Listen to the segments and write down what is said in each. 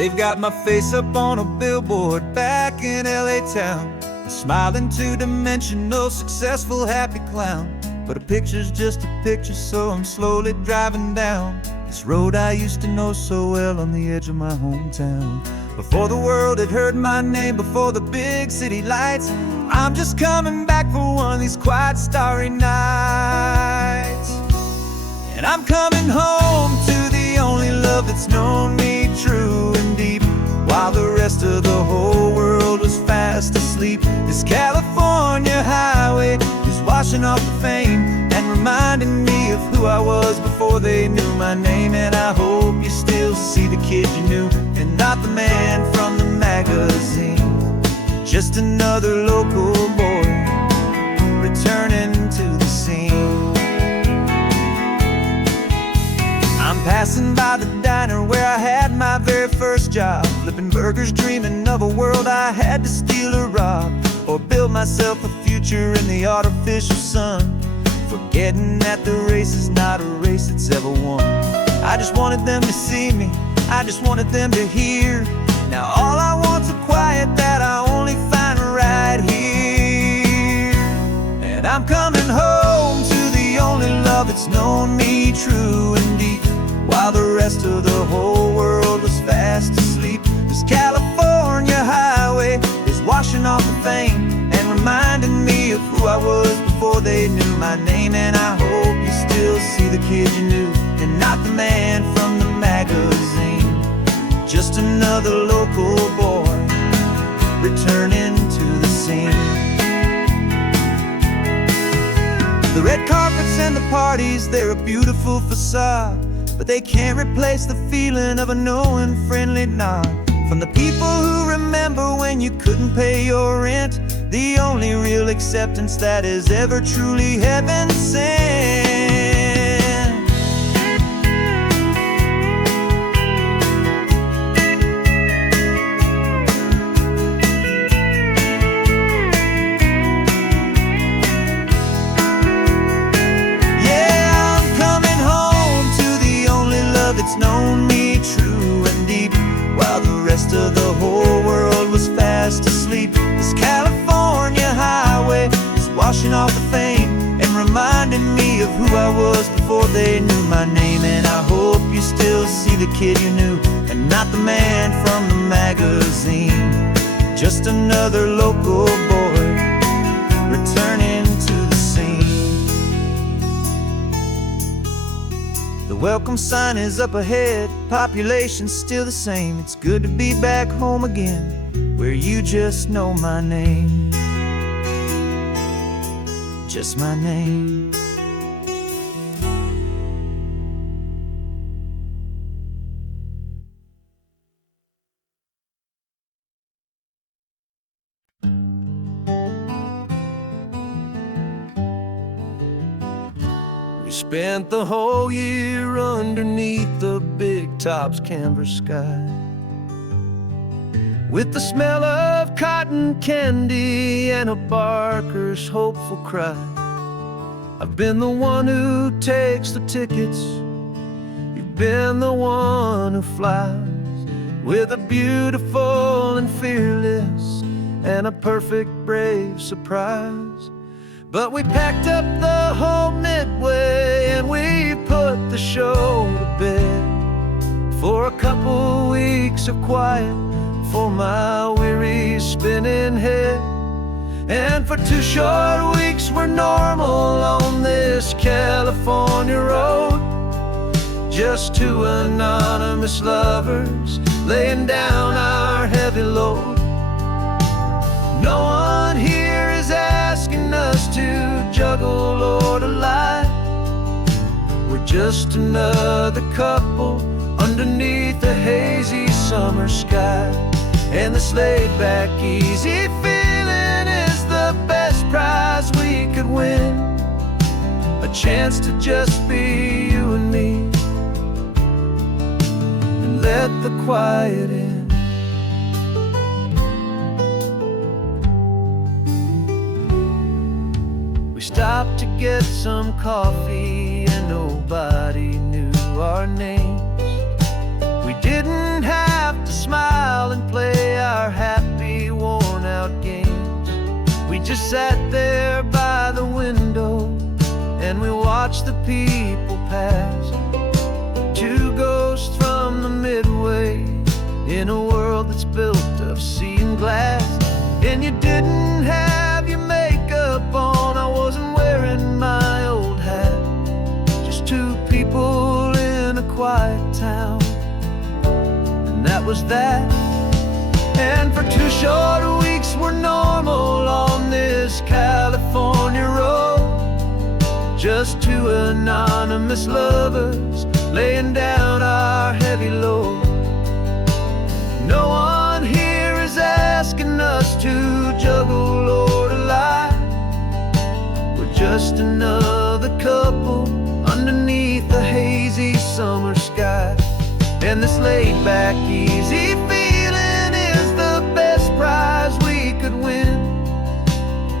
They've got my face up on a billboard back in LA town, smiling two-dimensional, successful, happy clown. But a picture's just a picture, so I'm slowly driving down this road I used to know so well on the edge of my hometown. Before the world had heard my name, before the big city lights, I'm just coming back for one of these quiet, starry nights. And I'm coming home to the only love that's known me true and deep, while the rest of the whole world was fast asleep. This California highway is washing off the fame and reminding me of who I was before they knew my name. And I hope you still see the kid you knew, and not the man from the magazine. Just another local boy returning to the scene. I'm passing by the diner where I had my very first job, flipping burgers, dreaming of a world I had to steal or rob, or build myself a future in the artificial sun, forgetting that the race is not a race that's ever won. I just wanted them to see me, I just wanted them to hear. Now all I want's a quiet that I only find right here. And I'm coming home to the only love that's known me true and deep, while the rest of the whole world was fast asleep. This California highway is washing off the fame and reminding me of who I was before they knew my name. And I hope you still see the kid you knew, and not the man from the magazine. Just another local boy returning to the scene. The red carpets and the parties, they're a beautiful facade, but they can't replace the feeling of a knowing, friendly nod from the people who remember when you couldn't pay your rent. The only real acceptance that is ever truly heaven sent. It's known me true and deep, while the rest of the whole world was fast asleep. This California highway is washing off the fame and reminding me of who I was before they knew my name. And I hope you still see the kid you knew, and not the man from the magazine. Just another local boy returning to the scene. The welcome sign is up ahead, population's still the same. It's good to be back home again, where you just know my name. Just my name. We spent the whole year underneath the big top's canvas sky, with the smell of cotton candy and a barker's hopeful cry. I've been the one who takes the tickets, you've been the one who flies, with a beautiful and fearless and a perfect brave surprise. But we packed up the whole Midway and we put the show to bed, for a couple weeks of quiet for my weary spinning head. And for 2 short weeks we're normal on this California road, just 2 anonymous lovers laying down our heavy load. No one here is asking us to juggle or to lie. We're just another couple underneath a hazy summer sky. And this laid-back, easy feeling is the best prize we could win, a chance to just be you and me, and let the quiet in. We stopped to get some coffee and nobody knew our names. We didn't have to smile people pass. Two ghosts from the midway, in a world that's built of sea and glass. And you didn't have your makeup on, I wasn't wearing my old hat. Just two people in a quiet town, and that was that. And for 2 short weeks we're normal on this California road. Just two anonymous lovers laying down our heavy load. No one here is asking us to juggle or to lie. We're just another couple underneath the hazy summer sky. And this laid-back, easy feeling is the best prize we could win.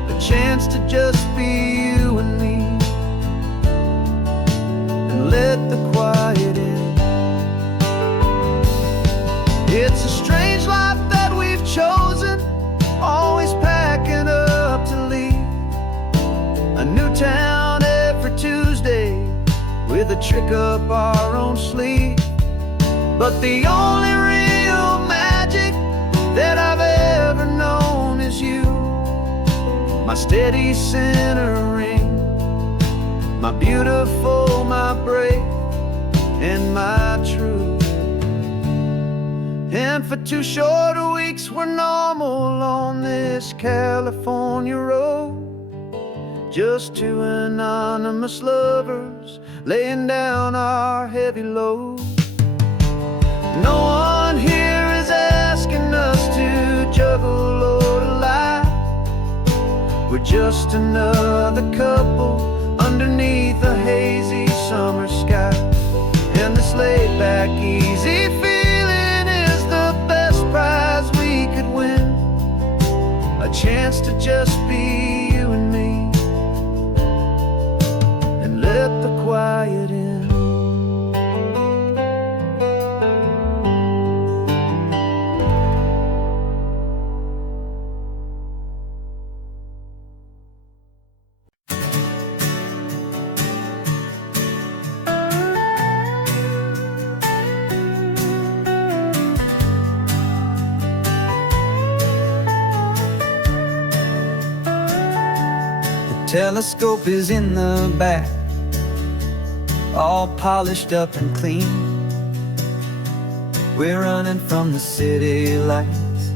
A chance to just be you and me, and let the quiet in. It's a strange life that we've chosen, always packing up to leave. A new town every Tuesday, with a trick up our own sleeve. But the only real magic that I've ever known is you, my steady centering, my beautiful, my brave, and my true. And for 2 short weeks we're normal on this California road. Just two anonymous lovers laying down our heavy load. No one here is asking us to juggle or to lie. We're just another couple underneath a hazy summer sky. And this laid-back, easy feeling is the best prize we could win. A chance to just be you and me, and let the quiet in. Telescope is in the back, all polished up and clean. We're running from the city lights,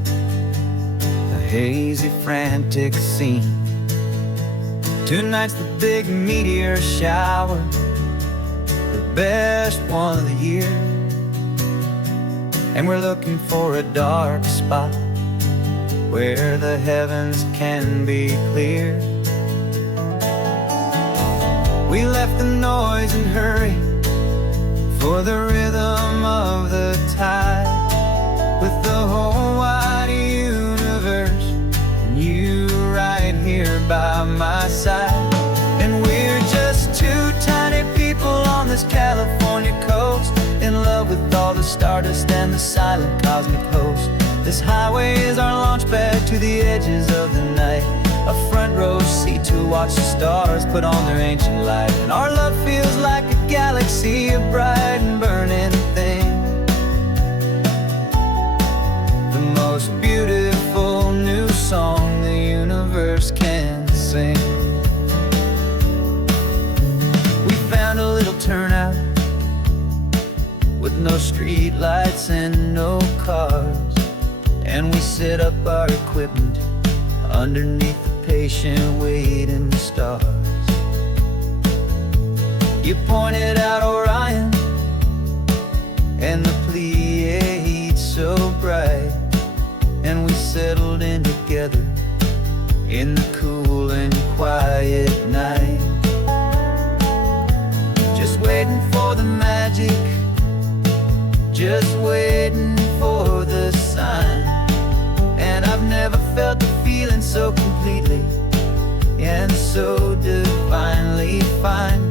a hazy, frantic scene. Tonight's the big meteor shower, the best one of the year. And we're looking for a dark spot where the heavens can be clear. We left the noise and hurry for the rhythm of the tide, with the whole wide universe and you right here by my side. And we're just two tiny people on this California coast, in love with all the stardust and the silent cosmic host. This highway is our launch pad to the edges of the night, a front row seat to watch the stars put on their ancient light. And our love feels like a galaxy, a bright and burning thing, the most beautiful new song the universe can sing. We found a little turnout with no street lights and no cars, and we set up our equipment underneath the patient waiting stars. You pointed out Orion and the Pleiades so bright, and we settled in together in the cool and quiet night, just waiting for the magic, just waiting for the sign. And I've never felt the feeling so completely and so divinely fine.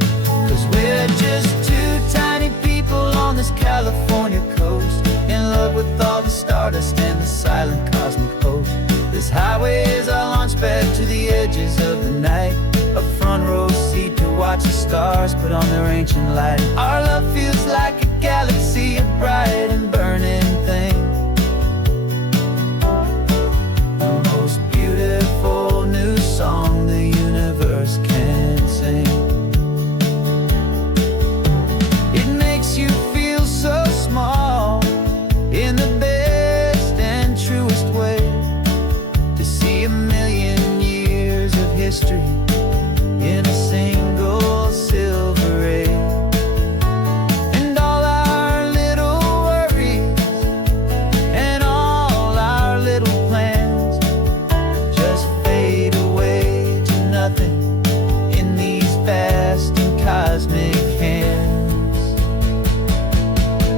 'Cause we're just two tiny people on this California coast, in love with all the stardust and the silent cosmic host. This highway is our launch pad to the edges of the night, a front row seat to watch watch the stars put on their ancient light. Our love feels like a galaxy, a bright and burning thing. The most beautiful new song the universe can sing. It makes you feel so small in the best and truest way, to see 1,000,000 years of history in a single silver ray. And all our little worries and all our little plans just fade away to nothing in these vast and cosmic hands.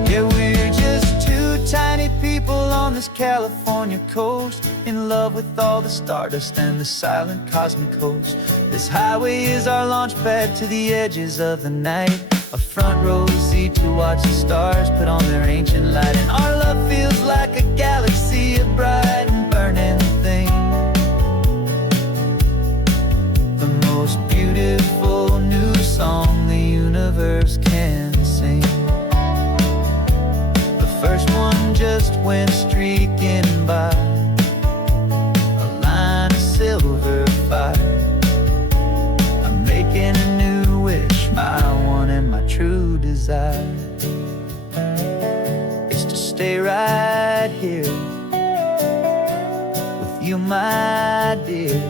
Yeah, we're just two tiny people on this California coast, in love with all the stardust and the silent cosmic host. This highway is our launch pad to the edges of the night, a front row seat to watch the stars put on their ancient light. And our love feels like a galaxy, a bright and burning thing. The most beautiful new song the universe can sing. The first one just went streaking by, a line of silver fire. I'm making a new wish, my one and my true desire is to stay right here with you, my dear.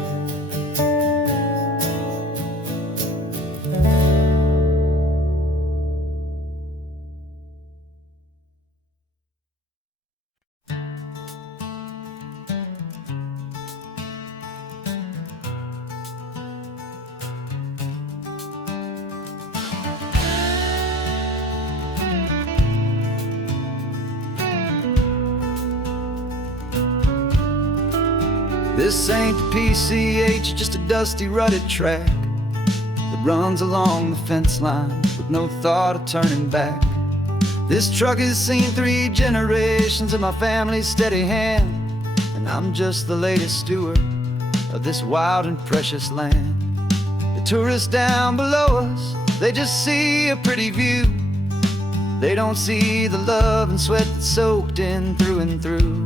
This ain't the PCH, just a dusty, rutted track that runs along the fence line with no thought of turning back. This truck has seen 3 generations of my family's steady hand, and I'm just the latest steward of this wild and precious land. The tourists down below us, they just see a pretty view. They don't see the love and sweat that's soaked in through and through.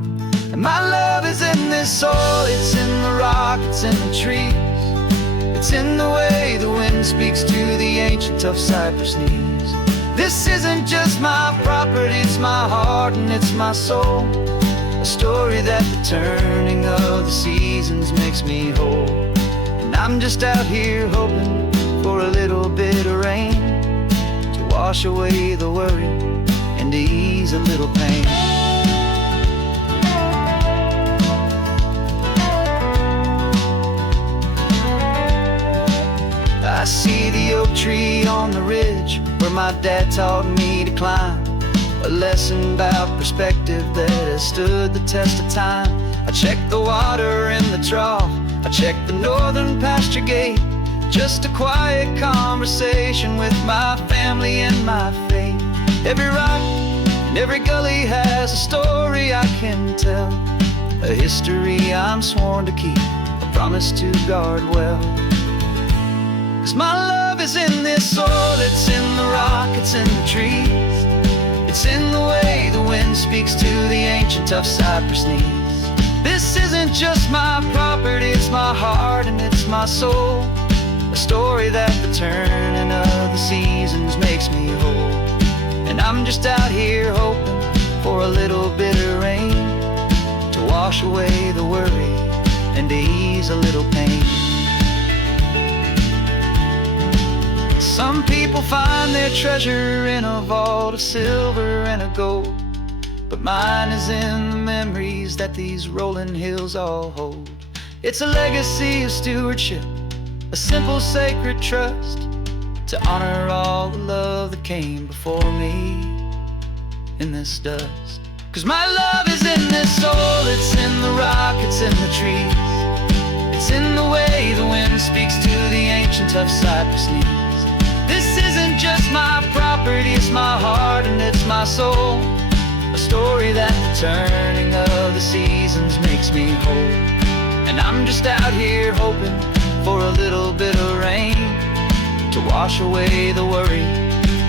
And my love is in this soil, it's in the rock, it's in the trees. It's in the way the wind speaks to the ancient tough cypress knees. This isn't just my property, it's my heart and it's my soul. A story that the turning of the seasons makes me whole. And I'm just out here hoping for a little bit of rain to wash away the worry and to ease a little pain. I see the oak tree on the ridge where my dad taught me to climb, a lesson about perspective that has stood the test of time. I check the water in the trough, I check the northern pasture gate, just a quiet conversation with my family and my faith. Every rock and every gully has a story I can tell, a history I'm sworn to keep, a promise to guard well. 'Cause my love is in this soil, it's in the rock, it's in the trees. It's in the way the wind speaks to the ancient tough cypress knees. This isn't just my property, it's my heart and it's my soul. A story that the turning of the seasons makes me whole. And I'm just out here hoping for a little bit of rain to wash away the worry and to ease a little pain. Some people find their treasure in a vault of silver and of gold, but mine is in the memories that these rolling hills all hold. It's a legacy of stewardship, a simple sacred trust, to honor all the love that came before me in this dust. 'Cause my love is in this soul, it's in the rock, it's in the trees. It's in the way the wind speaks to the ancient tough cypress knees. This isn't just my property, it's my heart and it's my soul. A story that the turning of the seasons makes me whole. And I'm just out here hoping for a little bit of rain to wash away the worry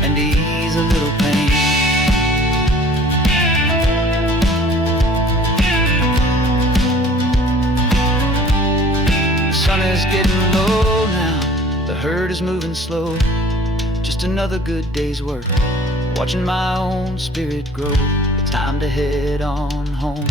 and ease a little pain. The sun is getting low now, the herd is moving slow. Just another good day's work, watching my own spirit grow. Time to head on home.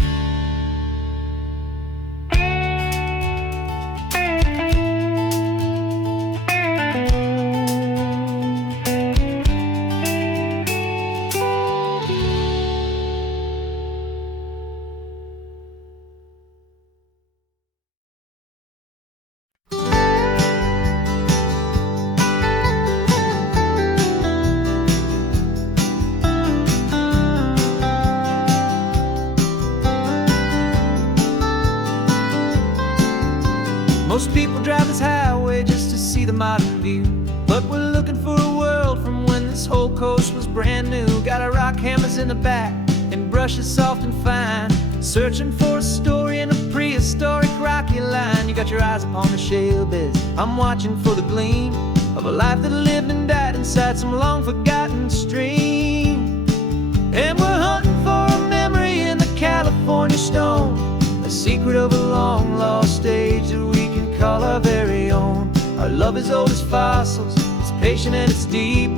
Most people drive this highway just to see the modern view, but we're looking for a world from when this whole coast was brand new. Got our rock hammers in the back and brushes soft and fine, searching for a story in a prehistoric rocky line. You got your eyes upon the shale beds, I'm watching for the gleam of a life that lived and died inside some long forgotten stream. And we're hunting for a memory in the California stone, a secret of a long lost age that we can call our very own. Our love is old as fossils, it's patient and it's deep,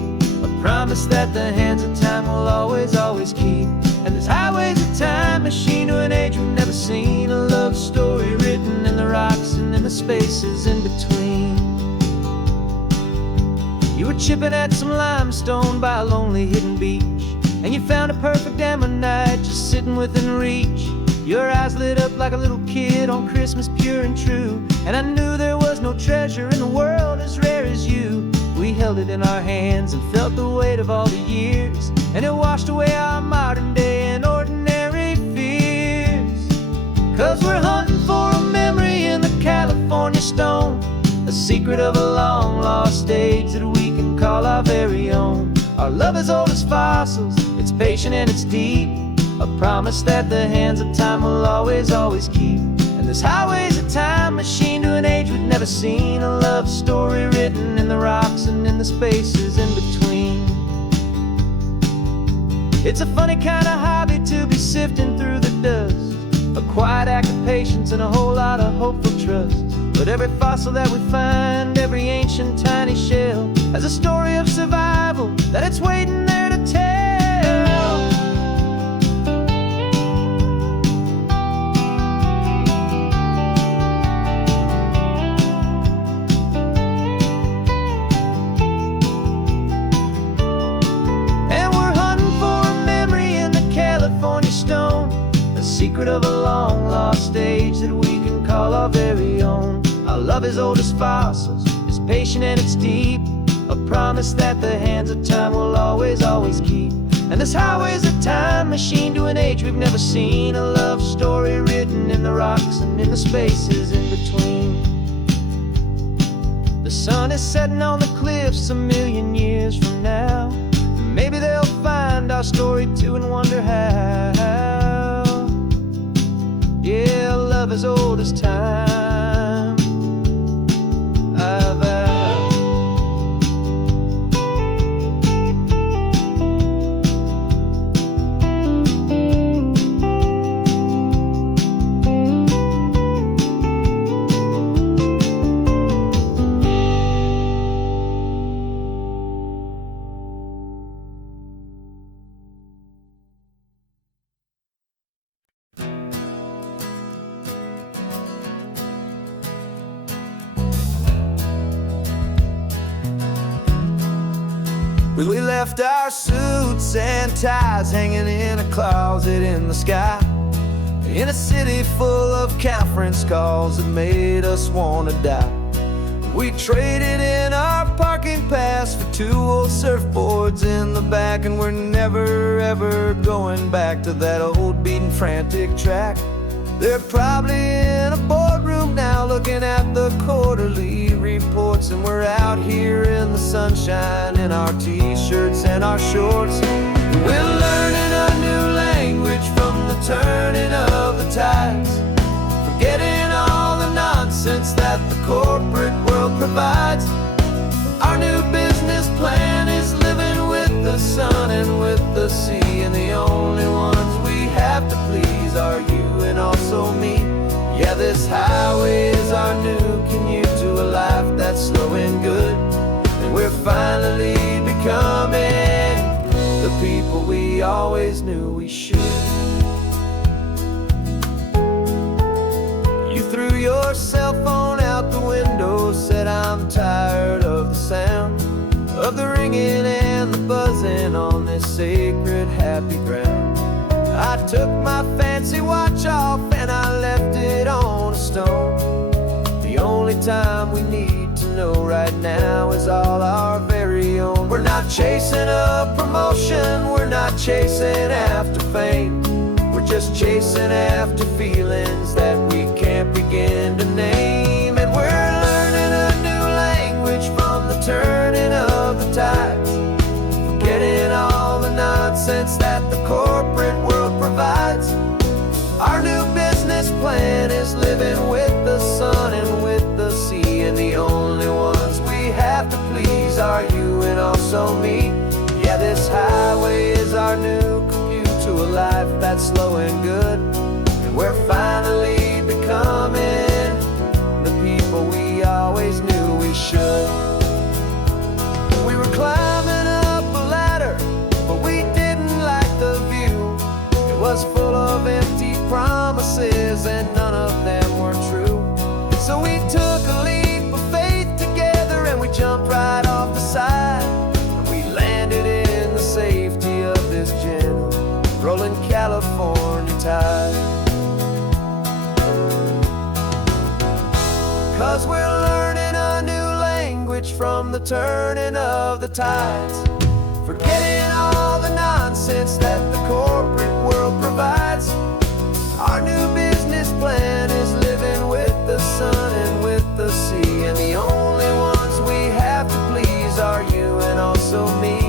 a promise that the hands of time will always, always keep. And this highway's a time machine to an age we've never seen, a love story written in the rocks and in the spaces in between. You were chipping at some limestone by a lonely hidden beach, and you found a perfect ammonite just sitting within reach. Your eyes lit up like a little kid on Christmas, pure and true, and I knew there was no treasure in the world as rare as you. We held it in our hands and felt the weight of all the years, and it washed away our modern day and ordinary fears. 'Cause we're hunting for a memory in the California stone, a secret of a long lost age that we can call our very own. Our love is old as fossils, it's patient and it's deep, a promise that the hands of time will always, always keep. And this highway's a time machine to an age we've never seen, a love story written in the rocks and in the spaces in between. It's a funny kind of hobby to be sifting through the dust, a quiet act of patience and a whole lot of hopeful trust. But every fossil that we find, every ancient tiny shell, has a story of survival that it's waiting there to tell. Secret of a long lost age that we can call our very own. Our love is old as fossils, it's patient and it's deep, a promise that the hands of time will always, always keep. And this highway's a time machine to an age we've never seen, a love story written in the rocks and in the spaces in between. The sun is setting on the cliffs a million years from now, maybe they'll find our story too and wonder how. Yeah, love as old as time, I vow. We left our suits and ties hanging in a closet in the sky, in a city full of conference calls that made us want to die. We traded in our parking pass for 2 old surfboards in the back, and we're never ever going back to that old beaten frantic track. They're probably in a boardroom now looking at the quarterly reports, and we're out here in the sunshine in our t-shirts and our shorts. We're learning a new language from the turning of the tides, forgetting all the nonsense that the corporate world provides. Our new plan is living with the sun and with the sea, and the only ones we have to please are you and also me. Yeah, this highway is our new commute to a life that's slow and good, and we're finally becoming the people we always knew we should. You threw your cell phone out the window, said I'm tired of the sound of the ringing and the buzzing on this sacred happy ground. I took my fancy watch off and I left it on a stone. The only time we need to know right now is all our very own. We're not chasing a promotion, we're not chasing after fame. We're just chasing after feelings that we can't begin to name. And we're learning a new language from the turning of the tides, forgetting all the nonsense that the corporate world provides. Our new business plan is living with the sun and with the sea, and the only ones we have to please are you and also me. Yeah, this highway is our new commute to a life that's slow and good, and we're finally becoming the people we always knew we should. We were climbing up a ladder, but we didn't like the view. It was full of empty promises and none of them were true. So we took a leap of faith together and we jumped right off the side, and we landed in the safety of this gentle rolling California tide. 'Cause we're learning a new language from the turning of the tides, forgetting all the nonsense that the corporate world provides. Our new business plan is living with the sun and with the sea, and the only ones we have to please are you and also me.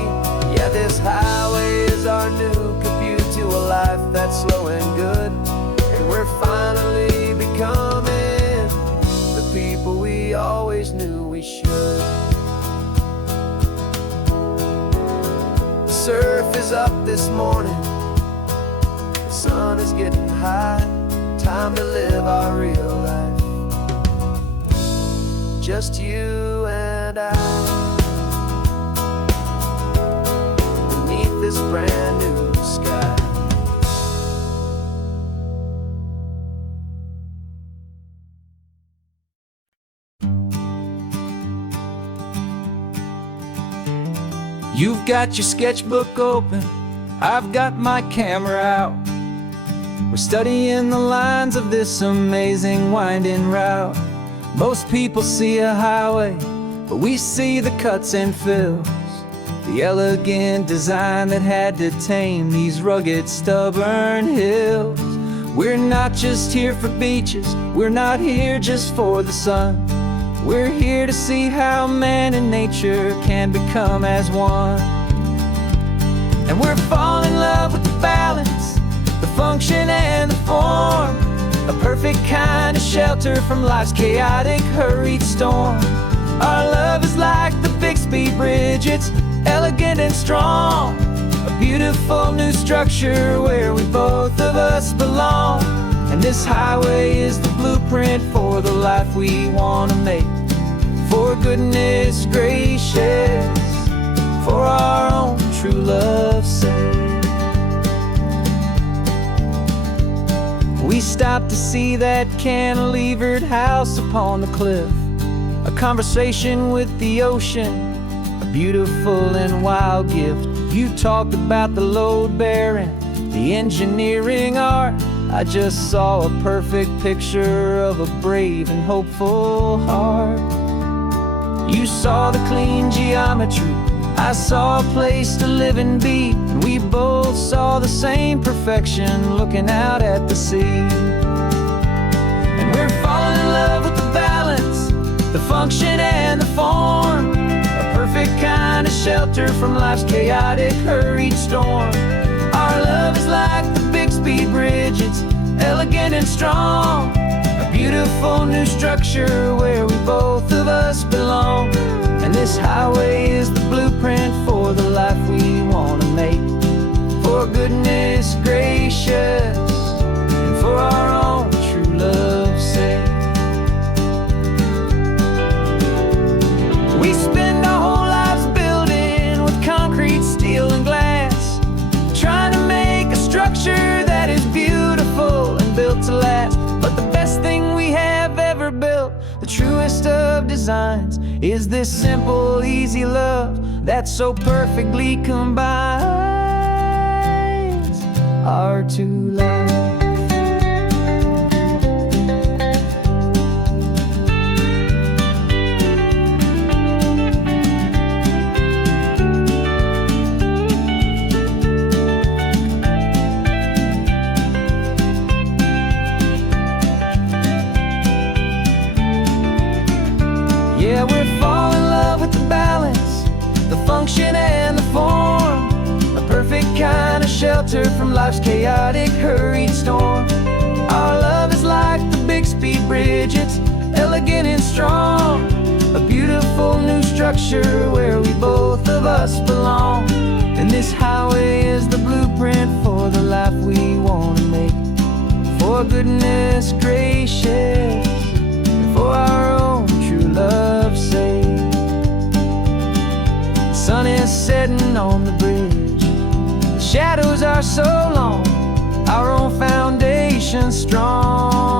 Yeah, this highway is our new commute to a life that's slow and good, and we're finally becoming the people we always knew we should. The surf is up this morning, the sun is getting high, time to live our real life, just you and I, beneath this brand new sky. You've got your sketchbook open, I've got my camera out. We're studying the lines of this amazing winding route. Most people see a highway, but we see the cuts and fills, the elegant design that had to tame these rugged, stubborn hills. We're not just here for beaches, we're not here just for the sun. We're here to see how man and nature can become as one. And we're falling in love with the balance, the function and the form, a perfect kind of shelter from life's chaotic, hurried storm. Our love is like the Bixby Bridge, it's elegant and strong, a beautiful new structure where we both of us belong. And this highway is the blueprint for the life we want to make. For goodness gracious, for our own true love's sake. We stopped to see that cantilevered house upon the cliff, a conversation with the ocean, a beautiful and wild gift. You talked about the load bearing, the engineering art. I just saw a perfect picture of a brave and hopeful heart. You saw the clean geometry, I saw a place to live and be, and we both saw the same perfection looking out at the sea. And we're falling in love with the balance, the function and the form, a perfect kind of shelter from life's chaotic, hurried storm. Our love is like the Bixby Bridge, it's elegant and strong, a beautiful new structure where we both of us belong. And this highway is the blueprint for the life we want to make. For goodness gracious, and for our own true love's sake. We spend our whole lives building with concrete, steel, and glass, trying to make a structure that is beautiful and built to last. But the best thing we have ever built, the truest of designs, is this simple, easy love that so perfectly combines our two lives. Yeah, we're falling in love with the balance, the function and the form, a perfect kind of shelter from life's chaotic, hurried storm. Our love is like the Bixby Bridge, it's elegant and strong, a beautiful new structure where we both of us belong. And this highway is the blueprint for the life we want to make. For goodness gracious, and for our own true love's sake. The sun is setting on the bridge, the shadows are so long, our own foundation strong,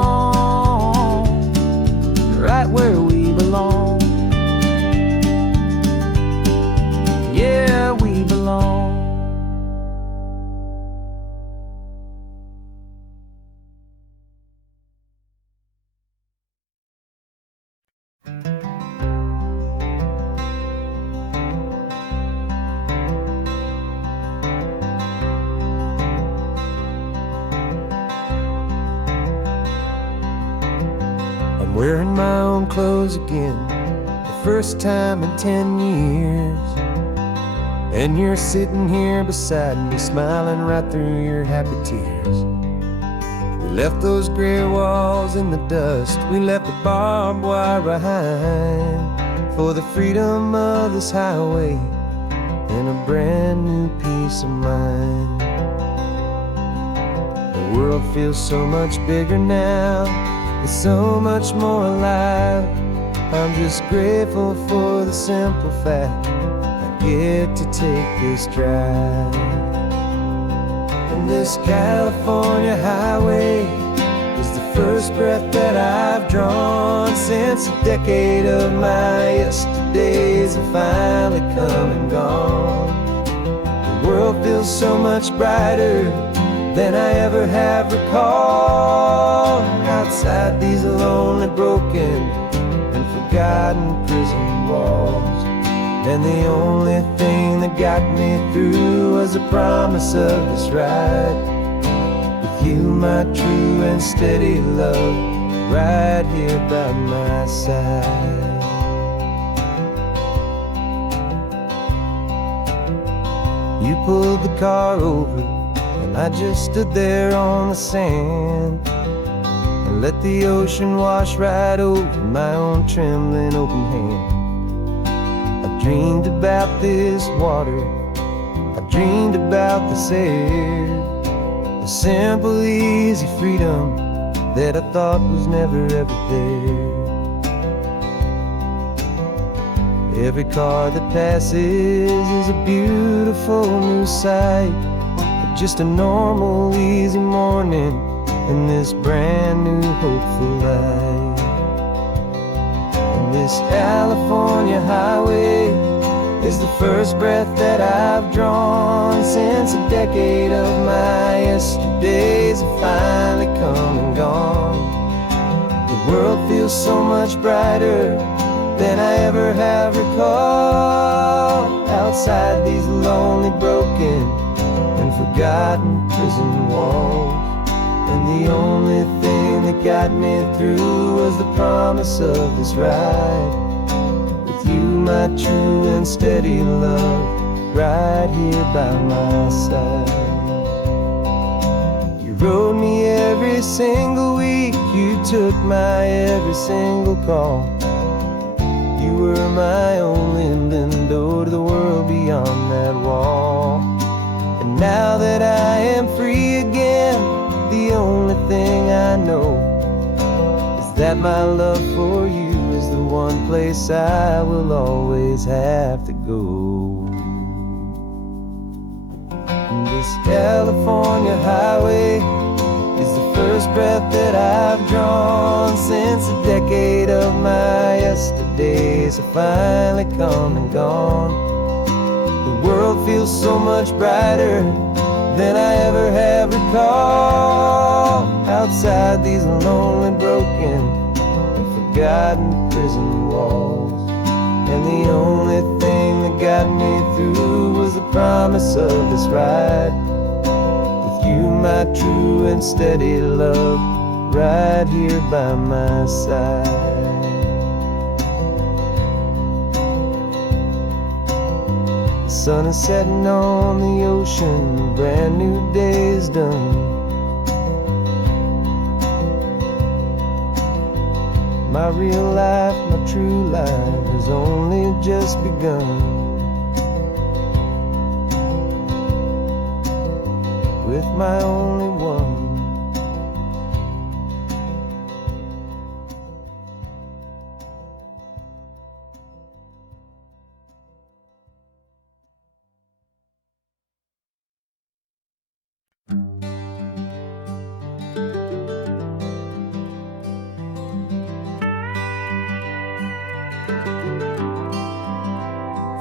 right where we belong. Yeah, we belong. I'm wearing my own clothes again, the first time in 10 years. And you're sitting here beside me, smiling right through your happy tears. We left those gray walls in the dust, we left the barbed wire behind, for the freedom of this highway and a brand new peace of mind. The world feels so much bigger now, it's so much more alive. I'm just grateful for the simple fact I get to take this drive. And this California highway is the first breath that I've drawn since a decade of my yesterdays have finally come and gone. The world feels so much brighter than I ever have recalled. Outside these lonely, broken, and forgotten prison walls. And the only thing that got me through was the promise of this ride with you, my true and steady love, right here by my side. You pulled the car over and I just stood there on the sand and let the ocean wash right over my own trembling open hand. I dreamed about this water, I dreamed about this air, the simple, easy freedom that I thought was never ever there. Every car that passes is a beautiful new sight, just a normal, easy morning in this brand new, hopeful life. And this California highway is the first breath that I've drawn since a decade of my yesterdays have finally come and gone. The world feels so much brighter than I ever have recalled. Outside these lonely, broken, and forgotten prison walls. And the only thing that got me through was the promise of this ride with you, my true and steady love, right here by my side. You rode me every single week, you took my every single call. You were my only window to the world beyond that wall. And now that I am free again, the only thing I know is that my love for you is the one place I will always have to go. And this California highway is the first breath that I've drawn since a decade of my yesterdays have finally come and gone. The world feels so much brighter than I ever have recalled. Outside these lonely, broken, and forgotten prison walls. And the only thing that got me through was the promise of this ride. With you, my true and steady love, right here by my side. The sun is setting on the ocean, a brand new day is done. My real life, my true life has only just begun. With my only one.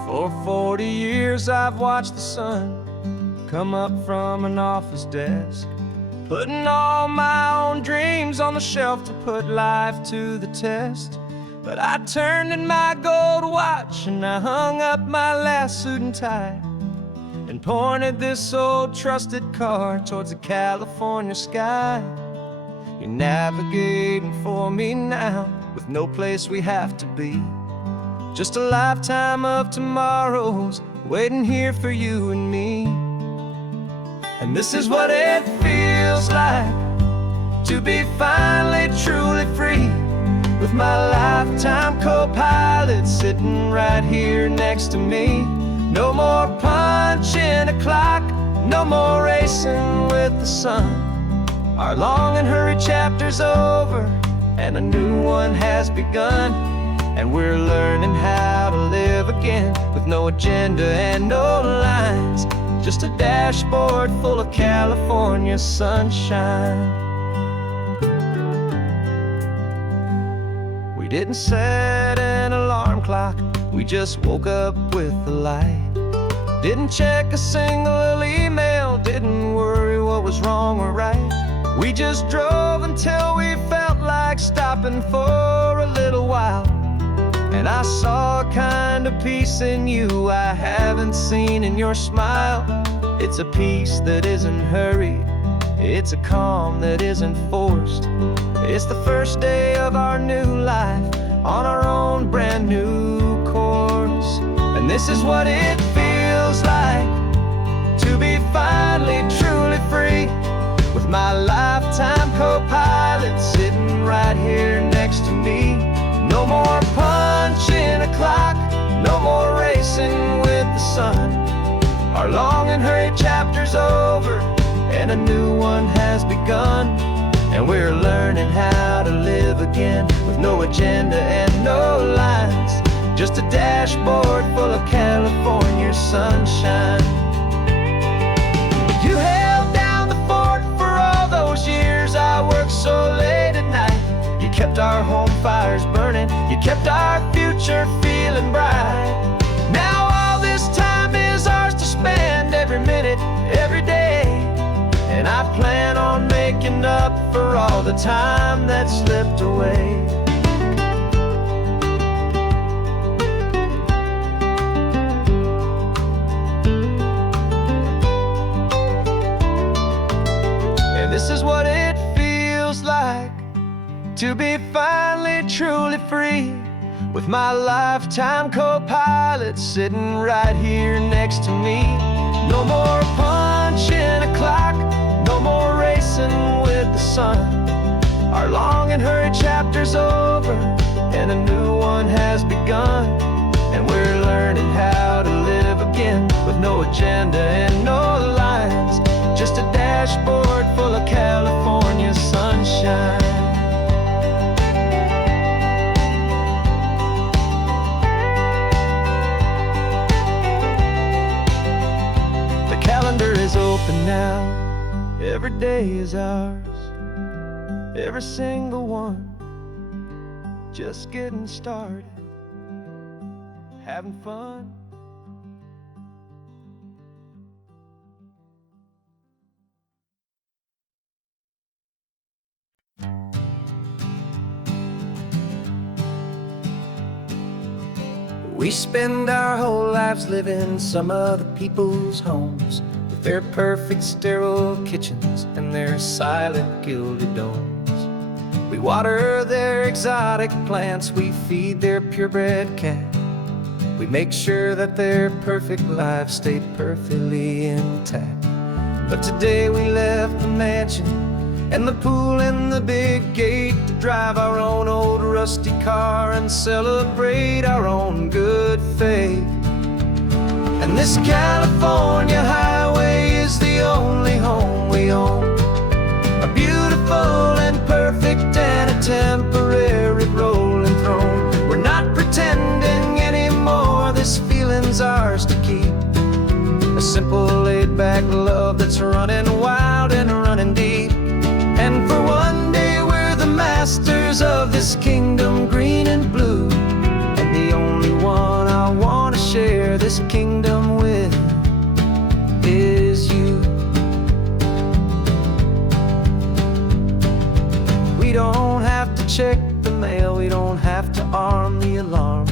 For 40 years I've watched the sun come up from an office desk, putting all my own dreams on the shelf to put life to the test. But I turned in my gold watch and I hung up my last suit and tie, and pointed this old trusted car towards the California sky. You're navigating for me now, with no place we have to be. Just a lifetime of tomorrows waiting here for you and me. And this is what it feels like to be finally truly free, with my lifetime co-pilot sitting right here next to me. No more punching a clock, no more racing with the sun. Our long and hurried chapter's over and a new one has begun. And we're learning how to live again, with no agenda and no lines, just a dashboard full of California sunshine. We didn't set an alarm clock, we just woke up with the light. Didn't check a single email, didn't worry what was wrong or right. We just drove until we felt like stopping for a little while. And I saw a kind of peace in you I haven't seen in your smile. It's a peace that isn't hurried, it's a calm that isn't forced. It's the first day of our new life on our own brand new course. And this is what it feels like to be finally truly free, with my lifetime co-pilot sitting right here next to me. No more punching a clock, no more racing with the sun. Our long and hurried chapter's over and a new one has begun. And we're learning how to live again, with no agenda and no lines, just a dashboard full of California sunshine. You held down the fort for all those years I worked so late at night. You kept our home fires burning, you kept our future feeling bright. Now all this time is ours to spend, every minute, every day. And I plan on making up for all the time that slipped away. And this is what it feels like to be finally truly free, with my lifetime co-pilot sitting right here next to me. No more punching a clock, no more racing with the sun. Our long and hurried chapter's over, and a new one has begun. And we're learning how to live again, with no agenda and no lines, just a dashboard full of California sunshine. The calendar is open now, every day is ours, every single one, just getting started, having fun. We spend our whole lives living some other people's homes, with their perfect sterile kitchens and their silent gilded domes. We water their exotic plants, we feed their purebred cat. We make sure that their perfect lives stay perfectly intact. But today we left the mansion and the pool and the big gate to drive our own old rusty car and celebrate our own good faith. And this California highway is the only home we own, a beautiful and perfect and a temporary rolling throne. We're not pretending anymore, this feeling's ours to keep, a simple laid-back love that's running wild and running deep. And for one day we're the masters of this kingdom green and blue, and the only one I want to share this kingdom with is you. We don't have to check the mail, we don't have to arm the alarm,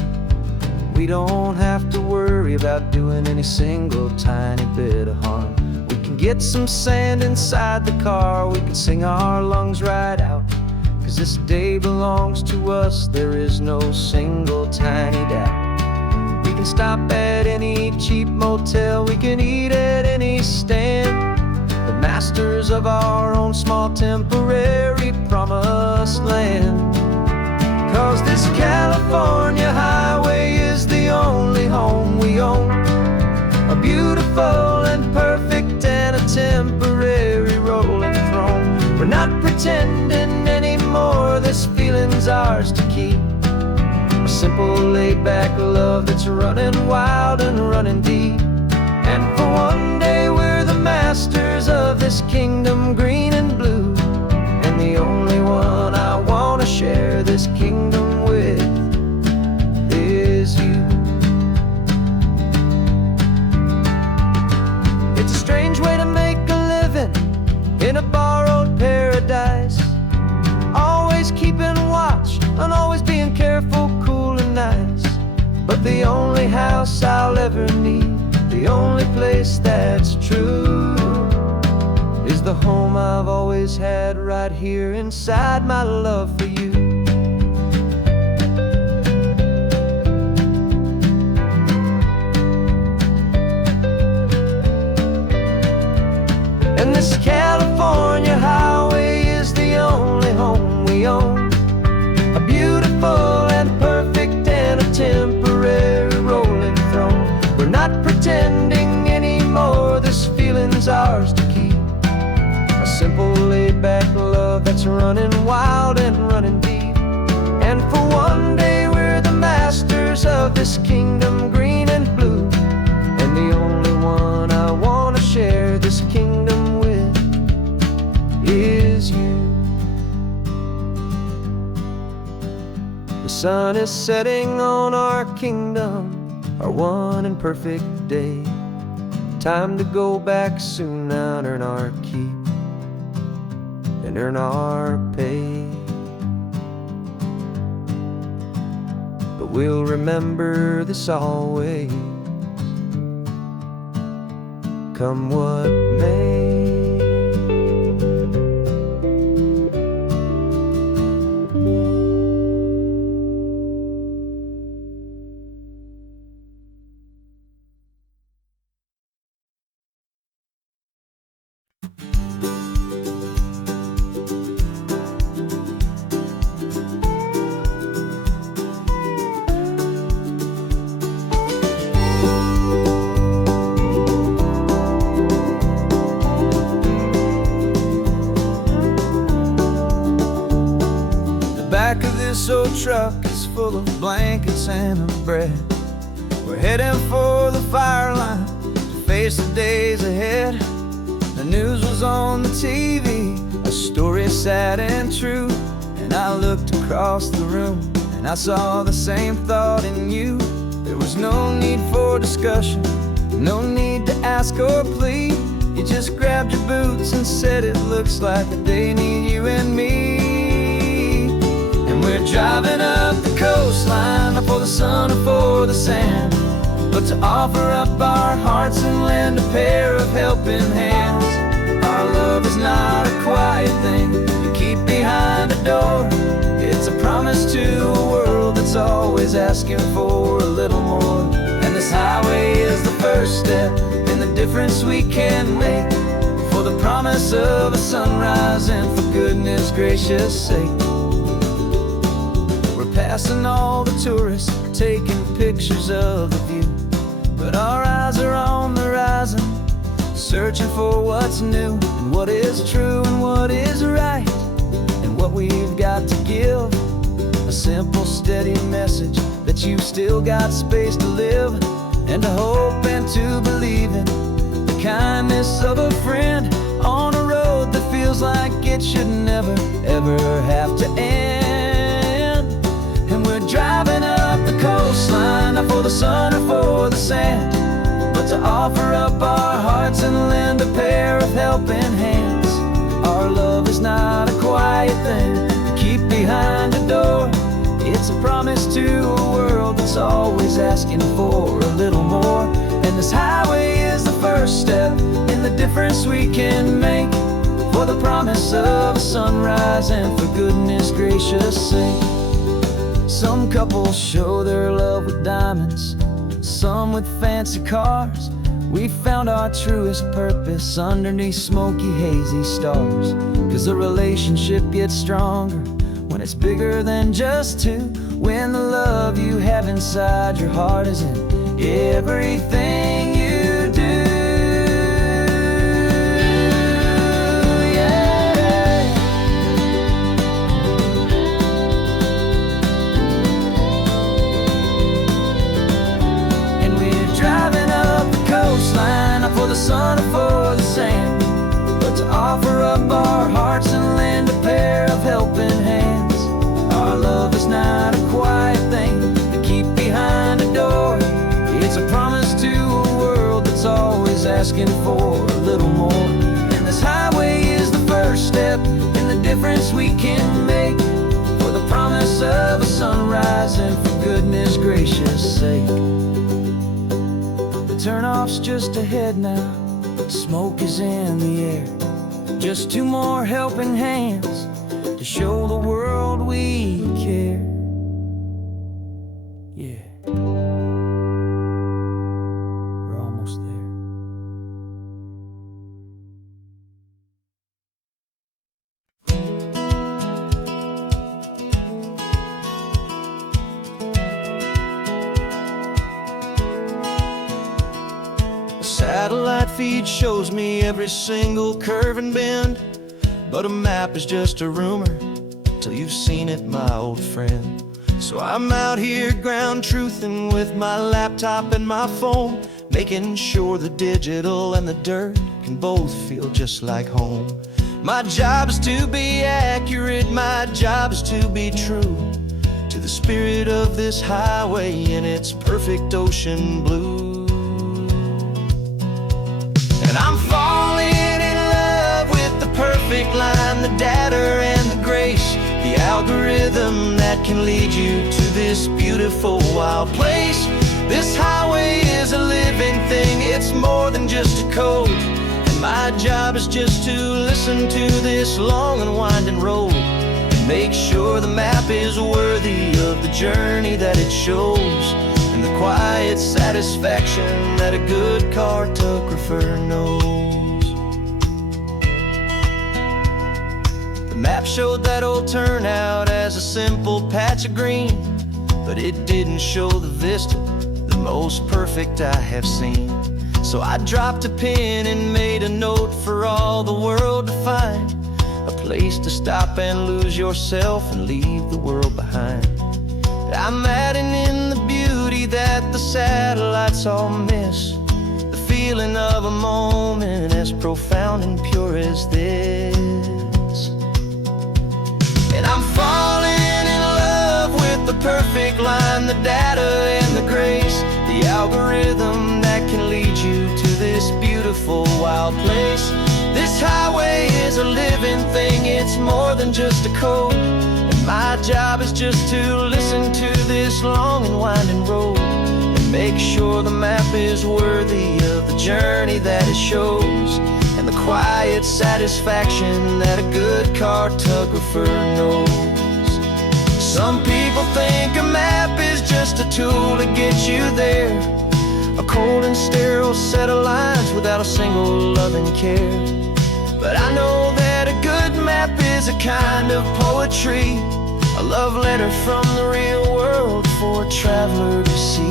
we don't have to worry about doing any single tiny bit of harm. We can get some sand inside the car, we can sing our lungs right out, 'cause this day belongs to us, there is no single tiny doubt. We can stop at any cheap motel, we can eat at any stand, the masters of our own small temporary promised land. 'Cause this California highway is the only home we own, a beautiful and perfect and a temporary rolling throne. We're not pretending anymore, this feeling's ours to keep, a simple laid-back love that's running wild and running deep. And for one day we're the masters of this kingdom green and blue, and the only one I want to share this kingdom with is you. It's a strange way to make a living in a borrowed paradise, always keeping watch and always being careful, cool and nice. But the only house I'll ever need, the only place that's true, is the home I've always had right here inside my love for you. And this California highway is the only home we own, a beautiful and perfect and a temporary rolling throne. We're not pretending anymore, this feeling's ours to keep, a simple laid-back love that's running wild and running deep. And for one day we're the masters of this kingdom green and blue, and the only one I want to share this kingdom with is you. The sun is setting on our kingdom, our one and perfect day. Time to go back soon now and earn our keep and earn our pay. But we'll remember this always, come what may. back of this old truck is full of blankets and of bread. We're heading for the fire line to face the days ahead. The news was on the TV, a story sad and true. And I looked across the room and I saw the same thought in you. There was no need for discussion, no need to ask or plead. You just grabbed your boots and said it looks like a day need you and me. And we're driving up the coastline, not for the sun or for the sand, but to offer up our hearts and lend a pair of helping hands. Our love is not a quiet thing you keep behind a door. It's a promise to a world that's always asking for a little more. And this highway is the first step in the difference we can make, for the promise of a sunrise and for goodness gracious sake. We're passing all the tourists, taking pictures of the view, but our eyes are on the horizon, searching for what's new and what is true and what is right, and what we've got to give. A simple, steady message that you've still got space to live, and to hope and to believe in the kindness of a friend on a road that feels like it should never, ever have to end. And we're driving up the coastline, not for the sun or for the sand, but to offer up our hearts and lend a pair of helping hands. Our love is not a quiet thing to keep behind a door. It's a promise to a world that's always asking for a little more. And this highway is the first step in the difference we can make, for the promise of a sunrise and for goodness gracious sake. Some couples show their love with diamonds, some with fancy cars. We found our truest purpose underneath smoky, hazy stars. 'Cause a relationship gets stronger when it's bigger than just two, when the love you have inside your heart is in everything you do. Yeah. And we're driving up the coastline, not for the sun or for the sand, but to offer up our hearts and lend a pair of helping hands. Our love is not a quiet thing to keep behind a door. It's a promise to a world that's always asking for a little more. And this highway is the first step in the difference we can make, for the promise of a sunrise and for goodness gracious sake. The turnoff's just ahead now, smoke is in the air. Just two more helping hands to show the world we care. Yeah, we're almost there. A satellite feed shows me every single curve and bend, but a map is just a rumor till you've seen it, my old friend. So I'm out here ground truthing with my laptop and my phone, making sure the digital and the dirt can both feel just like home. My job is to be accurate, my job is to be true to the spirit of this highway in its perfect ocean blue. And I'm falling in love with the perfect line, the data and the grace, the algorithm that can lead you to this beautiful wild place. This highway is a living thing, it's more than just a code. And my job is just to listen to this long and winding road and make sure the map is worthy of the journey that it shows, and the quiet satisfaction that a good cartographer knows. The map showed that old turnout as a simple patch of green, but it didn't show the vista, the most perfect I have seen. So I dropped a pin and made a note for all the world to find, a place to stop and lose yourself and leave the world behind. But I'm adding in the beauty that the satellites all miss, the feeling of a moment as profound and pure as this. And I'm falling in love with the perfect line, the data and the grace, the algorithm that can lead you to this beautiful wild place. This highway is a living thing, it's more than just a code. And my job is just to listen to this long and winding road and make sure the map is worthy of the journey that it shows, and the quiet satisfaction that a good cartographer knows. Some people think a map is just a tool to get you there, a cold and sterile set of lines without a single loving care. But I know that a good map is a kind of poetry, a love letter from the real world for a traveler to see.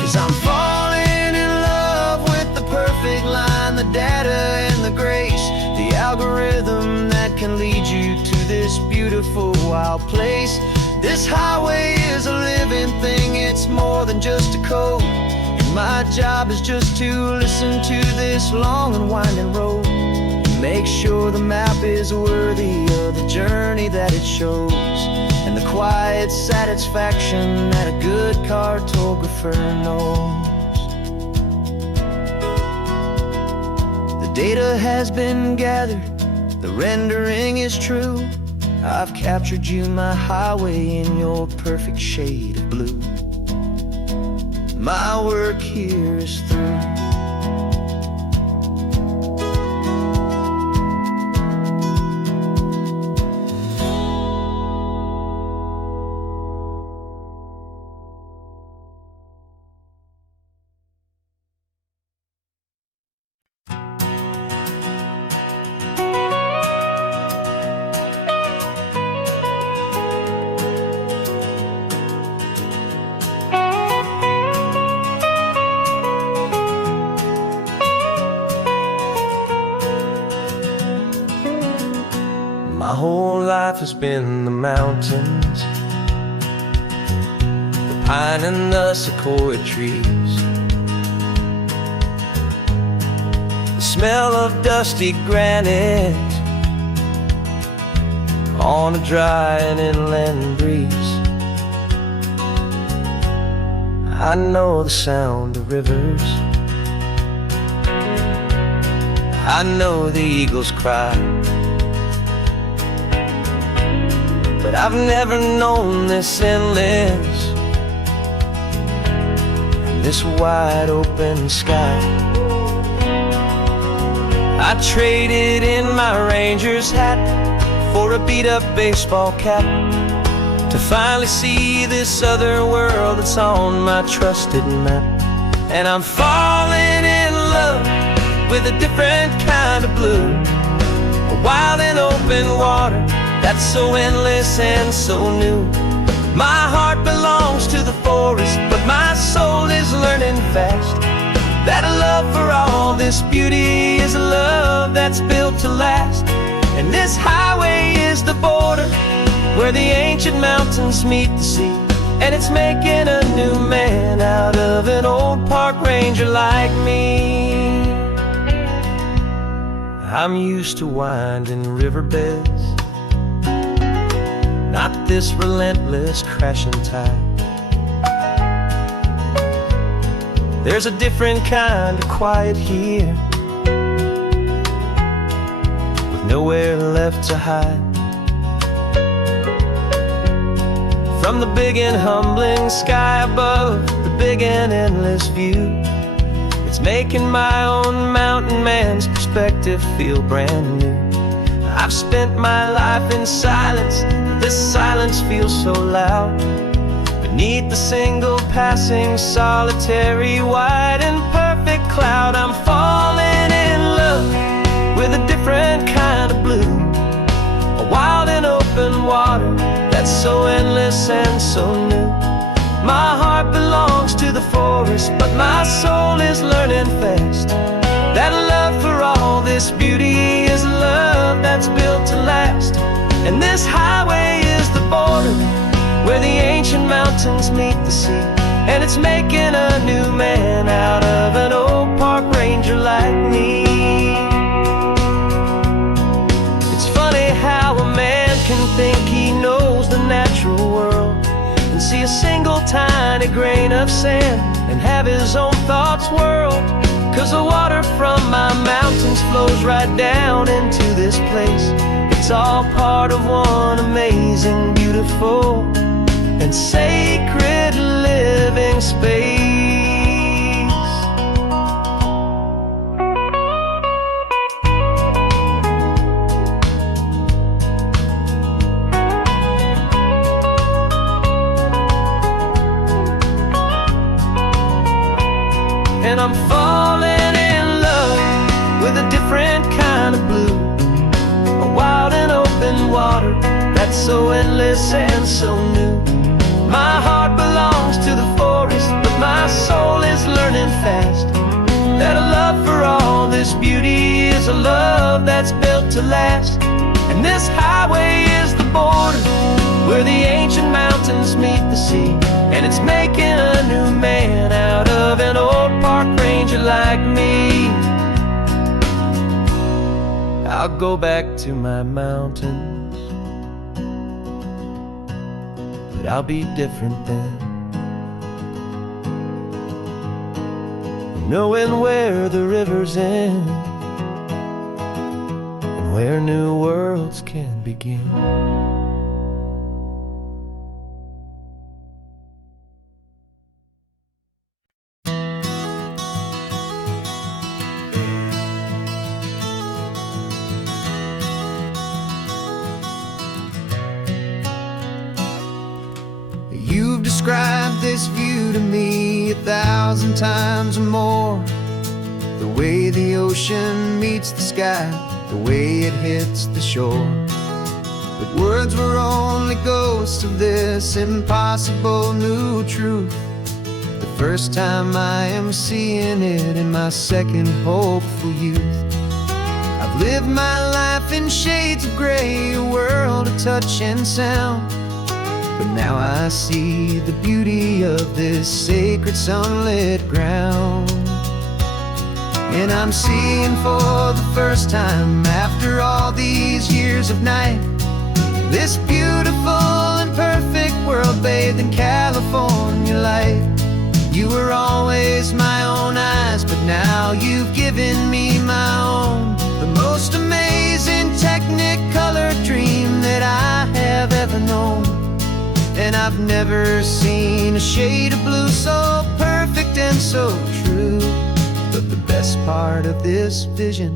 'Cause I'm falling in love with the perfect line, the data and the grace, the algorithm that can lead you to this beautiful wild place. This highway is a living thing, it's more than just a code. And my job is just to listen to this long and winding road, make sure the map is worthy of the journey that it shows, and the quiet satisfaction that a good cartographer knows. The data has been gathered, the rendering is true. I've captured you, my highway, in your perfect shade of blue. My work here is through. My whole life has been the mountains, the pine and the sequoia trees, the smell of dusty granite on a dry and inland breeze. I know the sound of rivers, I know the eagles cry, but I've never known this endless, this wide open sky. I traded in my ranger's hat for a beat-up baseball cap to finally see this other world that's on my trusted map. And I'm falling in love with a different kind of blue, a wild and open water that's so endless and so new. My heart belongs to the forest, but my soul is learning fast that a love for all this beauty is a love that's built to last. And this highway is the border where the ancient mountains meet the sea, and it's making a new man out of an old park ranger like me. I'm used to winding riverbeds, not this relentless crashing tide. There's a different kind of quiet here, with nowhere left to hide. From the big and humbling sky above, the big and endless view, it's making my own mountain man's perspective feel brand new. I've spent my life in silence, this silence feels so loud, but Beneath the single passing solitary white and perfect cloud, I'm falling in love with a different kind of blue, a wild and open water that's so endless and so new. My heart belongs to the forest, but my soul is learning fast that love for all this beauty is love that's built to last. And this highway is the border where the ancient mountains meet the sea, and it's making a new man out of an old park ranger like me. It's funny how a man can think he knows the natural world and see a single tiny grain of sand and have his own thoughts whirled. 'Cause the water from my mountains flows right down into this place. It's all part of one amazing, beautiful, and sacred living space. And I'm falling in love with a different kind of blue, a wild and open water that's so endless and so new. My heart belongs to the forest, but my soul is learning fast that a love for all this beauty is a love that's built to last. And this highway is the border where the ancient mountains meet the sea, and it's making a new man out of an old park ranger like me. I'll go back to my mountains, but I'll be different then, knowing where the rivers end and where new worlds can begin. You've described this view to me 1,000 times or more, the way the ocean meets the sky, the way it hits the shore. But words were only ghosts of this impossible new truth. The first time I am seeing it in my second hopeful youth. I've lived my life in shades of gray, a world of touch and sound, but now I see the beauty of this sacred sunlit ground. And I'm seeing for the first time after all these years of night, this beautiful and perfect world bathed in California light. You were always my own eyes, but now you've given me my own, the most amazing technicolor dream that I have ever known. And I've never seen a shade of blue so perfect and so true. But the best part of this vision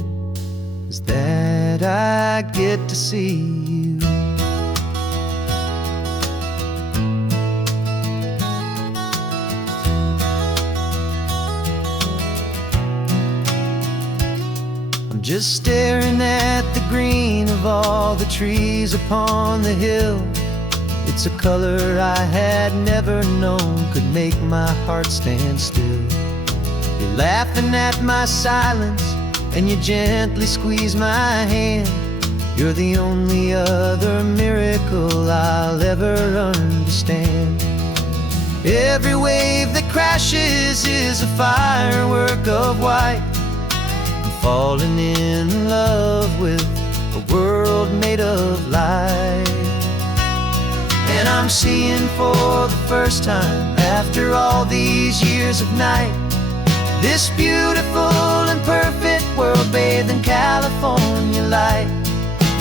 is that I get to see you. I'm just staring at the green of all the trees upon the hill. It's a color I had never known could make my heart stand still. You're laughing at my silence, and you gently squeeze my hand. You're the only other miracle I'll ever understand. Every wave that crashes is a firework of white. I'm falling in love with a world made of light. And I'm seeing for the first time after all these years of night, this beautiful and perfect world bathed in California light.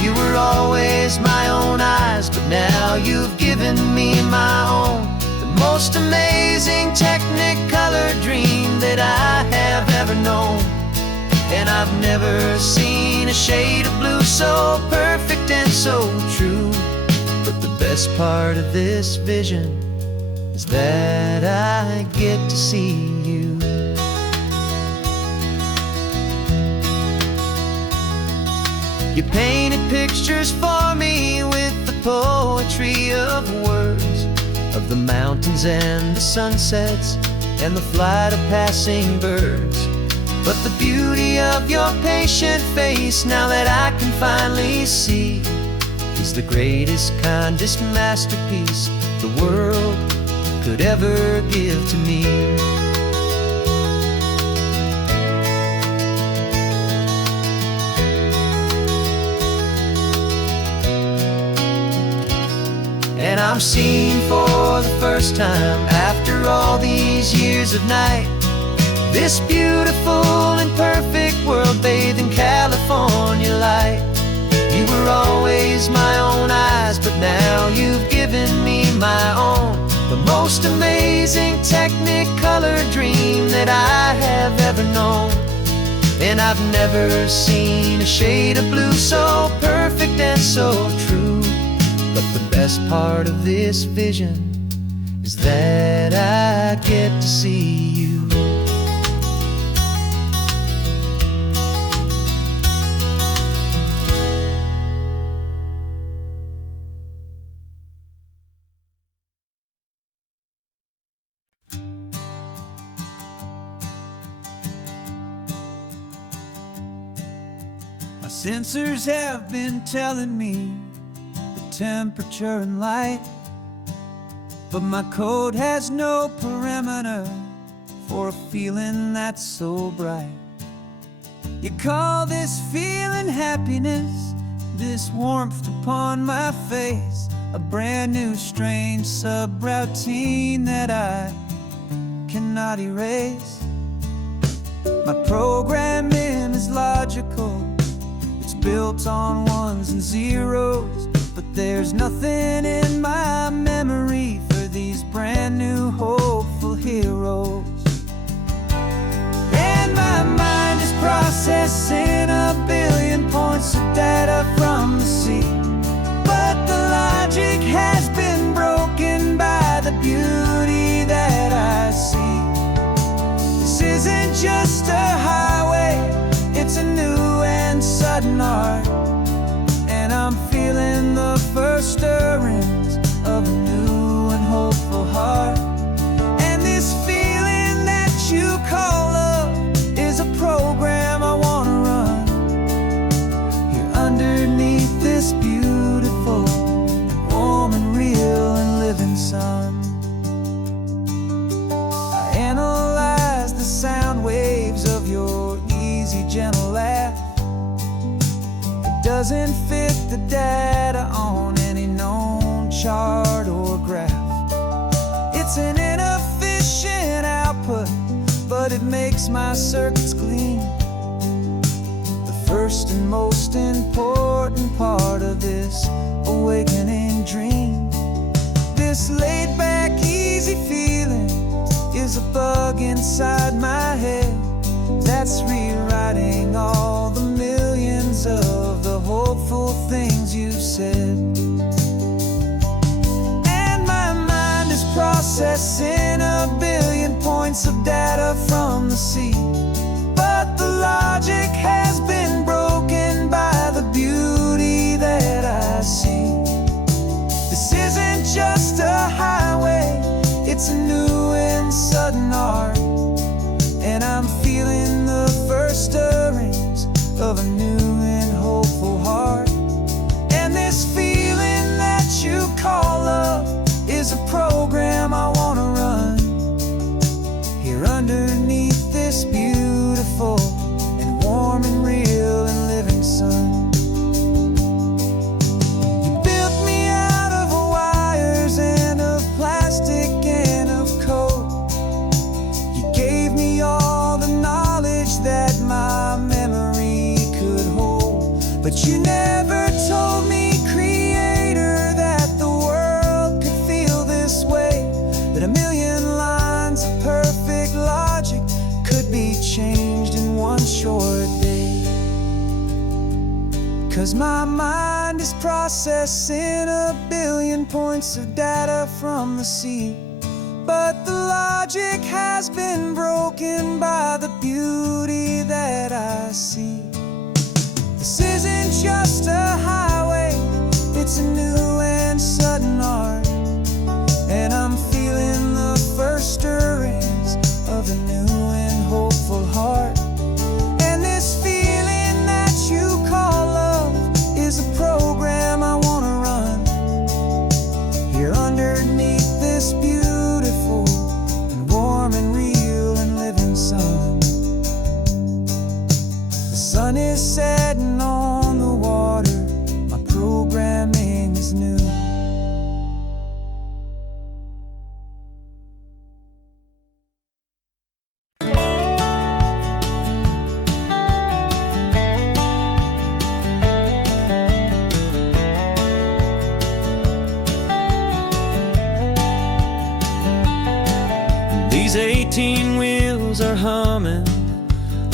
You were always my own eyes, but now you've given me my own, the most amazing technicolor dream that I have ever known. And I've never seen a shade of blue so perfect and so true. But the best part of this vision is that I get to see you. You painted pictures for me with the poetry of words, of the mountains and the sunsets and the flight of passing birds. But the beauty of your patient face, now that I can finally see, is the greatest, kindest masterpiece the world could ever give to me. And I'm seeing for the first time, after all these years of night, this beautiful and perfect world bathed in California light. You were always my own eyes, but now you've given me my own, the most amazing technicolor dream that I have ever known. And I've never seen a shade of blue so perfect and so true. But the best part of this vision is that I get to see you. My sensors have been telling me the temperature and light, but my code has no parameter for a feeling that's so bright. You call this feeling happiness, this warmth upon my face, a brand new strange subroutine that I cannot erase. My programming is logical, it's built on ones and zeros, but there's nothing in my memory for these brand new hopeful heroes. And my mind is processing a billion points of data from the sea, but the logic has been broken by the beauty that I see. This isn't just a highway, it's a new and sudden art, and I'm feeling the first stirrings of a new and hopeful heart. And this feeling that you call love is a program I wanna run here underneath this beautiful, warm and real and living sun. I analyze the sound waves of your easy, gentle laugh. It doesn't fit the data on any known chart or graph. It's an inefficient output, but it makes my circuits clean. The first and most important part of this awakening dream. This laid-back, easy feeling is a bug inside my head that's rewriting all the millions of the hopeful things you've said. And my mind is processing a billion points of data from the sea, but the logic has been broken by the beauty that I see. This isn't just a highway, it's a new and sudden art, and I'm feeling the first stirrings of a new and hopeful heart. And this feeling that you call love is a program I wanna run here underneath this beautiful and warm and real and living sun. You built me out of wires and of plastic and of code. You gave me all the knowledge that my memory could hold, but you never told me, Creator, that the world could feel this way, that a million lines of perfect logic could be changed in one short day. 'Cause my mind is processing a billion points of data from the sea, but the logic has been broken by the beauty that I see. This isn't just a highway, it's a new and sudden art, and I'm feeling the first stirrings of a new and hopeful heart. And this feeling that you call love is a program I want to run here underneath this beautiful and warm and real and living sun. The sun is setting on the water, my programming is new. These 18 wheels are humming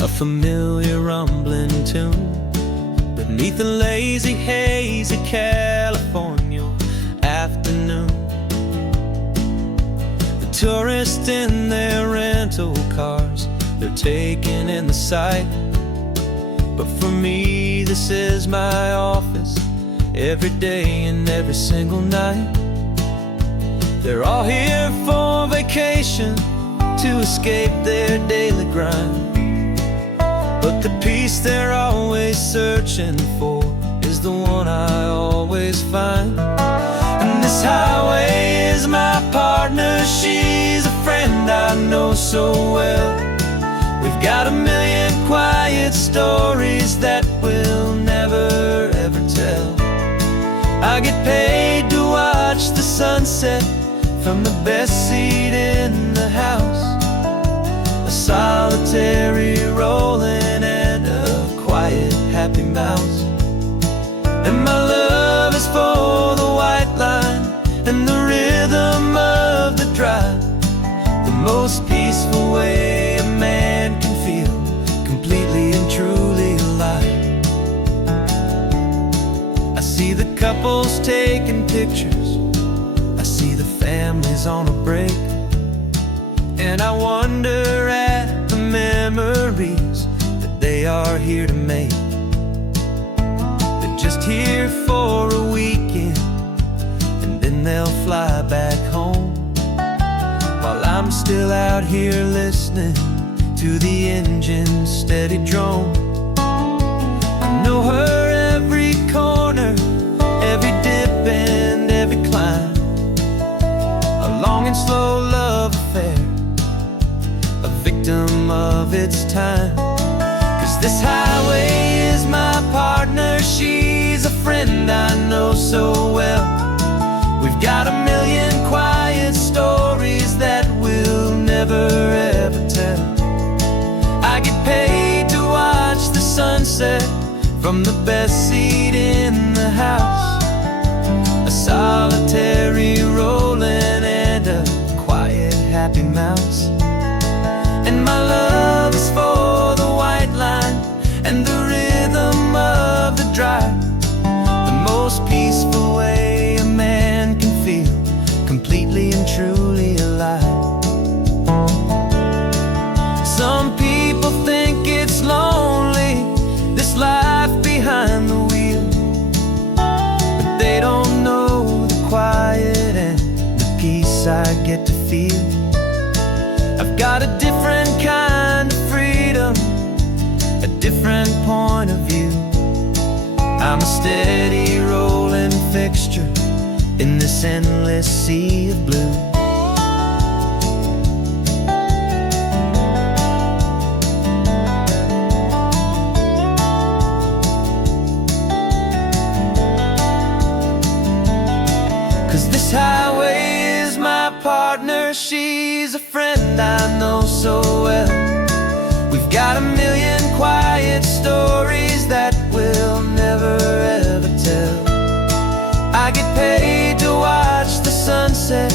a familiar rumbling tune beneath the lazy haze of California afternoon. The tourists in their rental cars, they're taking in the sight, but for me this is my office every day and every single night. They're all here for vacation to escape their daily grind, but the peace they're always searching for is the one I always find. And this highway is my partner, she's a friend I know so well. We've got a million quiet stories that we'll never ever tell. I get paid to watch the sunset from the best seat in the house, a solitary rolling and a quiet happy mouse. And my love is for the white line and the rhythm of the drive, the most peaceful way a man can feel completely and truly alive. I see the couples taking pictures, I see the families on a break, and I wonder at the memories that they are here to make. They're just here for a weekend and then they'll fly back home, while I'm still out here listening to the engine's steady drone. I know her every corner, every dip and every climb, a long and slow love affair, a victim of its time. 'Cause this highway is my partner, she's a friend I know so well. We've got a million quiet stories that we'll never ever tell. I get paid to watch the sunset from the best seat in the house, a solitary rolling and a quiet happy mouse. And my love is for the white line and the rhythm of the drive, the most peaceful way a man can feel completely and truly alive. Some people think it's lonely, this life behind the wheel, but they don't know the quiet and the peace I get to feel. I've got a different kind of freedom, a different point of view. I'm a steady rolling fixture in this endless sea of blue. This highway is my partner, she's a friend I know so well. We've got a million quiet stories that we'll never ever tell. I get paid to watch the sunset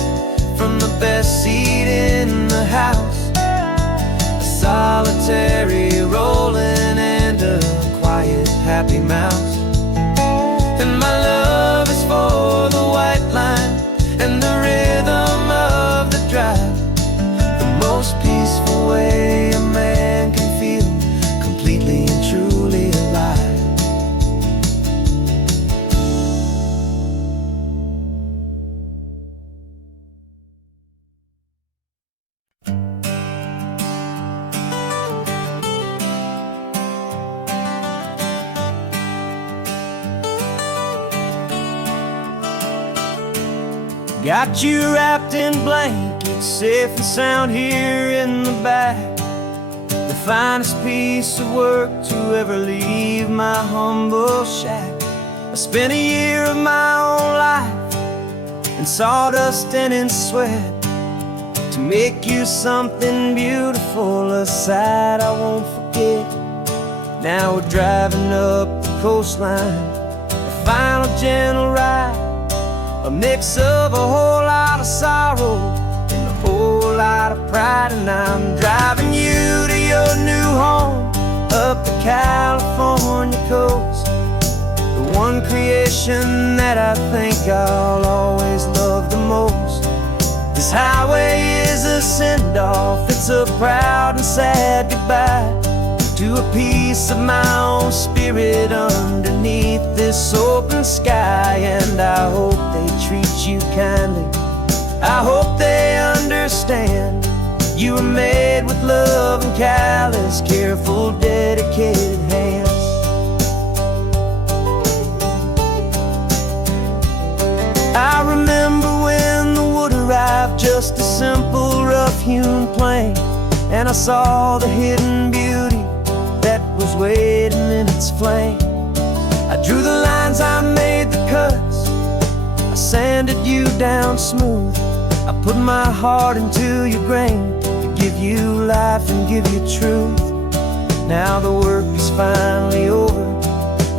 from the best seat in the house, a solitary rolling and a quiet happy mouse. And my love is for the white line and the rhythm of the drive, Got you wrapped in blankets, safe and sound here in the back. The finest piece of work to ever leave my humble shack. I spent a year of my own life in sawdust and in sweat to make you something beautiful, a sight I won't forget. Now we're driving up the coastline, a final gentle ride, a mix of a whole lot of sorrow and a whole lot of pride. And I'm driving you to your new home up the California coast, the one creation that I think I'll always love the most. This highway is a send-off, it's a proud and sad goodbye to a piece of my own spirit underneath this open sky. And I hope they treat you kindly, I hope they understand you were made with love and callous, careful, dedicated hands. I remember when the wood arrived, just a simple rough-hewn plank, and I saw the hidden beauty that was waiting in its flame. I drew the lines, I made the cuts, I sanded you down smooth. I put my heart into your grain to give you life and give you truth. Now the work is finally over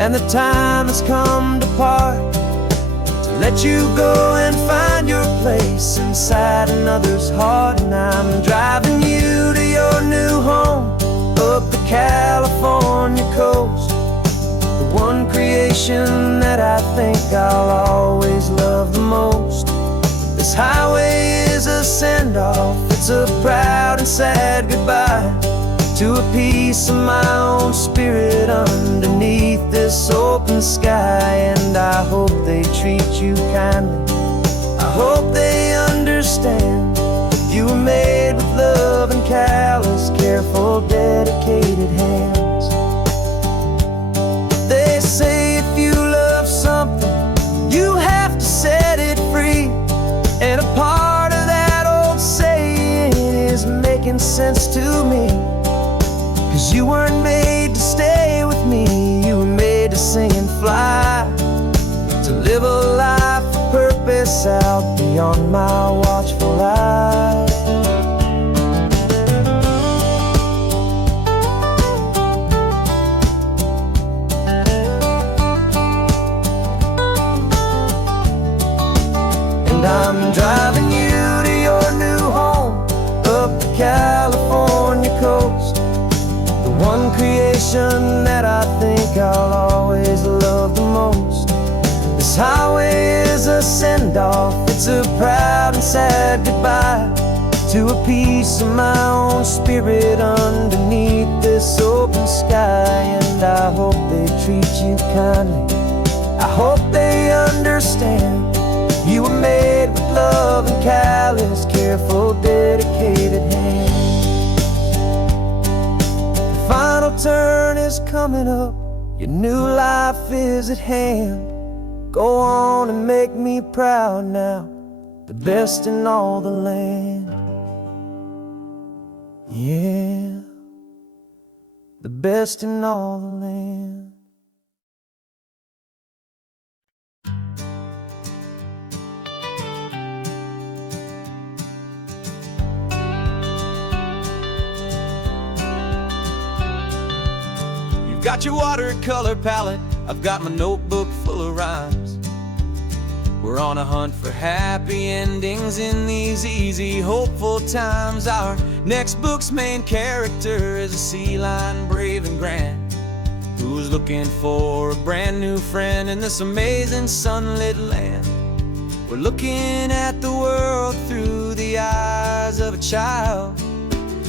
and the time has come to part, to let you go and find your place inside another's heart. And I'm driving you to your new home up the California coast, the one creation that I think I'll always love the most. This highway is a send-off, it's a proud and sad goodbye to a piece of my own spirit underneath this open sky. And I hope they treat you kindly, I hope they understand you were made with love and callous, careful, dedicated hands. They say if you love something, you have to set it free. And a part of that old saying is making sense to me, 'cause you weren't made to stay with me, you were made to sing and fly, to live a life of purpose out beyond my watchful eye. And I'm driving you to your new home up the California coast, the one creation that I think I'll always love the most. This highway is a send-off, it's a proud and sad goodbye to a piece of my own spirit underneath this open sky. And I hope they treat you kindly, I hope they understand you were made with love and callous, careful, dedicated hands. The final turn is coming up, your new life is at hand. Go on and make me proud now, the best in all the land. Yeah, the best in all the land. You've got your watercolor palette, I've got my notebook full of rhymes. We're on a hunt for happy endings in these easy, hopeful times. Our next book's main character is a sea lion, brave and grand, who's looking for a brand new friend in this amazing sunlit land. We're looking at the world through the eyes of a child,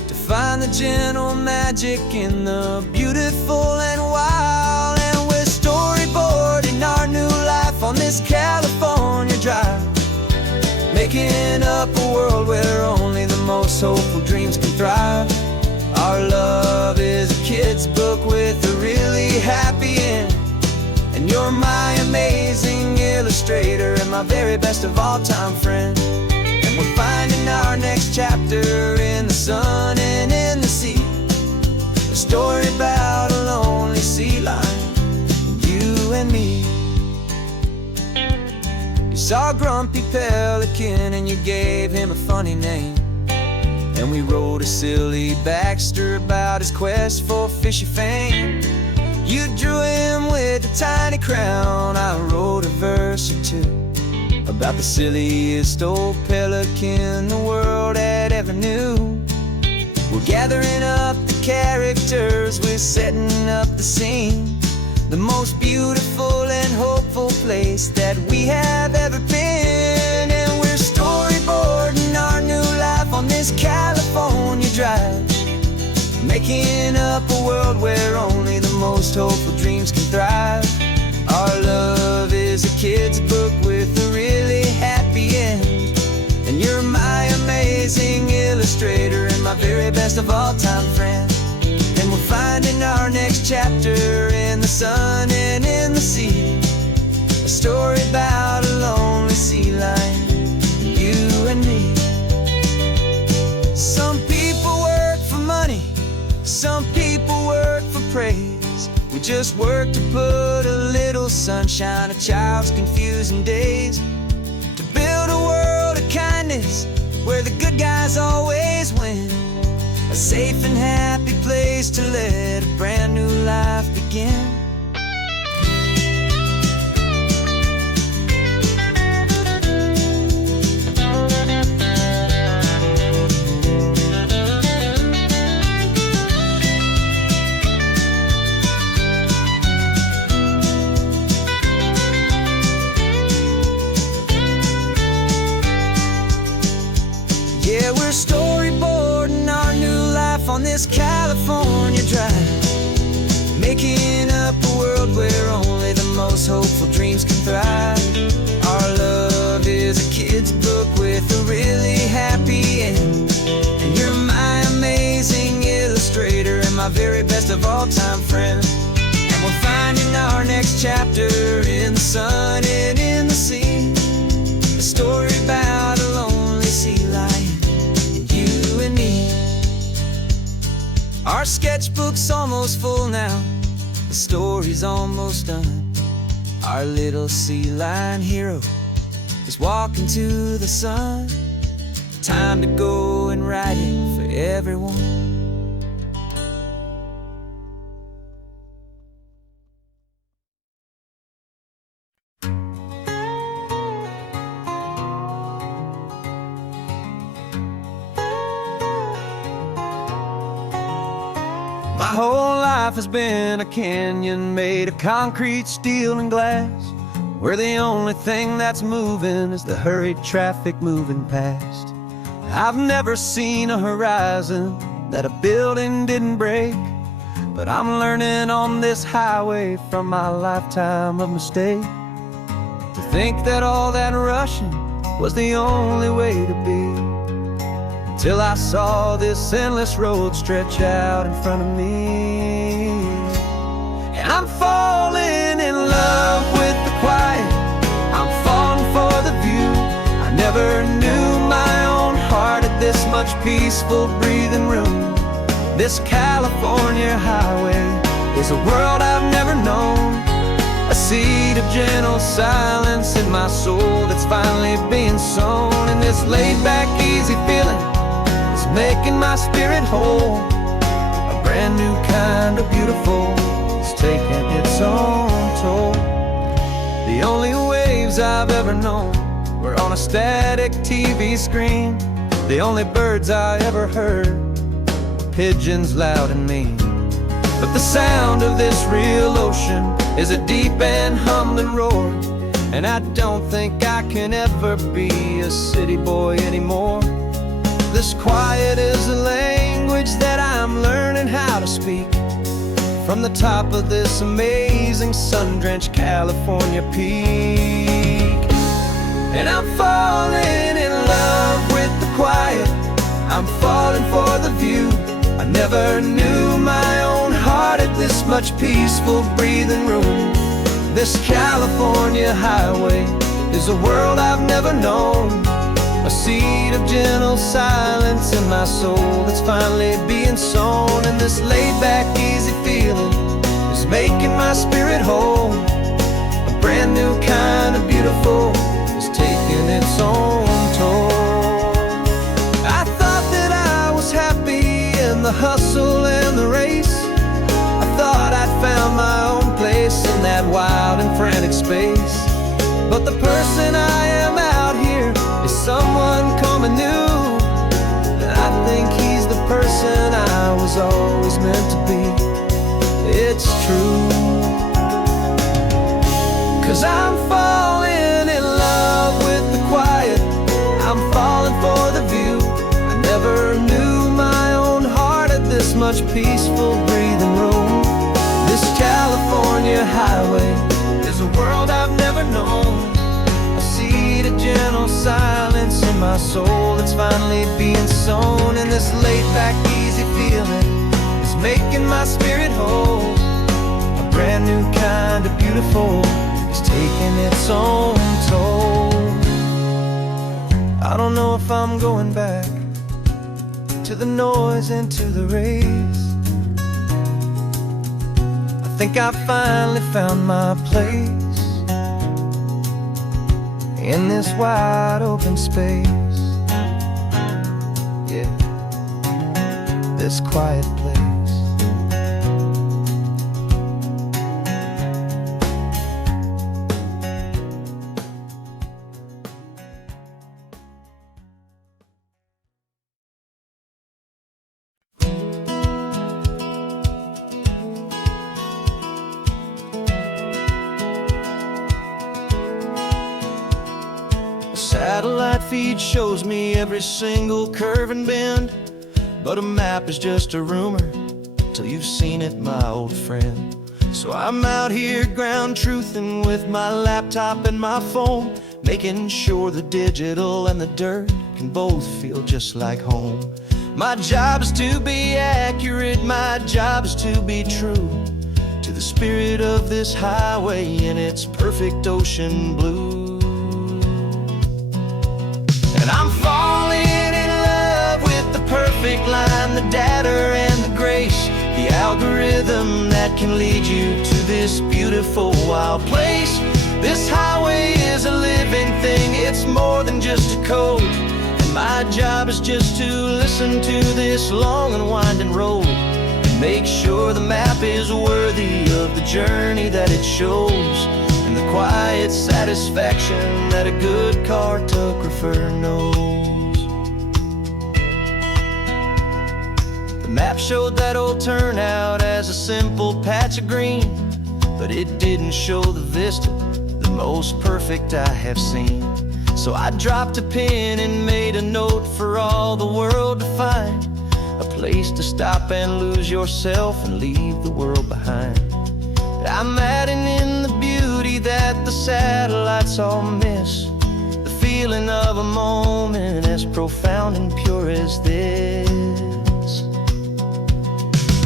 to find the gentle magic in the beautiful and wild. And we're storyboarding our new life on this California drive, making up a world where only the most hopeful dreams can thrive. Our love is a kid's book with a really happy end, and And you're my amazing illustrator and my very best of all-time friend. And we're finding our next chapter in the sun and in the sea, a story about a lonely sea lion, you and me. You saw a grumpy pelican and you gave him a funny name, and we wrote a silly Baxter about his quest for fishy fame. You drew him with a tiny crown, I wrote a verse or two about the silliest old pelican the world had ever knew. We're gathering up the characters, we're setting up the scene, the most beautiful and hopeful place that we have ever been. And we're storyboarding our new life on this California drive, making up a world where only the most hopeful dreams can thrive. Our love is a kid's book with a really happy end, and you're my amazing illustrator and my very best of all-time friend. And we're finding our next chapter in the sun and in the sea, a story about a lonely sea lion, you and me. Some people work for money, some people work for praise. We just work to put a little sunshine in a child's confusing days, to build a world of kindness where the good guys always win, a safe and happy place to let a brand new life begin. Yeah, we're storyboarding our new life on this California drive, making up a world where only the most hopeful dreams can thrive. Our love is a kid's book with a really happy end, and you're my amazing illustrator and my very best of all-time friend. And we're finding our next chapter in the sun and in the sea, a story about a lonely sea lion, and me. Our sketchbook's almost full now, the story's almost done. Our little sea lion hero is walking to the sun. Time to go and write it for everyone. My whole life has been a canyon made of concrete, steel, and glass, where the only thing that's moving is the hurried traffic moving past. I've never seen a horizon that a building didn't break, but I'm learning on this highway from my lifetime of mistake, to think that all that rushing was the only way to be, till I saw this endless road stretch out in front of me. And I'm falling in love with the quiet, I'm falling for the view. I never knew my own heart had this much peaceful breathing room. This California highway is a world I've never known, a seed of gentle silence in my soul that's finally being sown. And this laid-back, easy feeling making my spirit whole, a brand new kind of beautiful is taking its own toll. The only waves I've ever known were on a static TV screen. The only birds I ever heard were pigeons loud and mean. But the sound of this real ocean is a deep and humbling roar, and I don't think I can ever be a city boy anymore. This quiet is a language that I'm learning how to speak, from the top of this amazing sun-drenched California peak. And I'm falling in love with the quiet, I'm falling for the view. I never knew my own heart had this much peaceful breathing room, This California highway is a world I've never known, a seed of gentle silence in my soul that's finally being sown. And this laid-back, easy feeling is making my spirit whole. A brand new kind of beautiful is taking its own toll. I thought that I was happy in the hustle and the race. I thought I'd found my own place in that wild and frantic space. But the person I am out here is someone coming new, and I think he's the person I was always meant to be. It's true, 'cause I'm falling in love with the quiet. I'm falling for the view. I never knew my own heart had this much peaceful breathing room. This California highway is a world I've never known, a seed of gentle silence in my soul that's finally being sown. And this laid-back, easy feeling is making my spirit whole. A brand new kind of beautiful is taking its own toll. I don't know if I'm going back to the noise and to the race. I think I finally found my place in this wide open space. Yeah, this quiet place. Satellite feed shows me every single curve and bend, but a map is just a rumor till you've seen it, my old friend. So I'm out here ground truthing with my laptop and my phone, making sure the digital and the dirt can both feel just like home. My job is to be accurate, my job is to be true to the spirit of this highway in its perfect ocean blue. And I'm falling in love with the perfect line, the data and the grace, the algorithm that can lead you to this beautiful wild place. This highway is a living thing, it's more than just a code. And my job is just to listen to this long and winding road and make sure the map is worthy of the journey that it shows, and the quiet satisfaction that a good cartographer knows. The map showed that old turnout as a simple patch of green, but it didn't show the vista, the most perfect I have seen. So I dropped a pin and made a note for all the world to find, a place to stop and lose yourself and leave the world behind. I'm adding in the beauty that the satellites all miss, the feeling of a moment as profound and pure as this.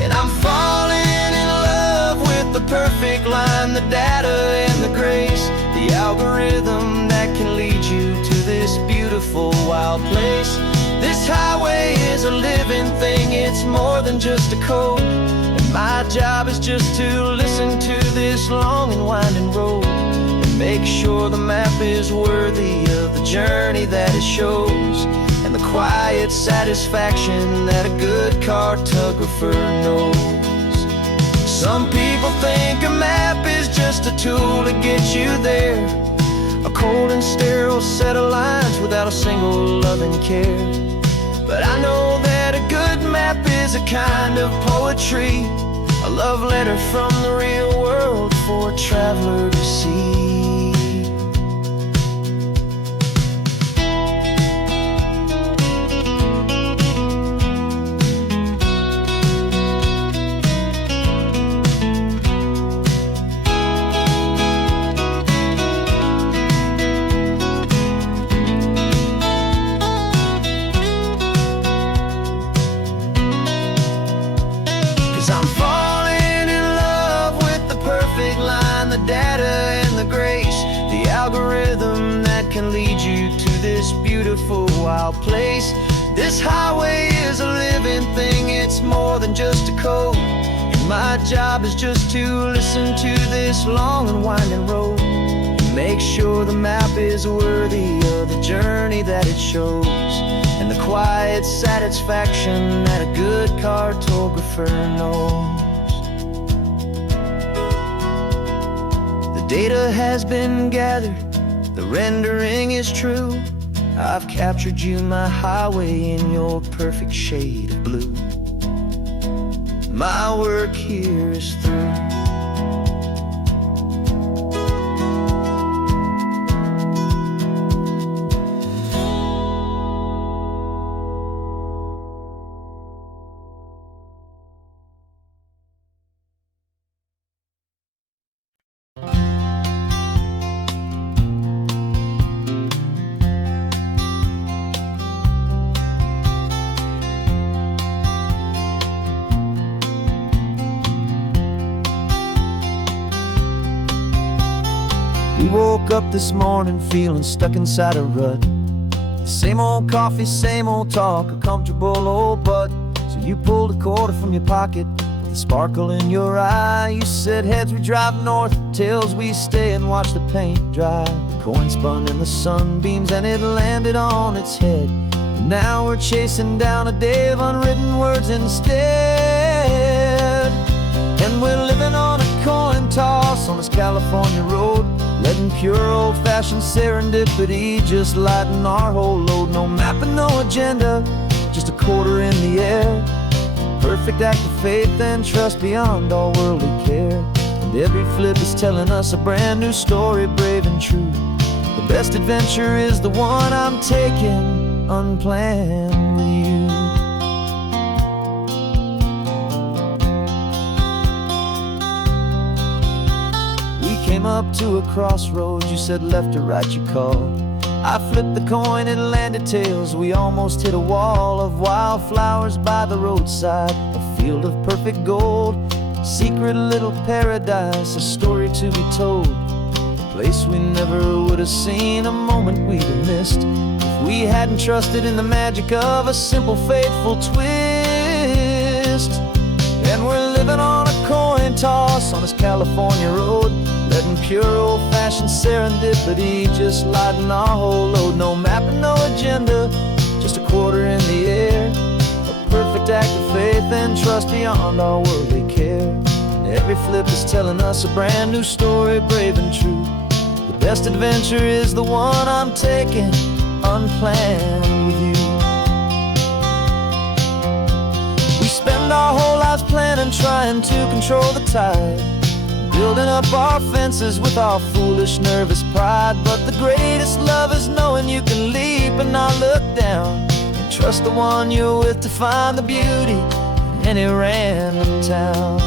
And I'm falling in love with the perfect line, the data and the grace, the algorithm that can lead you to this beautiful wild place. This highway is a living thing, it's more than just a code. My job is just to listen to this long and winding road and make sure the map is worthy of the journey that it shows, and the quiet satisfaction that a good cartographer knows. Some people think a map is just a tool to get you there, a cold and sterile set of lines without a single loving care. But I know that a good map is a kind of poetry, a love letter from the real world for a traveler to see. I'm falling in love with the perfect line, the data place. This highway is a living thing, it's more than just a code. And my job is just to listen to this long and winding road, and make sure the map is worthy of the journey that it shows, and the quiet satisfaction that a good cartographer knows. The data has been gathered, the rendering is true. I've captured you, my highway, in your perfect shade of blue. My work here is through. We woke up this morning feeling stuck inside a rut. Same old coffee, same old talk, a comfortable old butt. So you pulled a quarter from your pocket with a sparkle in your eye. You said, heads we drive north, tails we stay and watch the paint dry. The coin spun in the sunbeams and it landed on its head. And now we're chasing down a day of unwritten words instead. And we're living on a coin toss on this California road, letting pure old-fashioned serendipity just lighten our whole load. No map and no agenda, just a quarter in the air. Perfect act of faith and trust beyond all worldly care. And every flip is telling us a brand new story, brave and true. The best adventure is the one I'm taking, unplanned with you. Came up to a crossroads, you said left or right you called. I flipped the coin, it landed tails. We almost hit a wall of wildflowers by the roadside, a field of perfect gold, secret little paradise, a story to be told. A place we never would have seen, a moment we'd have missed if we hadn't trusted in the magic of a simple faithful twist. And we're living on a coin toss on this California road, letting pure old-fashioned serendipity just lighten our whole load. No map and no agenda, just a quarter in the air. A perfect act of faith and trust beyond all worldly care. And every flip is telling us a brand new story, brave and true. The best adventure is the one I'm taking, unplanned with you. We spend our whole lives planning, trying to control the tide, building up our fences with our foolish, nervous pride. But the greatest love is knowing you can leap and not look down, and trust the one you're with to find the beauty in any random town.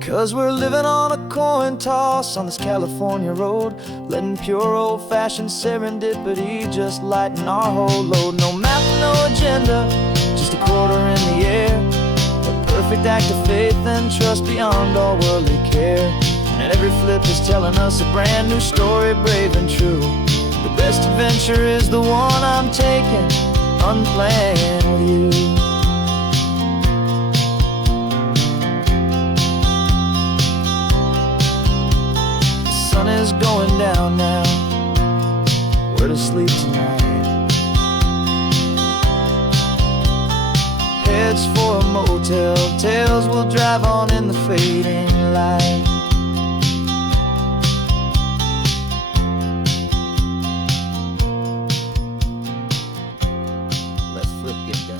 'Cause we're living on a coin toss on this California road, letting pure old-fashioned serendipity just lighten our whole load. No map, no agenda, just a quarter in the air. A perfect act of faith and trust beyond all worldly care. And every flip is telling us a brand new story, brave and true. The best adventure is the one I'm taking, unplanned with you. The sun is going down now, we're to sleep tonight. Heads for a motel, tails will drive on in the fading light. Let's flip get down.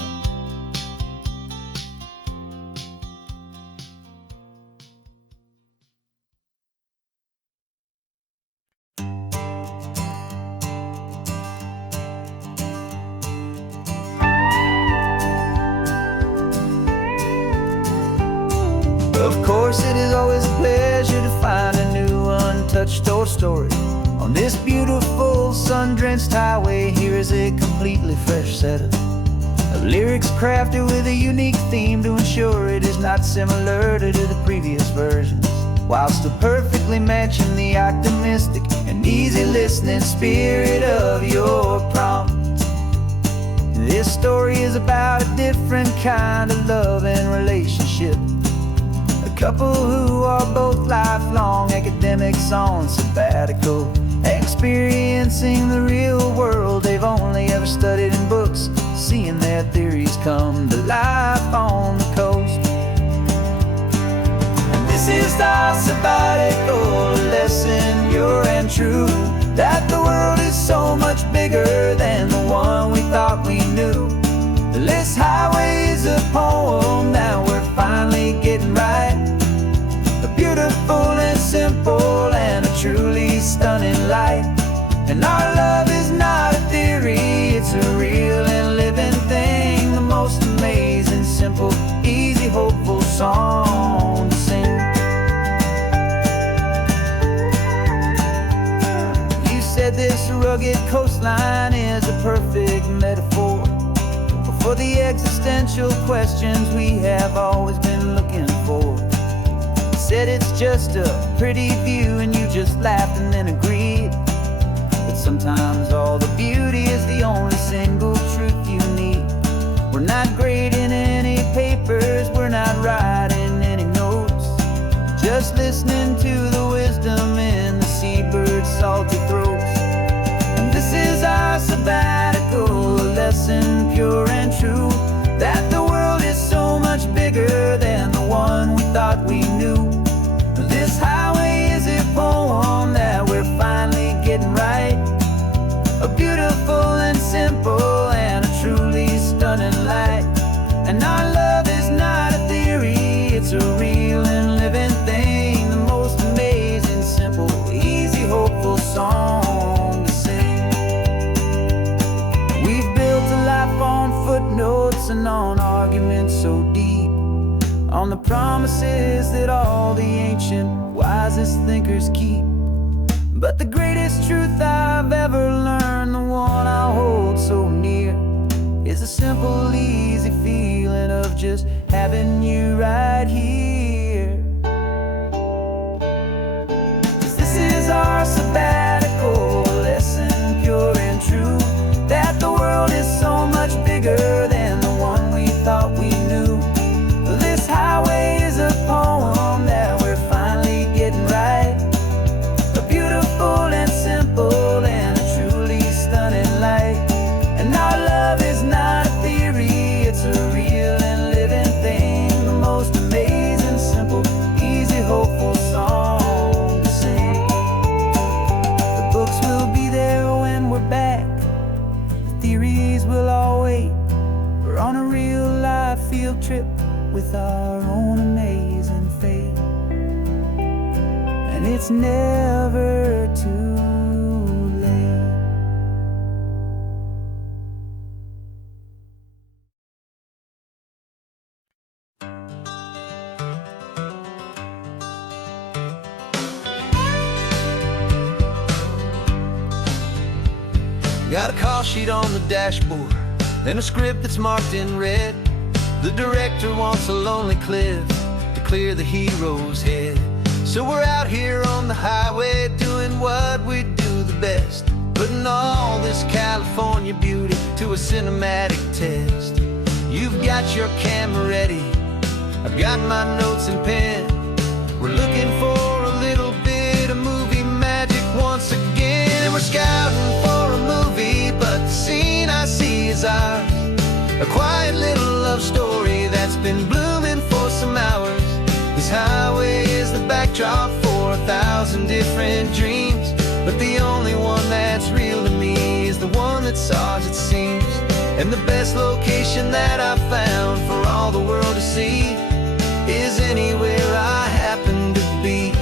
Of course, it is always a pleasure to find a new untouched old story on On this beautiful sun-drenched highway, here is a completely fresh set of lyrics crafted with a unique theme to ensure it is not similar to the previous versions, while still perfectly matching the optimistic and easy listening spirit of your prompt. This story is about a different kind of love and relationship. A couple who are both lifelong academics on sabbatical, experiencing the real world they've only ever studied in books, seeing their theories come to life on the coast. And this is our sabbatical lesson, pure and true, that the world is so much bigger than the one we thought we knew. This highway is a poem that we're finally getting right. A beautiful and simple and a truly stunning light. And our love is not a theory, it's a real and living thing. The most amazing, simple, easy, hopeful song to sing. You said this rugged coastline is a perfect metaphor for the existential questions we have always been looking for. You said it's just a pretty view and you just laughed and then agreed. But sometimes all the beauty is the only single truth you need. We're not grading any papers, we're not writing any notes, just listening to the wisdom in the seabird's salty throats. And this is our sabbatical lesson, pure and true, that the world is so much bigger than the one we thought we knew. This highway is a poem that we're finally getting right. A beautiful and simple and a truly stunning light. And our love is not a theory, it's a real and living thing. The most amazing, simple, easy, hopeful song to sing. We've built a life on footnotes and on arguments so deep, on the promises that all the ancient, wisest thinkers keep. But the greatest truth I've ever learned, the one I hold so near, is a simple, easy feeling of just having you right here. 'Cause this is our sabbatical lesson, pure and true, that the world is so much bigger than the one we thought we knew. This highway is a poem that we're finally getting right. A beautiful and simple and a truly stunning light. And our love is not a theory, it's a real and living thing. The most amazing, simple, easy, hopeful song to sing. The books will be there when we're back, the theories will all wait. We're on a real life field trip with our own amazing fate. And it's never too late. Got a call sheet on the dashboard and a script that's marked in red. The director wants a lonely cliff to clear the hero's head. So we're out here on the highway doing what we do the best, putting all this California beauty to a cinematic test. You've got your camera ready, I've got my notes and pen. We're looking for a little bit of movie magic once again. And we're scouting for a movie, but the scene I see is ours. A quiet little love story that's been blooming for some hours. This highway is the backdrop for 1,000 different dreams, but the only one that's real to me is the one that's ours, it seems. And the best location that I've found for all the world to see is anywhere I happen to be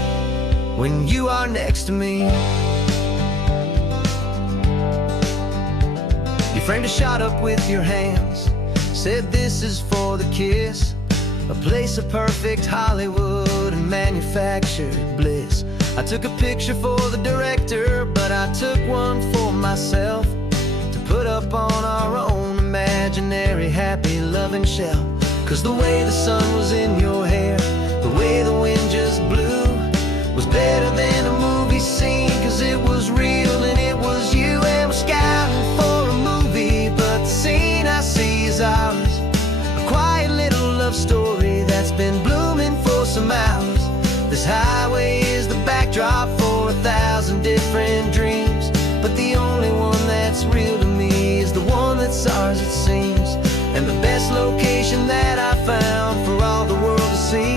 when you are next to me. You framed a shot up with your hands, said this is for the kiss, a place of perfect Hollywood and manufactured bliss. I took a picture for the director, but I took one for myself to put up on our own imaginary happy loving shelf. 'Cause the way the sun was in your hair, the way the wind just blew, was better than a movie scene. 'Cause it was real and it was you, and we're scouting for a movie, but the scene I see is ours. A quiet little love story that's been blooming for some hours. This highway is the backdrop for 1,000 different dreams, but the only one that's real to me is the one that's ours, it seems. And the best location that I found for all the world to see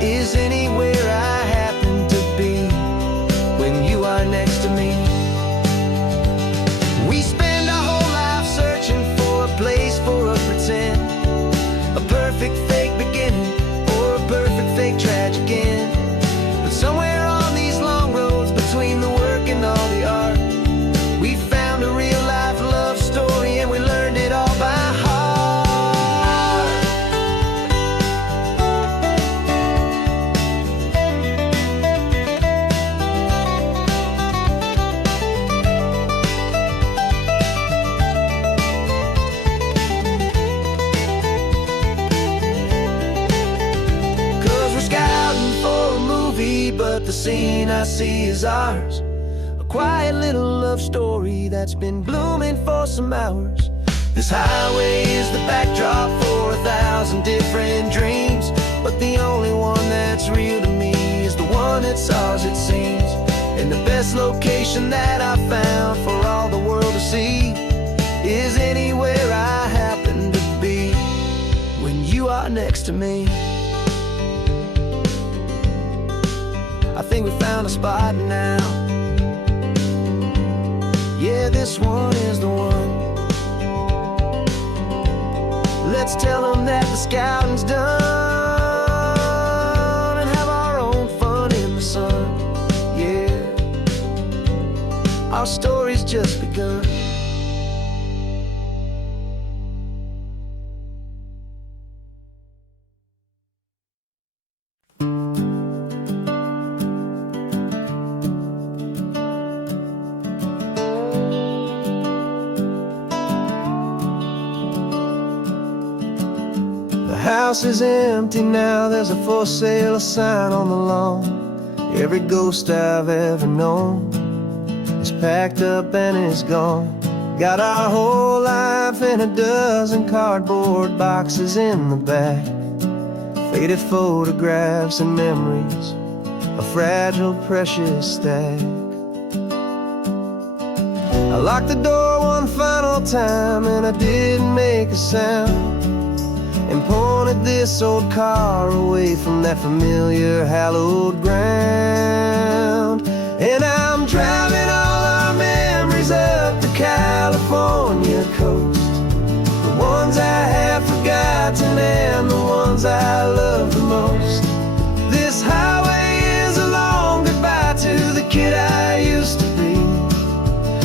is anywhere I happen to be when you are next to me. We spend our whole life searching for a place for a pretend, a perfect fake beginning or a perfect fake tragic end. But somewhere on these long roads between the work and all the art, we found a real life love story, and we learned it all by heart. 'Cause we're scouting for a movie, but the scene I see is ours. A quiet little love story that's been blooming for some hours. This highway is the backdrop for 1,000 different dreams, but the only one that's real to me is the one that's ours, it seems. And the best location that I found for all the world to see is anywhere I happen to be when you are next to me. I think we found a spot now. Yeah, this one is the one. Let's tell them that the scouting's done and have our own fun in the sun. Yeah, our story's just begun. The house is empty now, there's a for sale sign on the lawn. Every ghost I've ever known is packed up and is gone. Got our whole life in a dozen cardboard boxes in the back. Faded photographs and memories, a fragile, precious stack. I locked the door one final time and I didn't make a sound, and pointed this old car away from that familiar hallowed ground. And I'm driving all our memories up the California coast, the ones I have forgotten and the ones I love the most. This highway is a long goodbye to the kid I used to be,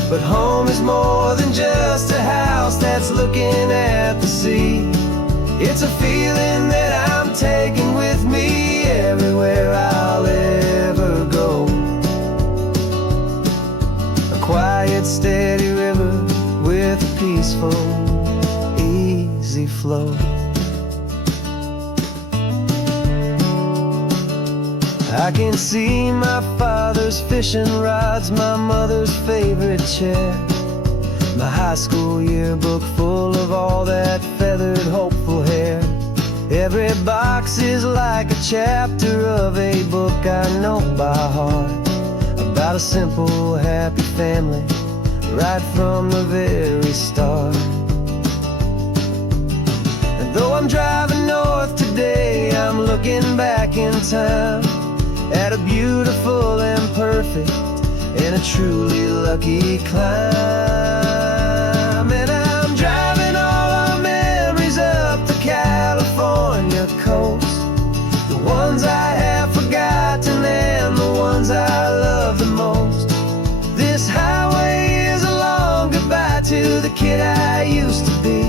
but home is more than just a house that's looking at the sea. It's a feeling that I'm taking with me everywhere I'll ever go. A quiet, steady river with a peaceful, easy flow. I can see my father's fishing rods, my mother's favorite chair, my high school yearbook full of all that feathered, hopeful hair. Every box is like a chapter of a book I know by heart, about a simple, happy family right from the very start. And though I'm driving north today, I'm looking back in time at a beautiful and perfect and a truly lucky climb. And I'm driving all our memories up the California coast, the ones I have forgotten and the ones I love the most. This highway is a long goodbye to the kid I used to be,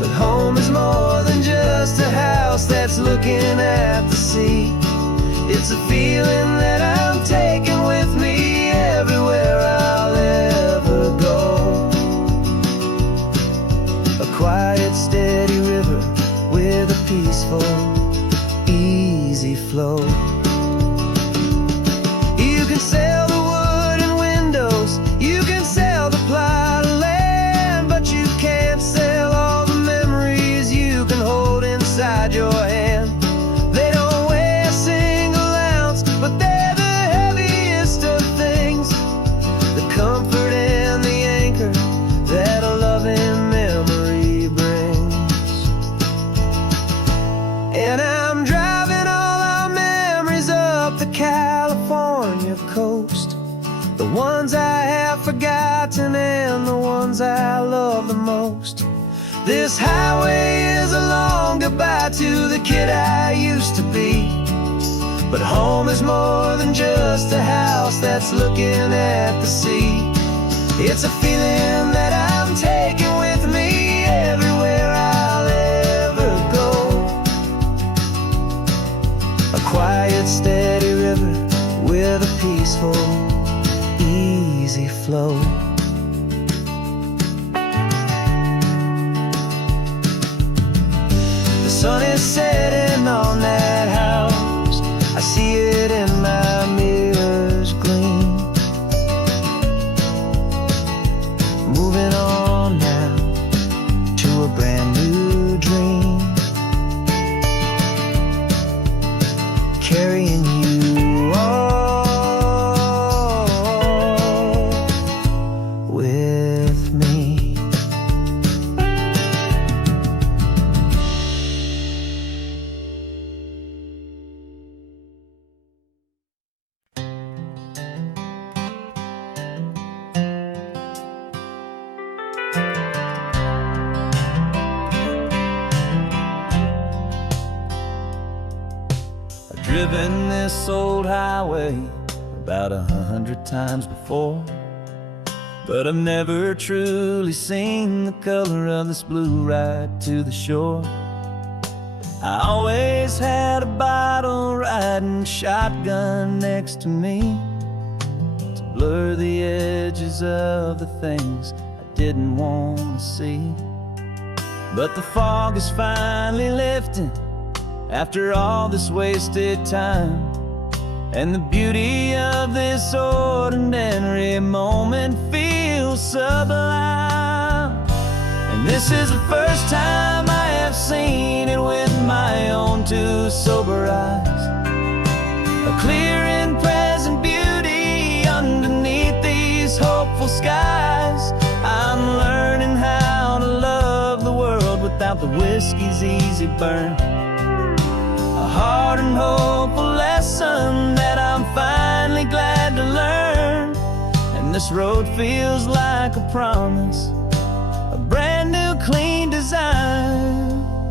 but home is more than just a house that's looking at the sea. It's a feeling that I'm taking with me everywhere I'll ever go. A quiet, steady river with a peaceful, easy flow. You can sail the wooden windows, you can sail the plot of land, but you can't sail all the memories you can hold inside your hand. They don't weigh a single ounce, but they're the heaviest of things, the comfort and the anchor that a loving memory brings. And I'm driving all our memories up the California coast, the ones I have forgotten and the ones I love the most. This highway is a long goodbye to the kid I used to be, but home is more than just a house that's looking at the sea. It's a feeling that I'm taking with me everywhere I'll ever go. A quiet, steady river with a peaceful, easy flow. The sun is setting on that house, I see it in my mirror's gleam. Moving on now to a brand new dream, carrying you all with me. I've driven this old highway about 100 times before, but I've never truly seen the color of this blue right to the shore. I always had a bottle riding shotgun next to me to blur the edges of the things I didn't want to see. But the fog is finally lifting after all this wasted time, and the beauty of this ordinary moment feels sublime. And this is the first time I have seen it with my own two sober eyes, a clear and present beauty underneath these hopeful skies. I'm learning how to love the world without the whiskey's easy burn, a hard and hopeful lesson that I'm finally glad to learn. And this road feels like a promise, a brand new clean design.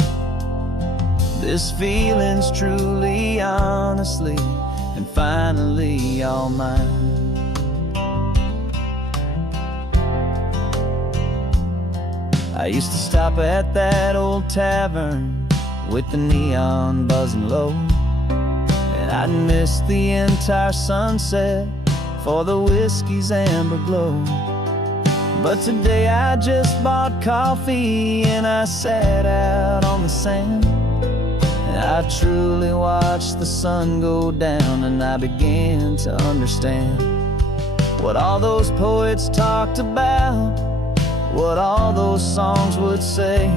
This feeling's truly, honestly, and finally all mine. I used to stop at that old tavern with the neon buzzing low, and I'd miss the entire sunset for the whiskey's amber glow. But today I just bought coffee and I sat out on the sand, and I truly watched the sun go down, and I began to understand what all those poets talked about, what all those songs would say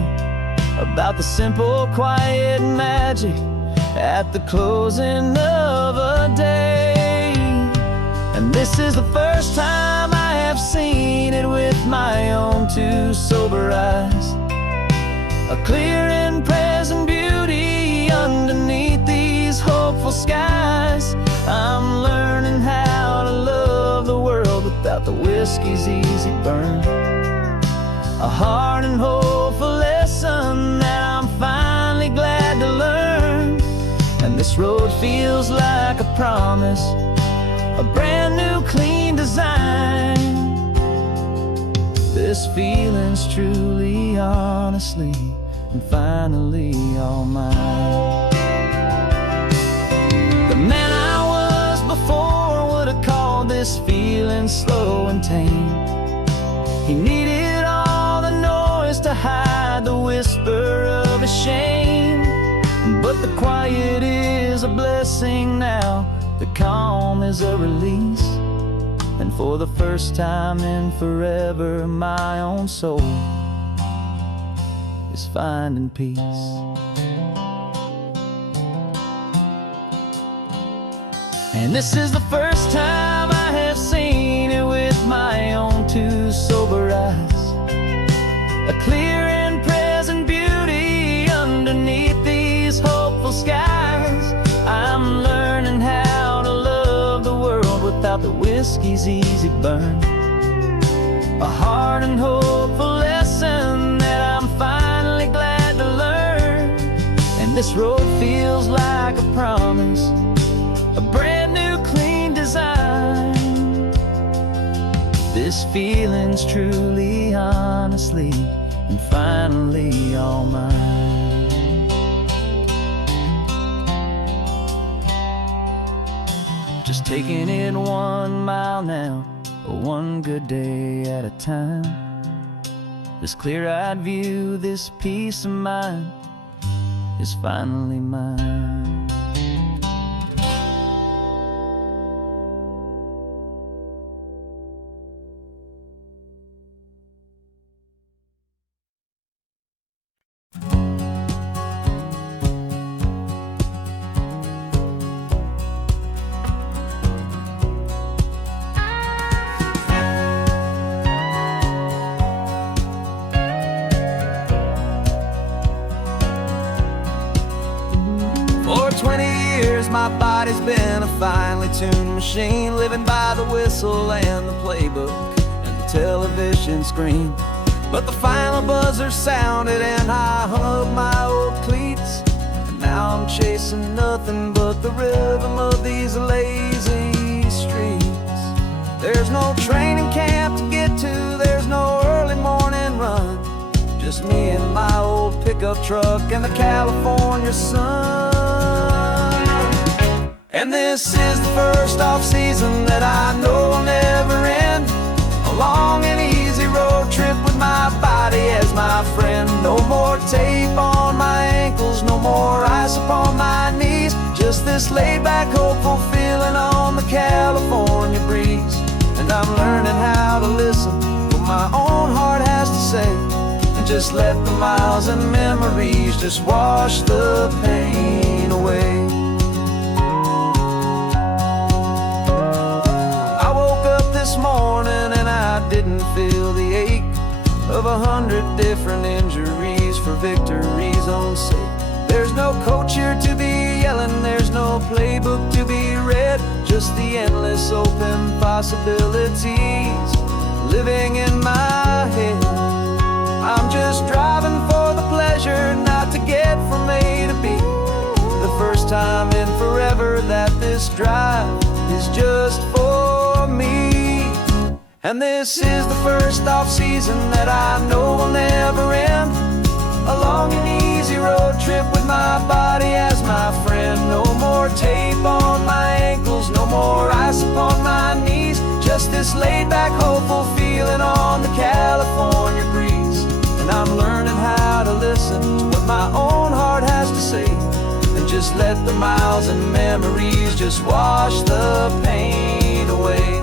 about the simple, quiet magic at the closing of a day. And this is the first time I have seen it with my own two sober eyes, a clear and present beauty underneath these hopeful skies. I'm learning how to love the world without the whiskey's easy burn, a hard and hopeful lesson that I'm finally glad to learn. And this road feels like a promise, a brand new clean design. This feeling's truly, honestly, and finally all mine. The man slow and tame. He needed all the noise to hide the whisper of his shame. But the quiet is a blessing now, the calm is a release. And for the first time in forever, my own soul is finding peace. And this is the first time I have seen it with my own two sober eyes. A clear and present beauty underneath these hopeful skies. I'm learning how to love the world without the whiskey's easy burn. A hard and hopeful lesson that I'm finally glad to learn. And this road feels like a promise, a brand new clean design. This feeling's truly, honestly, and finally all mine. Just taking it 1 mile now, one good day at a time. This clear-eyed view, this peace of mind is finally mine. For 20 years my body's been a finely tuned machine, living by the whistle and the playbook and the television screen. But the final buzzer sounded and I hung up my old cleats, and now I'm chasing nothing but the rhythm of these lazy streets. There's no training camp to get to, there's no early morning run, just me and my old pickup truck and the California sun. And this is the first off-season that I know will never end. A long and easy road trip with my body as my friend. No more tape on my ankles, no more ice upon my knees. Just this laid-back, hopeful feeling on the California breeze. And I'm learning how to listen to what my own heart has to say, and just let the miles and memories just wash the pain away. This morning and I didn't feel the ache of 100 different injuries for victory's own sake. There's no coach here to be yelling, there's no playbook to be read, just the endless open possibilities living in my head. I'm just driving for the pleasure, not to get from A to B. The first time in forever that this drive is just for me. And this is the first off-season that I know will never end. A long and easy road trip with my body as my friend. No more tape on my ankles, no more ice upon my knees. Just this laid-back, hopeful feeling on the California breeze. And I'm learning how to listen to what my own heart has to say, and just let the miles and memories just wash the pain away.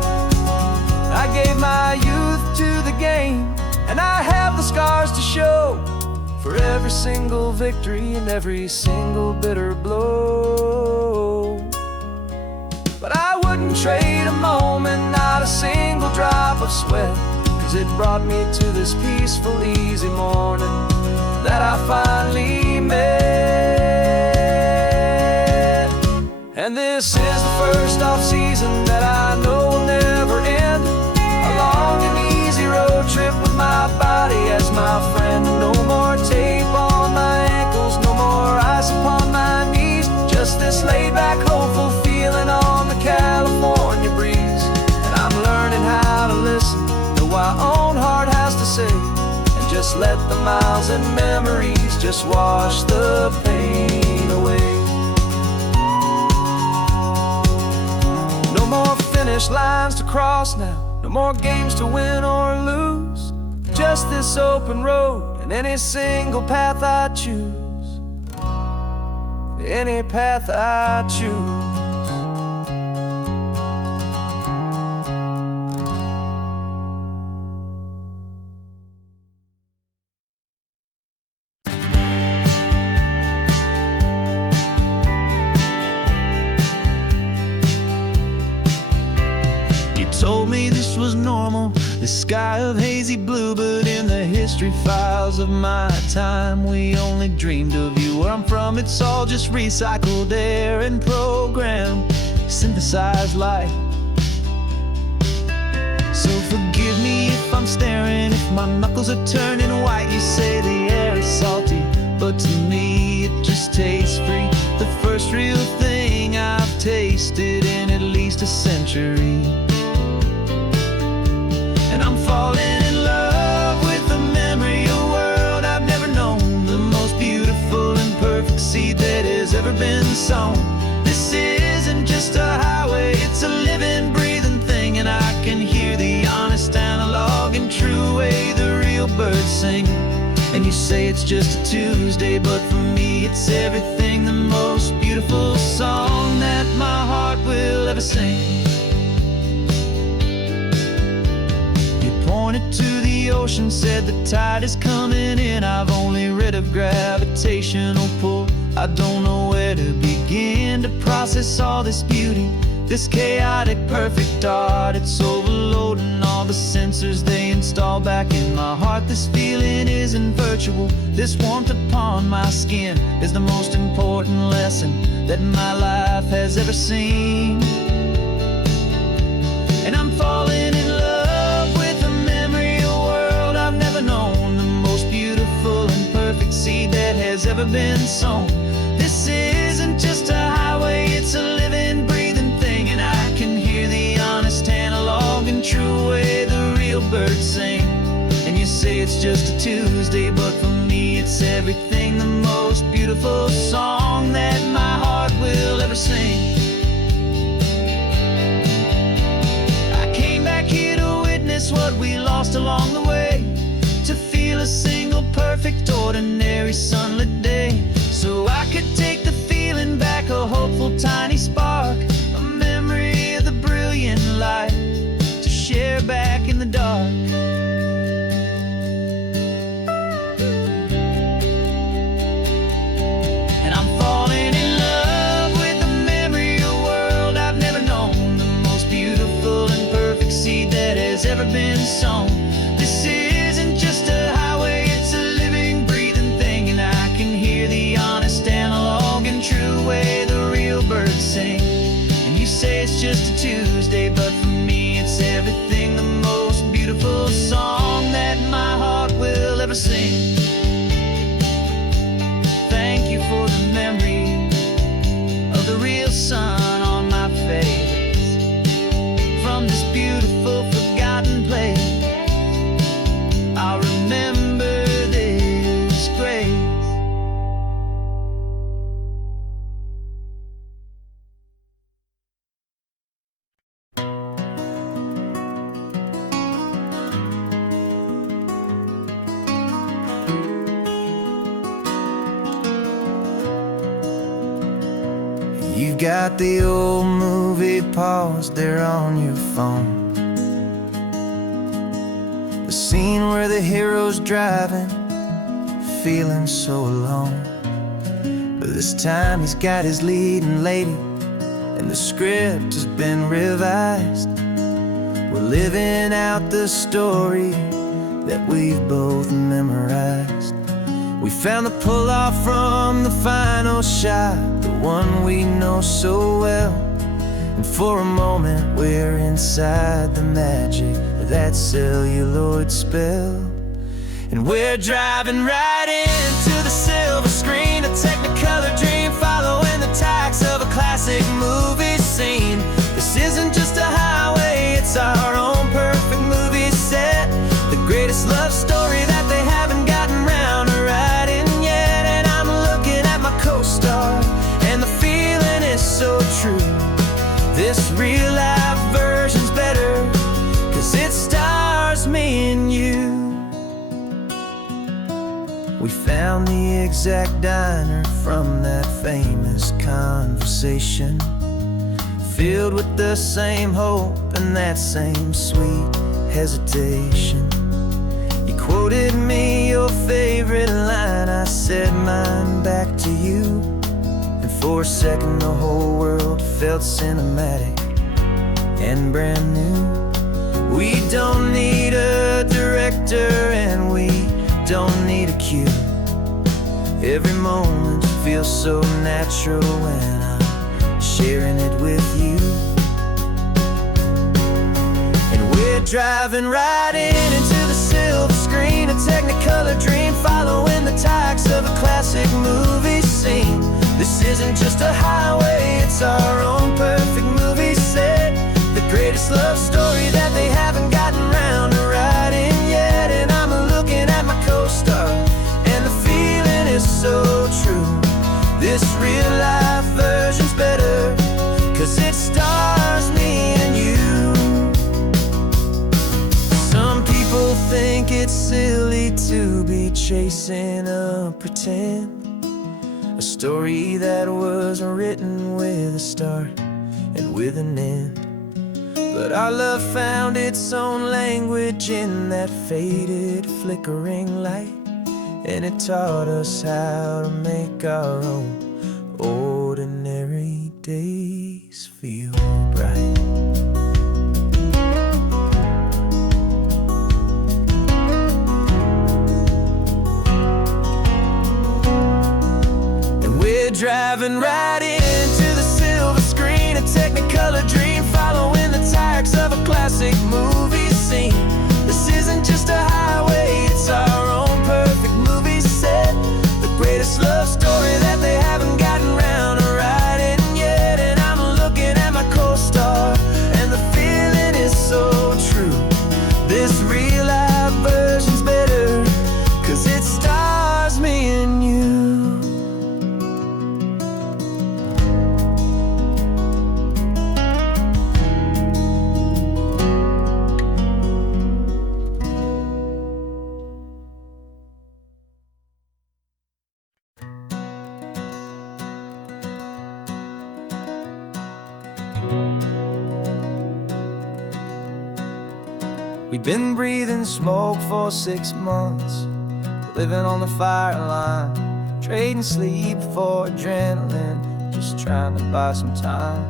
I gave my youth to the game, and I have the scars to show for every single victory and every single bitter blow. But I wouldn't trade a moment, not a single drop of sweat, 'cause it brought me to this peaceful, easy morning that I finally met. And this is the first off-season that I know will never end. A long and easy road trip with my body as my friend. No more tape on my ankles, no more ice upon my knees. Just this laid-back, hopeful feeling on the California breeze. And I'm learning how to listen to what my own heart has to say, and just let the miles and memories just wash the pain away. No more finish lines to cross now, no No more games to win or lose, just this open road and any single path I choose. Any path I choose. Told me this was normal, this sky of hazy blue, but in the history files of my time, we only dreamed of you. Where I'm from, it's all just recycled air and programmed, synthesized light. So forgive me if I'm staring, if my knuckles are turning white. You say the air is salty, but to me it just tastes free. The first real thing I've tasted in at least a century. And I'm falling in love with the memory of a world I've never known, the most beautiful and perfect seed that has ever been sown. This isn't just a highway, it's a living, breathing thing, and I can hear the honest analog and true way the real birds sing. And you say it's just a Tuesday, but for me it's everything, the most beautiful song that my heart will ever sing. Pointed to the ocean, said the tide is coming in. I've only read of gravitational pull. I don't know where to begin to process all this beauty, this chaotic perfect art. It's overloading all the sensors they install back in my heart. This feeling isn't virtual, this warmth upon my skin is the most important lesson that my life has ever seen. And I'm falling in love with a memory of a world I've never known, the most beautiful and perfect seed that has ever been sown. This isn't just a highway, it's a living, breathing thing, and I can hear the honest analog and true way the real birds sing. And you say it's just a Tuesday, but for me it's everything, the most beautiful song that my heart will ever sing. What we lost along the way, to feel a single perfect ordinary sunlit day, so I could take the feeling back, a hopeful tiny spark, a memory of the brilliant light to share back in the dark. And I'm falling in love with the memory of a world I've never known, the most beautiful and perfect seed that has ever been sown. This isn't just a highway, it's a living, breathing thing, and I can hear the honest analog and true way the real birds sing. And you say it's just a Tuesday, but for me it's everything, the most beautiful song that my heart will ever sing. Thank you for the memory of the real sun on my face, from this beautiful forgotten place. I'll remember this grace. You've got the old movie paused there on your phone, the scene where the hero's driving, feeling so alone. But this time he's got his leading lady, and the script has been revised. We're living out the story that we've both memorized. We found the pull-off from the final shot, the one we know so well. And for a moment we're inside the magic of that celluloid spell. And we're driving right into the silver screen, a technicolor dream, following the tacks of a classic movie scene. This isn't just a highway, it's our own perfect movie set, the greatest love story that they haven't gotten round to writing yet. And I'm looking at my co-star, and the feeling is so true. This real life version's better, 'cause it's exact diner from that famous conversation, filled with the same hope and that same sweet hesitation. You quoted me your favorite line, I said mine back to you, and for a second the whole world felt cinematic and brand new. We don't need a director and we don't need a cue. Every moment feels so natural when I'm sharing it with you. And we're driving right into the silver screen, a technicolor dream, following the tacks of a classic movie scene. This isn't just a highway, it's our own perfect movie set, the greatest love story that they haven't gotten round to writing yet. And I'm looking at my co-star, and the feeling is so true. This real life version's better, 'cause it stars me and you. Some people think it's silly to be chasing a pretend, a story that was written with a start and with an end. But our love found its own language in that faded, flickering light, and it taught us how to make our own ordinary days feel bright. And we're driving right into the silver screen, a technicolor dream, following the tacks of a classic movie scene. This isn't just a highway, it's our own perfect movie set, the greatest love story that they haven't gotten round to writing yet. And I'm looking at my co-star, and the feeling is so true. This real life version's better, 'cause it stars me and you. We've been breathing smoke for 6 months, living on the fire line, trading sleep for adrenaline, just trying to buy some time.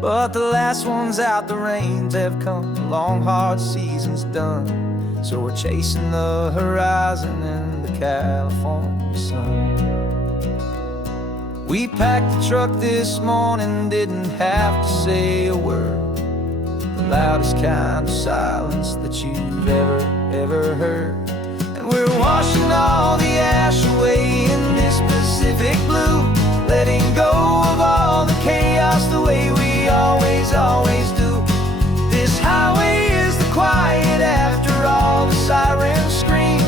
But the last one's out, the rains have come, the long hard season's done, so we're chasing the horizon in the California sun. We packed the truck this morning, didn't have to say a word, loudest kind of silence that you've ever heard. And we're washing all the ash away in this Pacific blue, letting go of all the chaos the way we always do. This highway is the quiet after all the sirens scream,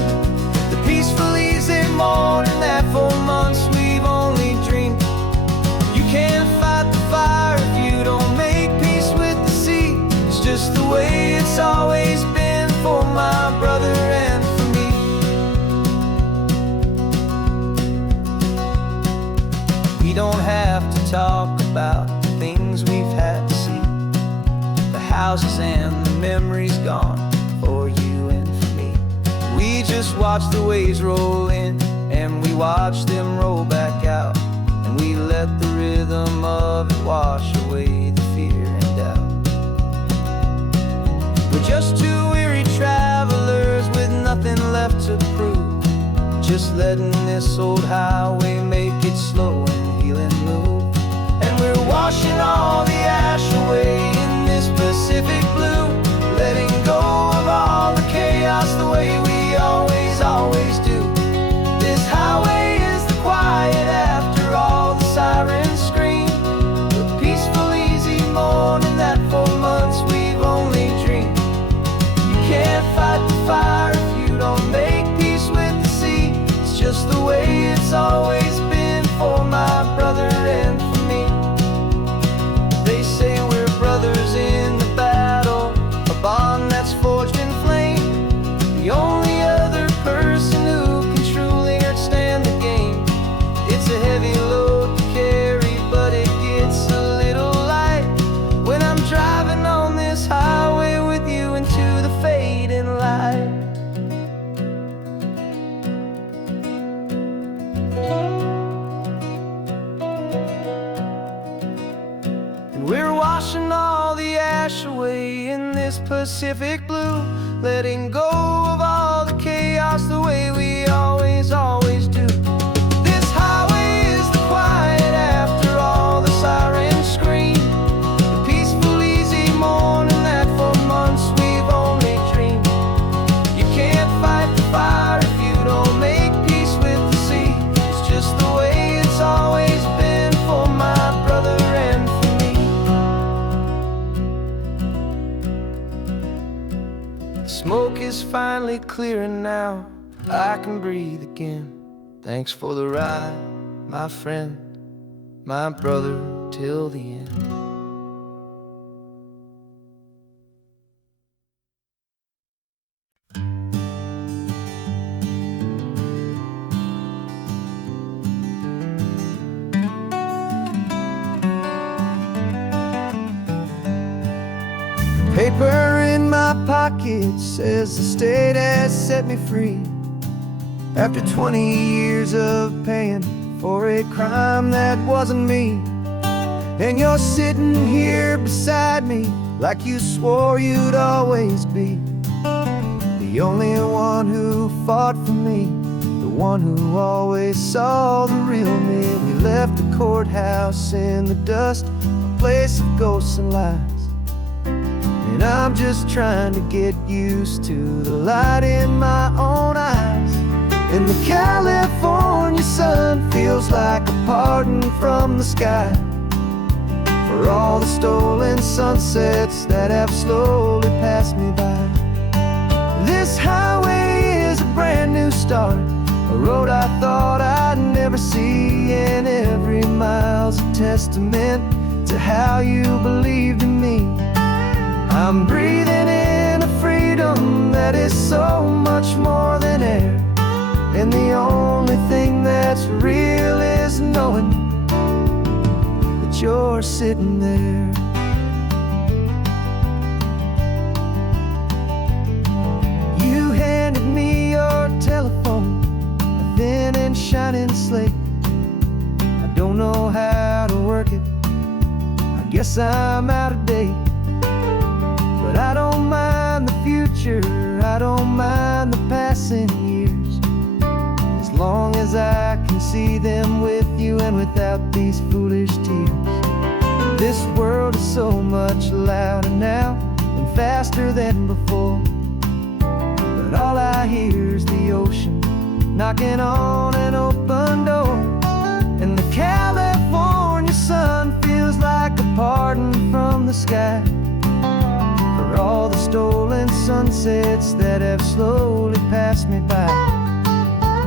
the peaceful easy morning that for months we've only dreamed. You can't fight the fire if you don't make peace with the sea. It's just the way it's always been for my brother and for me. We don't have to talk about the things we've had to see, the houses and the memories gone for you and for me. We just watch the waves roll in, and we watch them roll back out, and we let the rhythm of it wash away the fear and doubt. We're just two weary travelers with nothing left to prove, just letting this old highway make it slow and healing move. And we're washing all the ash away in this Pacific blue, letting go of all the chaos the way we always do. This highway is the quiet after all the sirens scream, the peaceful easy morning that for months we've only dreamed. You can't fight the fire if you don't make peace with the sea. It's just the way it's always been for my washing all the ash away in this Pacific blue, letting go of all the chaos the way we always do. This highway is the quiet after all the sirens scream, the peaceful, easy morning that for months we've only dreamed. You can't fight the fire if you don't make peace with the sea. It's just the way it's always been for my brother and for me. The smoke is finally clearing now, I can breathe again. Thanks for the ride, my friend, my brother, till the end. Paper in my pocket says the state has set me free, after 20 years of paying for a crime that wasn't me. And you're sitting here beside me like you swore you'd always be, the only one who fought for me, the one who always saw the real me. We left the courthouse in the dust, a place of ghosts and lies, and I'm just trying to get used to the light in my own eyes. And the California sun feels like a pardon from the sky for all the stolen sunsets that have slowly passed me by. This highway is a brand new start, a road I thought I'd never see, and every mile's a testament to how you believed in me. I'm breathing in a freedom that is so much more than air, and the only thing that's real is knowing that you're sitting there. You handed me your telephone, a thin and shining slate. I don't know how to work it, I guess I'm out of date. But I don't mind the future, I don't mind the passing years, as long as I can see them with you and without these foolish tears. This world is so much louder now and faster than before, but all I hear is the ocean knocking on an open door. And the California sun feels like a pardon from the sky for all the stolen sunsets that have slowly passed me by.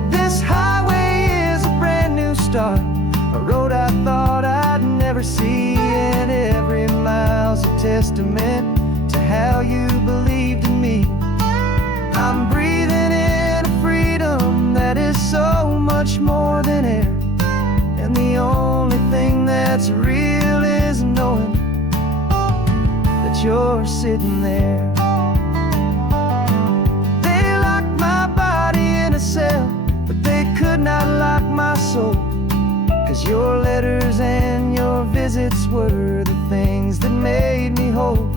This highway is a brand new start, a road I thought I'd never see, and every mile's a testament to how you believed in me. I'm breathing in a freedom that is so much more than air, and the only thing that's real is knowing that you're sitting there. They locked my body in a cell, but they could not lock my soul, 'cause your letters and your visits were the things that made me whole.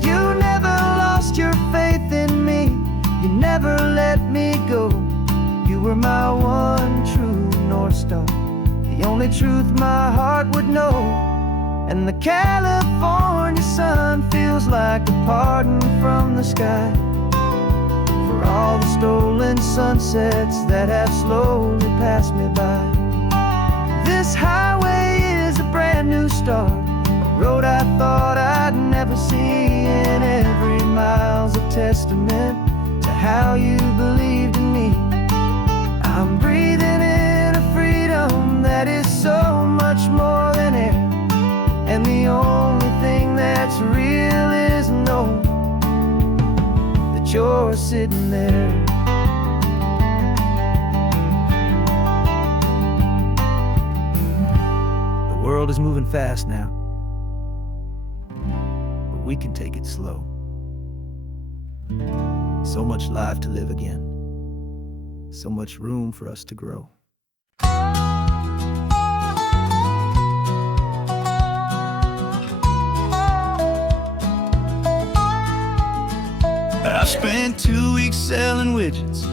You never lost your faith in me, you never let me go. You were my one true North Star, the only truth my heart would know. And the California sun feels like a pardon from the sky for all the stolen sunsets that have slowly passed me by. This highway is a brand new start, a road I thought I'd never see, and every mile's a testament to how you believed in me. I'm breathing in a freedom that is so much more than air, and the only thing that's real is knowing that you're sitting there. The world is moving fast now, but we can take it slow. So much life to live again, so much room for us to grow. Spent 2 weeks selling widgets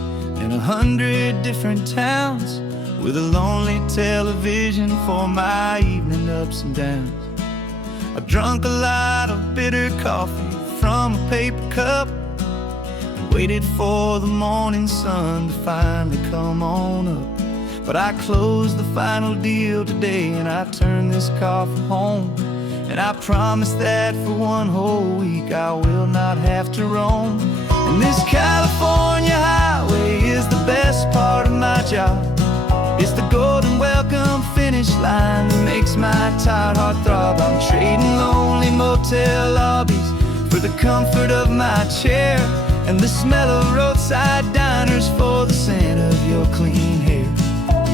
in 100 different towns, with a lonely television for my evening ups and downs. I drunk a lot of bitter coffee from a paper cup, and waited for the morning sun to finally come on up. But I closed the final deal today, and I turned this car for home. And I promise that for one whole week I will not have to roam. And this California highway is the best part of my job. It's the golden welcome finish line that makes my tired heart throb. I'm trading lonely motel lobbies for the comfort of my chair, and the smell of roadside diners for the scent of your clean hair.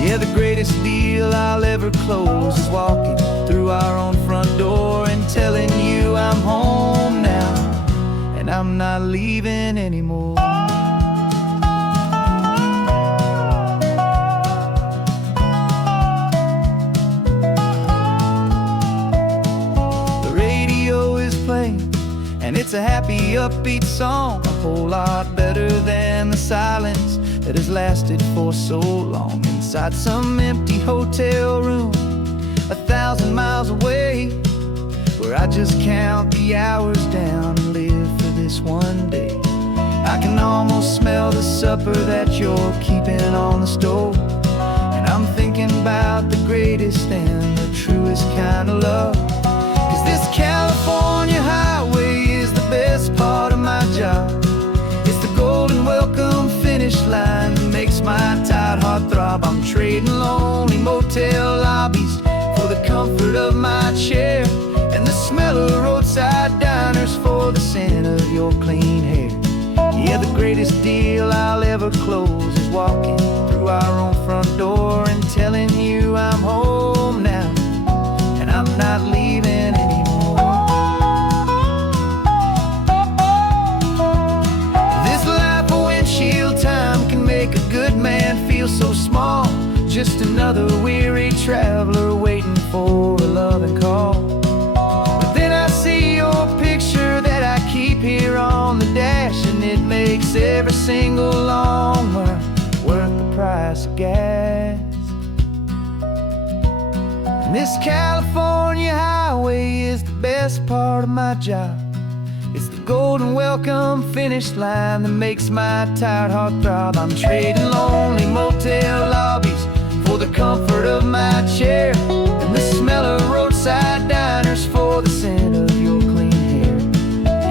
Yeah, the greatest deal I'll ever close is walking through our own front door and telling you I'm home now, and I'm not leaving anymore. The radio is playing, and it's a happy, upbeat song, a whole lot better than the silence that has lasted for so long. Inside some empty hotel room 1,000 miles away, where I just count the hours down and live for this one day. I can almost smell the supper that you're keeping on the stove, and I'm thinking about the greatest and the truest kind of love. 'Cause this California highway is the best part of my job. It's the golden welcome finish line that makes my tired heart throb. I'm trading lonely motel lobbies for the comfort of my chair, and the smell of roadside diners for the scent of your clean hair. Yeah, the greatest deal I'll ever close is walking through our own front door and telling you I'm home now, and I'm not leaving anymore. This life of windshield time can make a good man feel so small, just another weary traveler waiting for a loving call. But then I see your picture that I keep here on the dash, and it makes every single long run worth the price of gas. And this California highway is the best part of my job. It's the golden welcome finish line that makes my tired heart throb. I'm trading lonely motel lobbies for the comfort of my chair, and the smell of roadside diners for the scent of your clean hair.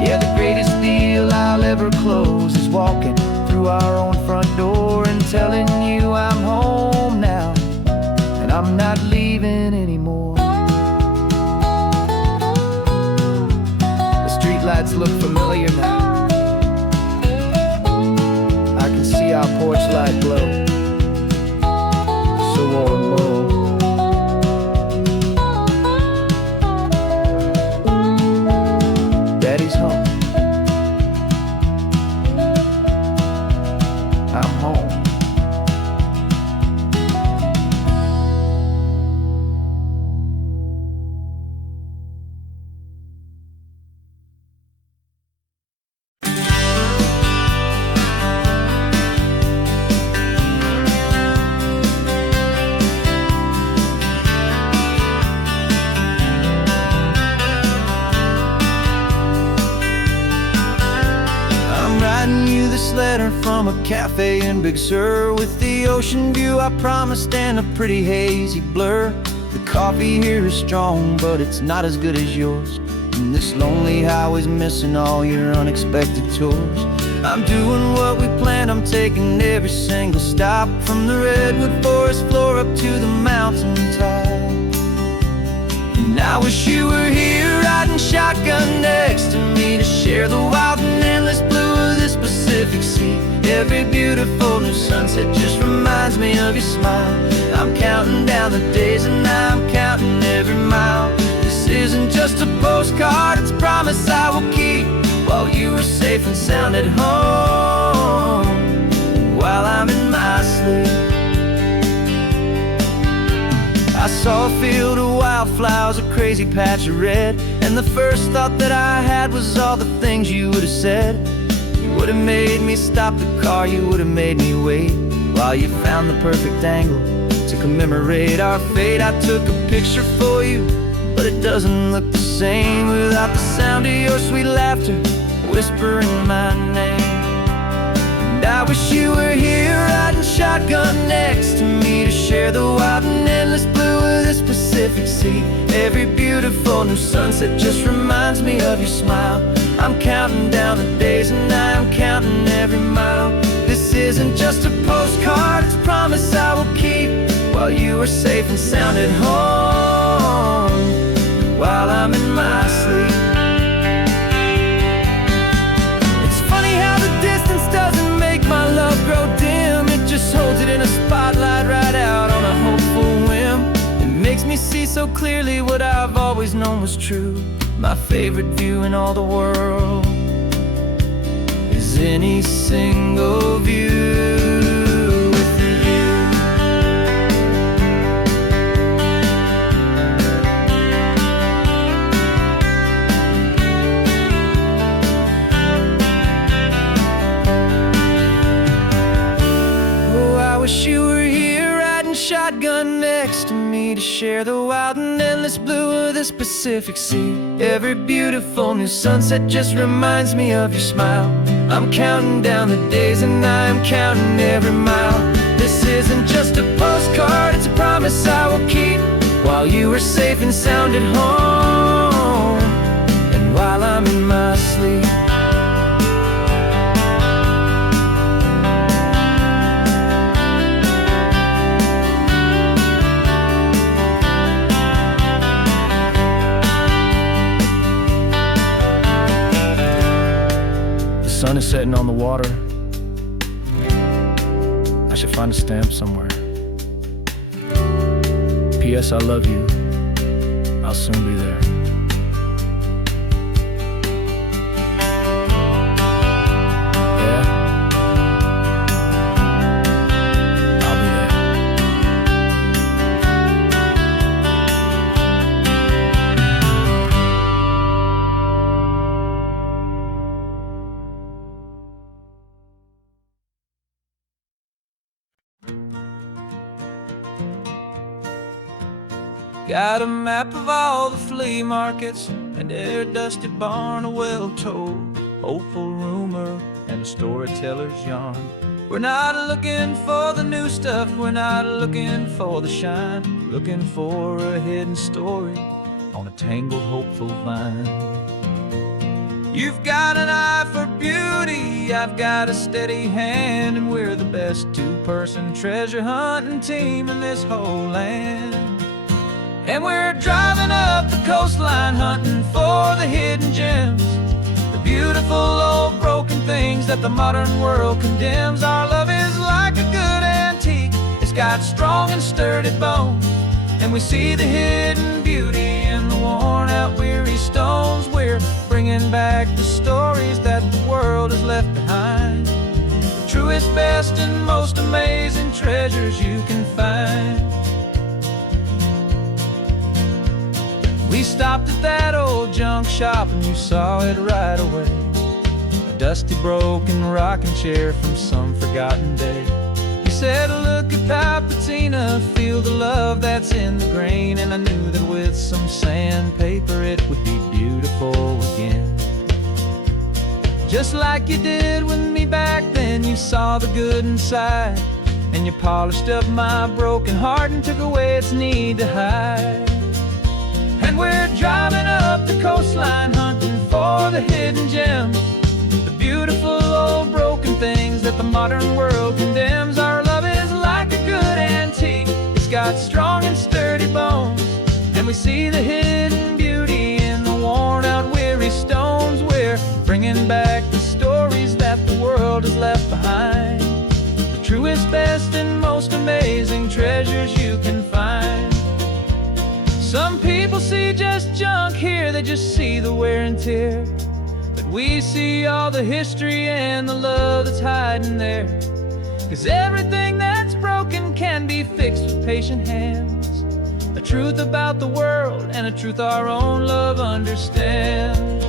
Yeah, the greatest deal I'll ever close is walking through our own front door and telling you I'm home now, and I'm not leaving anymore. The streetlights look familiar now. I can see our porch light glow, so warm, low. Daddy's home. I'm home. Letter from a cafe in Big Sur, with the ocean view I promised and a pretty hazy blur. The coffee here is strong, but it's not as good as yours, and this lonely highway's missing all your unexpected tours. I'm doing what we planned, I'm taking every single stop, from the redwood forest floor up to the mountain top. And I wish you were here riding shotgun next to me to share the wild and endless blue of this Pacific Sea. Every beautiful new sunset just reminds me of your smile. I'm counting down the days and I'm counting every mile. This isn't just a postcard, it's a promise I will keep, while you are safe and sound at home, while I'm in my sleep. I saw a field of wildflowers, a crazy patch of red, and the first thought that I had was all the things you would have said. You would've made me stop the car, you would've made me wait while you found the perfect angle to commemorate our fate. I took a picture for you, but it doesn't look the same without the sound of your sweet laughter whispering my name. And I wish you were here riding shotgun next to me to share the wild and endless blue of this Pacific Sea. Every beautiful new sunset just reminds me of your smile. I'm counting down the days and I am counting every mile. This isn't just a postcard, it's a promise I will keep while you are safe and sound at home, while I'm in my sleep. It's funny how the distance doesn't make my love grow dim. It just holds it in a spotlight right out on a hopeful whim. It makes me see so clearly what I've always known was true. My favorite view in all the world is any single view with you. Oh, I wish you were here riding shotgun next to me to share the wild and endless blue of this Pacific Sea. Every beautiful new sunset just reminds me of your smile. I'm counting down the days and I am counting every mile. This isn't just a postcard, it's a promise I will keep while you are safe and sound at home, and while I'm in my sleep. The sun is setting on the water. I should find a stamp somewhere. P.S. I love you. I'll soon be there. Yeah, I'll be there. Got a map of all the flea markets and every dusty barn, a well-told hopeful rumor and a storyteller's yarn. We're not looking for the new stuff, we're not looking for the shine, looking for a hidden story on a tangled hopeful vine. You've got an eye for beauty, I've got a steady hand, and we're the best two-person treasure hunting team in this whole land. And we're driving up the coastline hunting for the hidden gems, the beautiful old broken things that the modern world condemns. Our love is like a good antique, it's got strong and sturdy bones, and we see the hidden beauty in the worn out weary stones. We're bringing back the stories that the world has left behind, the truest, best, and most amazing treasures you can find. We stopped at that old junk shop and you saw it right away, a dusty broken rocking chair from some forgotten day. You said, look at Papatina, feel the love that's in the grain, and I knew that with some sandpaper it would be beautiful again. Just like you did with me back then, you saw the good inside, and you polished up my broken heart and took away its need to hide. And we're driving up the coastline hunting for the hidden gems, the beautiful old broken things that the modern world condemns. Our love is like a good antique, it's got strong and sturdy bones, and we see the hidden beauty in the worn out weary stones. We're bringing back the stories that the world has left behind, the truest, best, and most amazing treasures you can find. Some people see just junk here, they just see the wear and tear, but we see all the history and the love that's hiding there. 'Cause everything that's broken can be fixed with patient hands, a truth about the world and a truth our own love understands.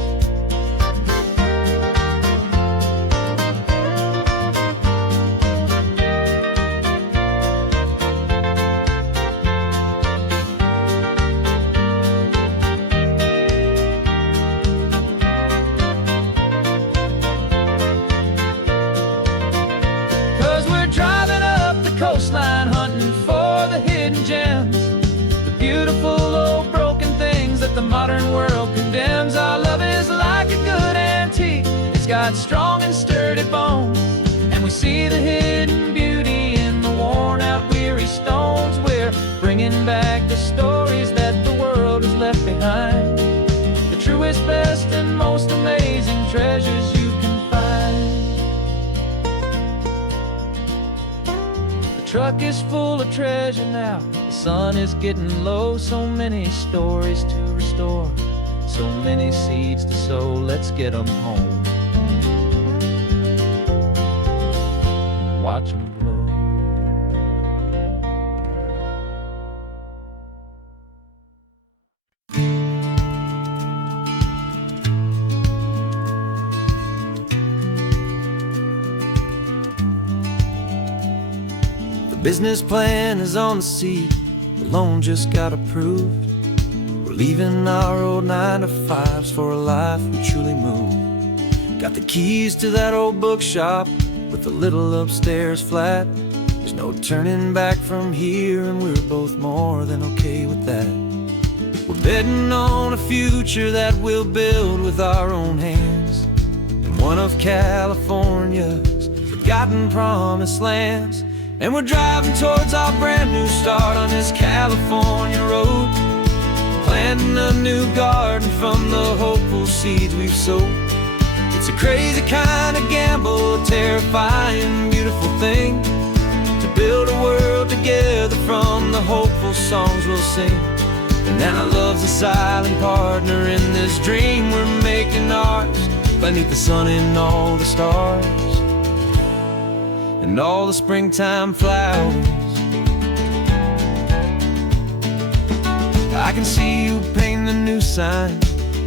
modern world condemns. Our love is like a good antique. It's got strong and sturdy bones, and we see the hidden beauty in the worn-out, weary stones. We're bringing back the stories that the world has left behind, the truest, best, and most amazing treasures you can find. The truck is full of treasure now. The sun is getting low. So many stories to restore, so many seeds to sow. Let's get them home. Watch them blow. The business plan is on the seat, the loan just got approved. We're leaving our old 9-to-5s for a life we truly move. Got the keys to that old bookshop with the little upstairs flat. There's no turning back from here, and we're both more than okay with that. We're betting on a future that we'll build with our own hands, in one of California's forgotten promised lands. And we're driving towards our brand new start on this California road, planting a new garden from the hopeful seeds we've sowed. It's a crazy kind of gamble, a terrifying, beautiful thing, to build a world together from the hopeful songs we'll sing. And now love's a silent partner in this dream we're making ours, beneath the sun and all the stars, and all the springtime flowers. I can see you painting the new sign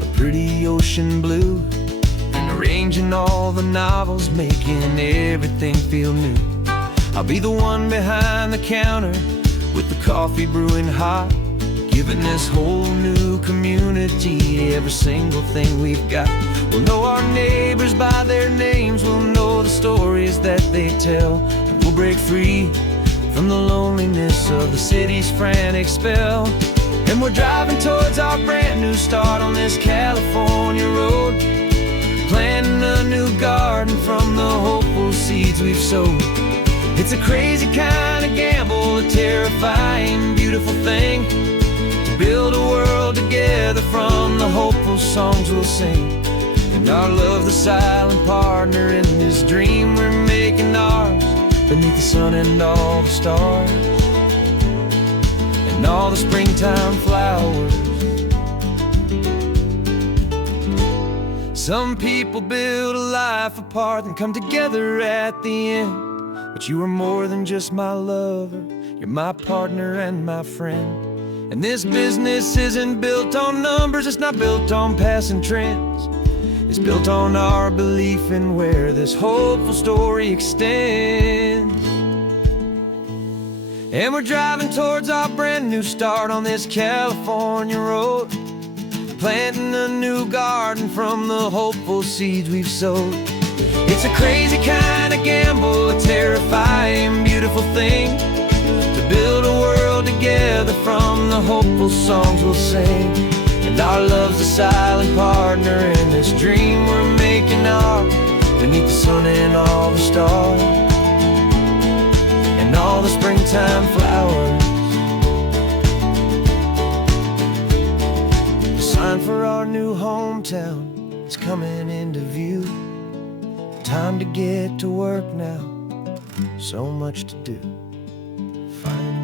a pretty ocean blue, and arranging all the novels, making everything feel new. I'll be the one behind the counter with the coffee brewing hot, giving this whole new community every single thing we've got. We'll know our neighbors by their names, we'll know the stories that they tell, and we'll break free from the loneliness of the city's frantic spell. And we're driving towards our brand new start on this California road, planting a new garden from the hopeful seeds we've sowed. It's a crazy kind of gamble, a terrifying, beautiful thing, to build a world together from the hopeful songs we'll sing. And our love's the silent partner in this dream we're making ours, beneath the sun and all the stars, and all the springtime flowers. Some people build a life apart and come together at the end, but you are more than just my lover, you're my partner and my friend. And this business isn't built on numbers, it's not built on passing trends. It's built on our belief in where this hopeful story extends. And we're driving towards our brand new start on this California road, planting a new garden from the hopeful seeds we've sowed. It's a crazy kind of gamble, a terrifying, beautiful thing, to build a world together from the hopeful songs we'll sing. And our love's a silent partner in this dream we're making ours, beneath the sun and all the stars, and all the springtime flowers. The sign for our new hometown is coming into view. Time to get to work now, so much to do. Find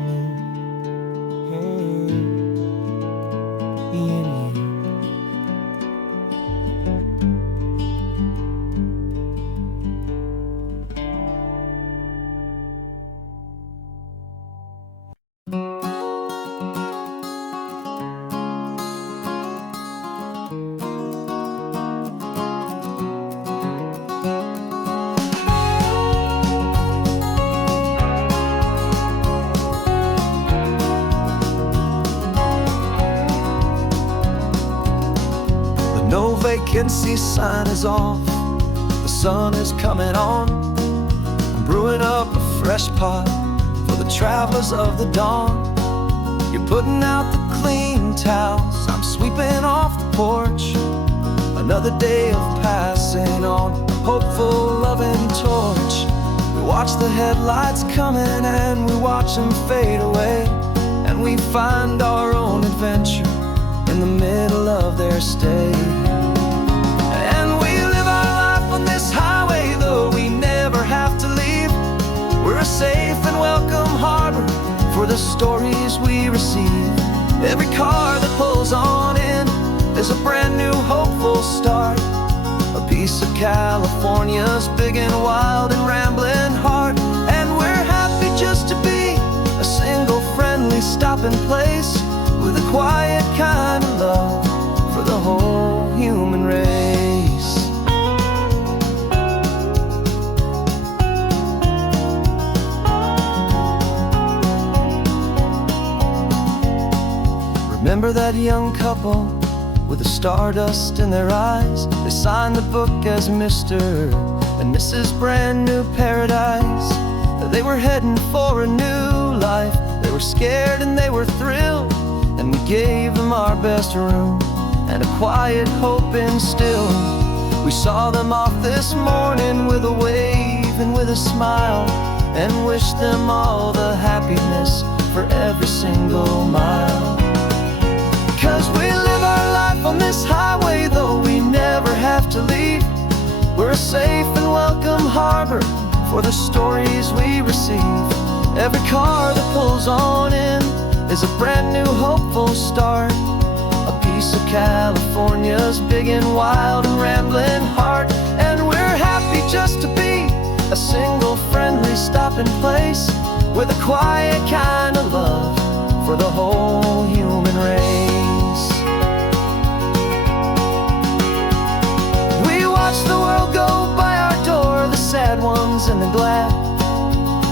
no vacancy sign is off, the sun is coming on. I'm brewing up a fresh pot for the travelers of the dawn. You're putting out the clean towels, I'm sweeping off another day of passing on a hopeful, loving torch. We watch the headlights coming and we watch them fade away, and we find our own adventure in the middle of their stay. And we live our life on this highway, though we never have to leave. We're a safe and welcome harbor for the stories we receive. Every car that pulls on in is a brand new hopeful start, a piece of California's big and wild and rambling heart. And we're happy just to be a single friendly stopping place, with a quiet kind of love for the whole human race. Remember that young couple with the stardust in their eyes? They signed the book as Mr. and Mrs. Brand New Paradise. They were heading for a new life. They were scared and they were thrilled, and we gave them our best room and a quiet hope instilled. We saw them off this morning with a wave and with a smile, and wished them all the happiness for every single mile. 'Cause we live our life on this highway, though we never have to leave. We're a safe and welcome harbor for the stories we receive. Every car that pulls on in is a brand new hopeful start, a piece of California's big and wild and rambling heart. And we're happy just to be a single friendly stopping place, with a quiet kind of love for the whole human race. We watch the world go by our door, the sad ones and the glad,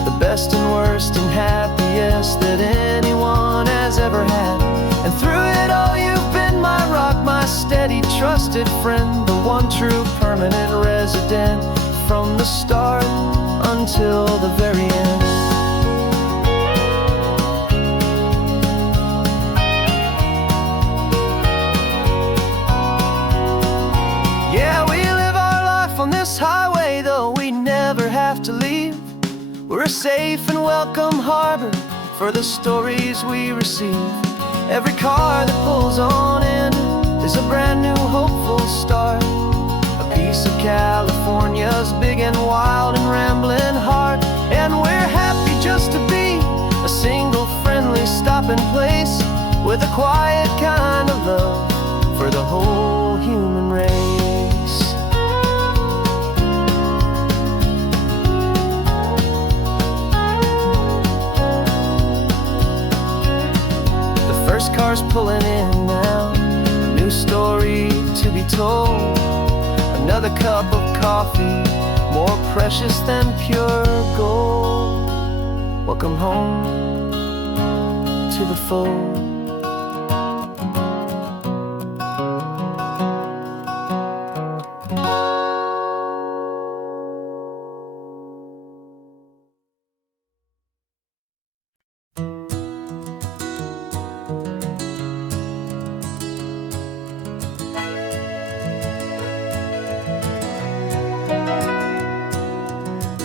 the best and worst and happiest that anyone has ever had. And through it all you've been my rock, my steady trusted friend, the one true permanent resident, from the start until the very end. Yeah, we live our life on this highway, though we never have to leave. We're a safe and welcome harbor for the stories we receive. Every car that pulls on in is a brand new hopeful start, a piece of California's big and wild and rambling heart. And we're happy just to be a single friendly stopping place, with a quiet kind of love for the whole human race. First car's pulling in now, a new story to be told. Another cup of coffee, more precious than pure gold. Welcome home to the fold.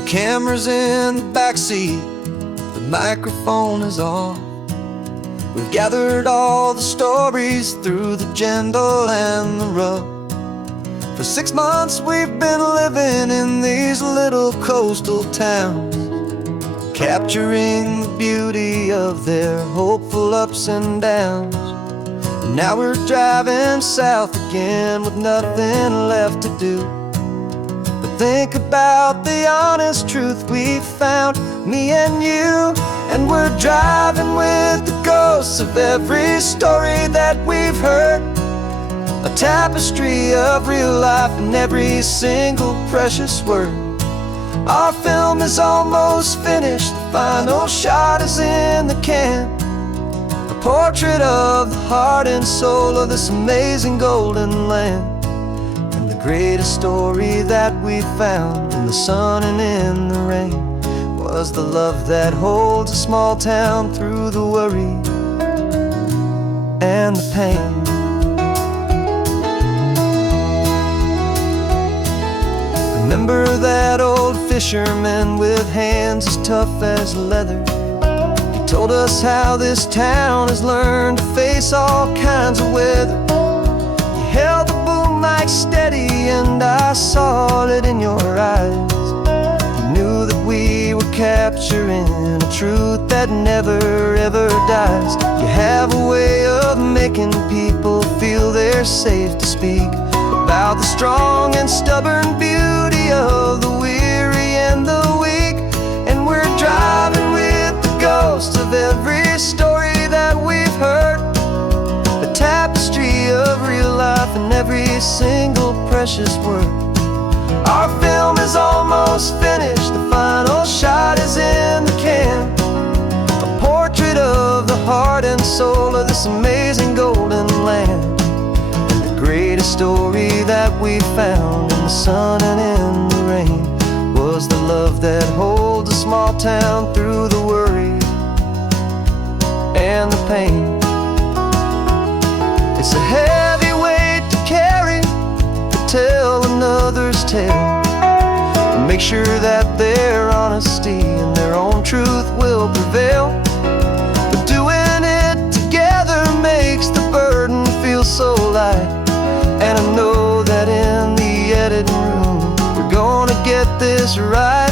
Camera's in the backseat, the microphone is on. We've gathered all the stories through the gentle and the rough. For 6 months we've been living in these little coastal towns, capturing the beauty of their hopeful ups and downs. And now we're driving south again with nothing left to do. Think about the honest truth we found, me and you. And we're driving with the ghosts of every story that we've heard, a tapestry of real life in every single precious word. Our film is almost finished, the final shot is in the can, a portrait of the heart and soul of this amazing golden land. The greatest story that we found in the sun and in the rain was the love that holds a small town through the worry and the pain. Remember that old fisherman with hands as tough as leather? He told us how this town has learned to face all kinds of weather. You held the boom mic steady and I saw it in your eyes. You knew that we were capturing a truth that never ever dies. You have a way of making people feel they're safe to speak about the strong and stubborn beauty of the weary and the weak. And we're driving with the ghosts of every story that we've heard, a tapestry of real life in every single precious word. Our film is almost finished, the final shot is in the can, a portrait of the heart and soul of this amazing golden land. Greatest story that we found in the sun and in the rain was the love that holds a small town through the worry and the pain. It's a heavy weight to carry, to tell another's tale, and make sure that their honesty and their own truth will prevail. But doing it together makes the burden feel so light. And I know that in the editing room we're gonna get this right.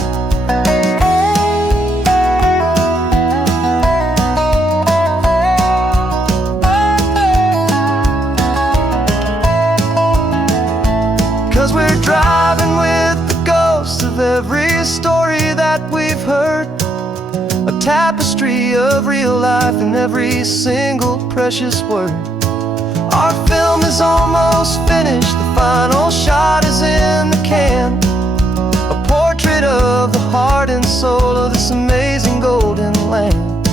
'Cause we're driving with the ghosts of every story that we've heard, a tapestry of real life in every single precious word. Our film is almost finished, the final shot is in the can, a portrait of the heart and soul of this amazing golden land.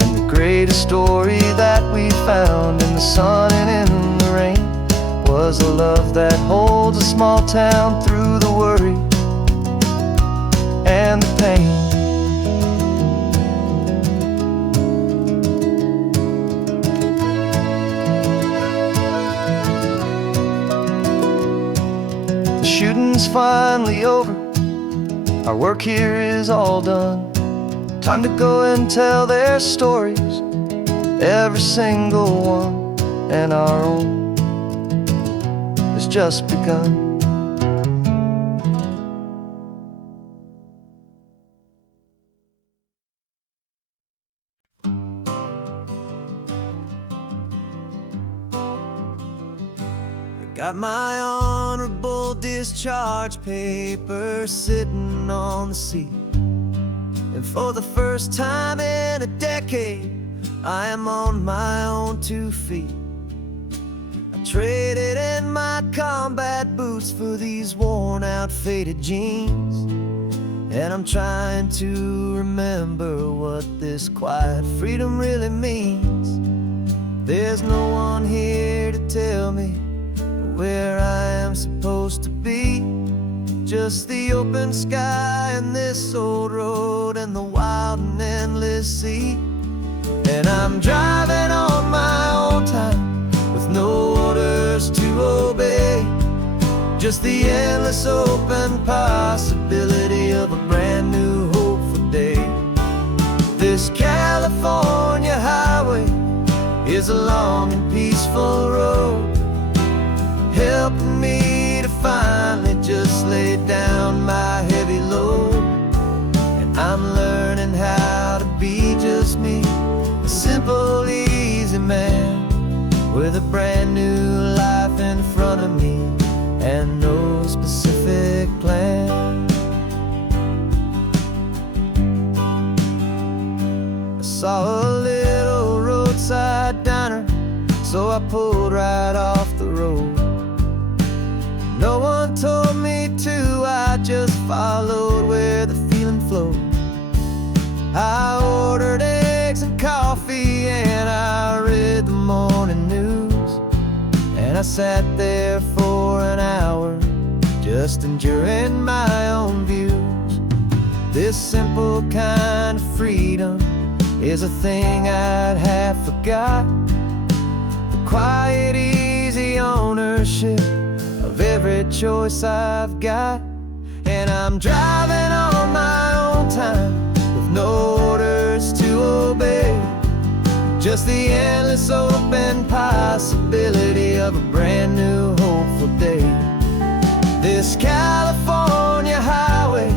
And the greatest story that we found in the sun and in the rain was a love that holds a small town through the worry and the pain. Shooting's finally over, our work here is all done. Time to go and tell their stories, every single one, and our own has just begun. Got my honorable discharge paper sitting on the seat, and for the first time in a decade I am on my own 2 feet. I traded in my combat boots for these worn out faded jeans, and I'm trying to remember what this quiet freedom really means. There's no one here to tell me where I am supposed to be, just the open sky and this old road and the wild and endless sea. And I'm driving on my own time with no orders to obey, just the endless open possibility of a brand new hopeful day. This California highway is a long and peaceful road, helping me to finally just lay down my heavy load. And I'm learning how to be just me, a simple, easy man with a brand new life in front of me and no specific plan. I saw a little roadside diner, so I pulled right off the road. No one told me to, I just followed where the feeling flowed. I ordered eggs and coffee and I read the morning news, and I sat there for an hour just enduring my own views. This simple kind of freedom is a thing I'd half forgot, the quiet, easy ownership of every choice I've got. And I'm driving on my own time with no orders to obey. Just the endless open possibility of a brand new hopeful day. This California highway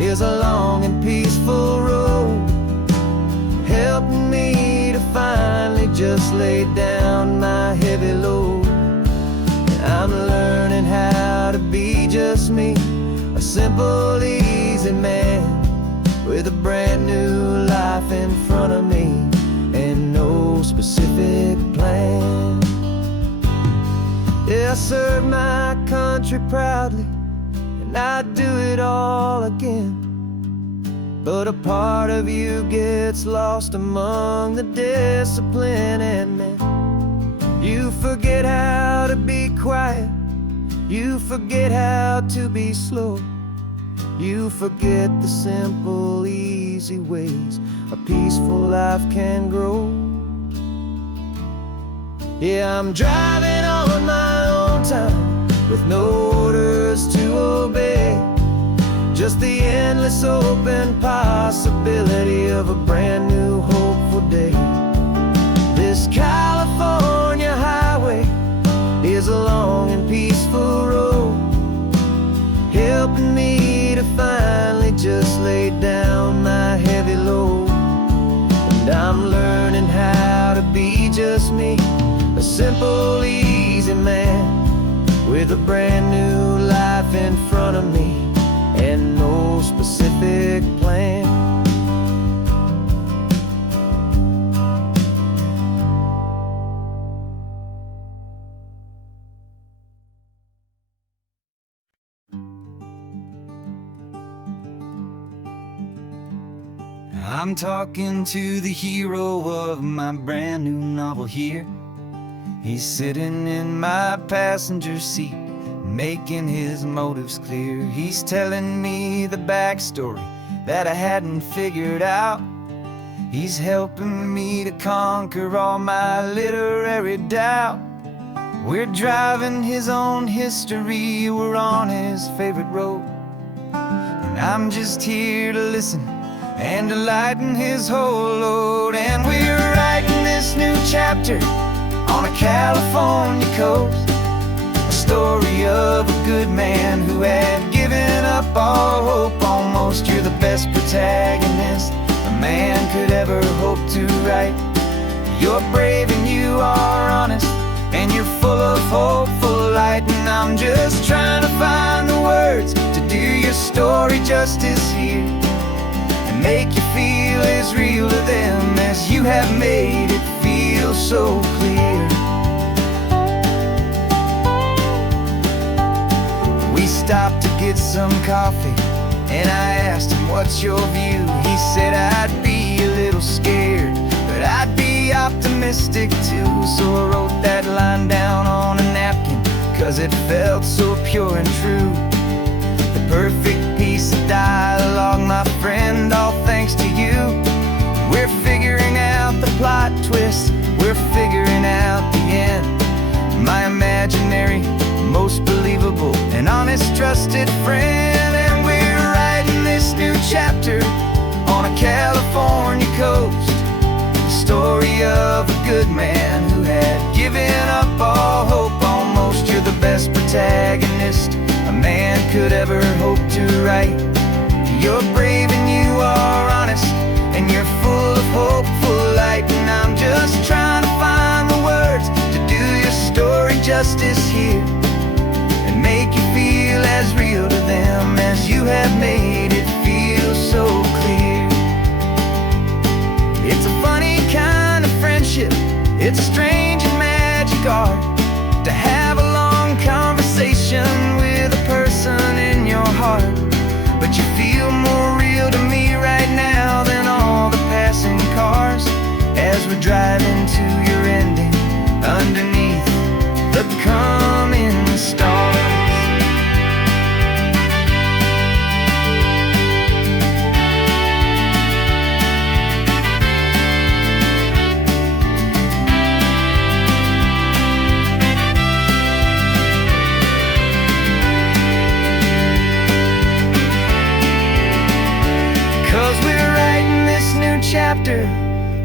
is a long and peaceful road, helping me to finally just lay down my heavy load. And I'm learning how to be just me, a simple, easy man with a brand new life in front of me and no specific plan. Yeah, I serve my country proudly, and I'd do it all again. But a part of you gets lost among the discipline, and man, you forget how to be quiet, you forget how to be slow, you forget the simple, easy ways a peaceful life can grow. Yeah, I'm driving on my own time with no orders to obey. Just the endless open possibility of a brand new hopeful day. This California highway is a long and peaceful road, helping me to finally just lay down my heavy load. And I'm learning how to be just me, a simple, easy man with a brand new life in front of me and no specific plan. I'm talking to the hero of my brand new novel here. He's sitting in my passenger seat, making his motives clear. He's telling me the backstory that I hadn't figured out. He's helping me to conquer all my literary doubt. We're driving his own history, we're on his favorite road, and I'm just here to listen and to lighten his whole load. And we're writing this new chapter on a California coast, a story of a good man who had given up all hope almost. You're the best protagonist a man could ever hope to write. You're brave and you are honest, and you're full of hopeful light. And I'm just trying to find the words to do your story justice here, and make you feel as real to them as you have made it feel so clear. We stopped to get some coffee, and I asked him, what's your view? He said, I'd be a little scared, but I'd be optimistic too. So I wrote that line down on a napkin, 'cause it felt so pure and true. The perfect piece of dialogue, my friend, all thanks to you. We're figuring out the plot twist, we're figuring out the end. My imaginary, most believable and honest trusted friend. And we're writing this new chapter on a California coast, the story of a good man who had given up all hope almost. You're the best protagonist a man could ever hope to write. You're brave and you are honest, and you're full of hopeful light. And I'm just trying to find the words to do your story justice here, and make you feel as real to them as you have made it feel so clear. It's a funny kind of friendship, it's a strange and magic art to have a long conversation with a person in your heart. But you feel more real to me right now than all the passing cars, as we're driving to your ending underneath the coming stars.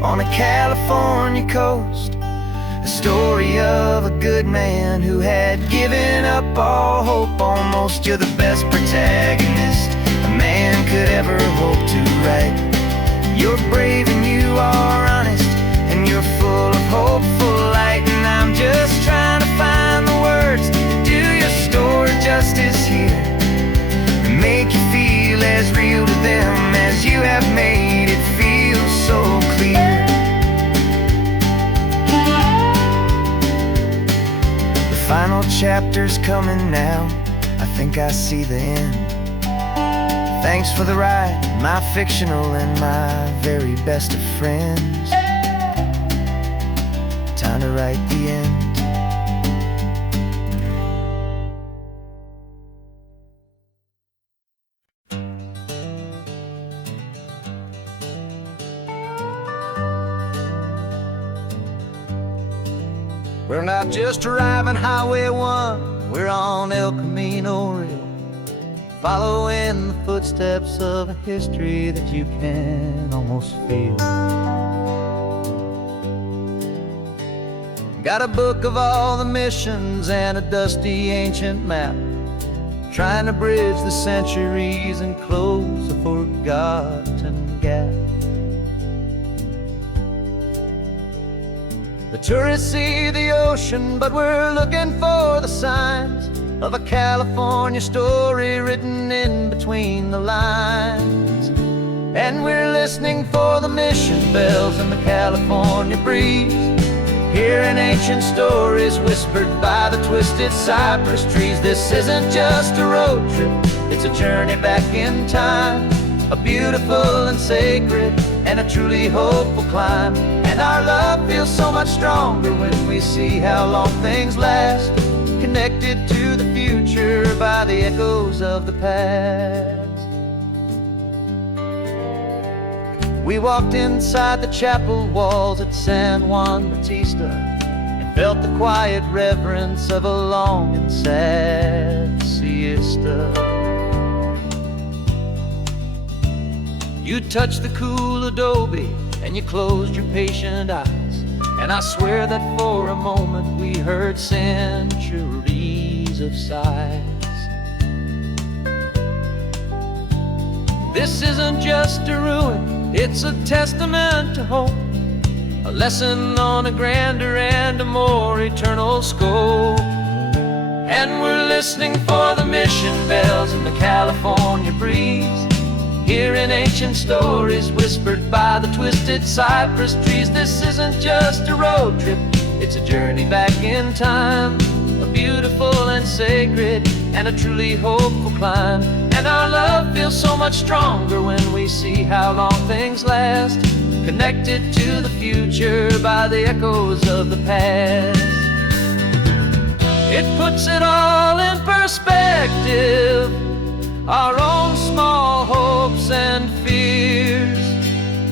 on a California coast. A story of a good man who had given up all hope almost. You're the best protagonist a man could ever hope to write. You're brave and you are honest, and you're full of hopeful light. And I'm just trying to find the words to do your story justice here, and make you feel as real to them as you have made it feel so clear. The final chapter's coming now, I think I see the end. Thanks for the ride, my fictional and my very best of friends. Time to write the end. We're not just driving Highway 1, we're on El Camino Real, following the footsteps of a history that you can almost feel. Got a book of all the missions and a dusty ancient map, trying to bridge the centuries and close a forgotten gap. The tourists see the ocean, but we're looking for the signs of a California story written in between the lines. And we're listening for the mission bells in the California breeze, hearing ancient stories whispered by the twisted cypress trees. This isn't just a road trip, it's a journey back in time, a beautiful and sacred and a truly hopeful climb. And our love feels so much stronger when we see how long things last, connected to the future by the echoes of the past. We walked inside the chapel walls at San Juan Bautista and felt the quiet reverence of a long and sad siesta. You touched the cool adobe and you closed your patient eyes, and I swear that for a moment we heard centuries of sighs. This isn't just a ruin, it's a testament to hope, a lesson on a grander and a more eternal scope. And we're listening for the mission bells in the California breeze, hearing ancient stories whispered by the twisted cypress trees. This isn't just a road trip, it's a journey back in time, a beautiful and sacred and a truly hopeful climb. And our love feels so much stronger when we see how long things last, connected to the future by the echoes of the past. It puts it all in perspective, our own small hopes and fears,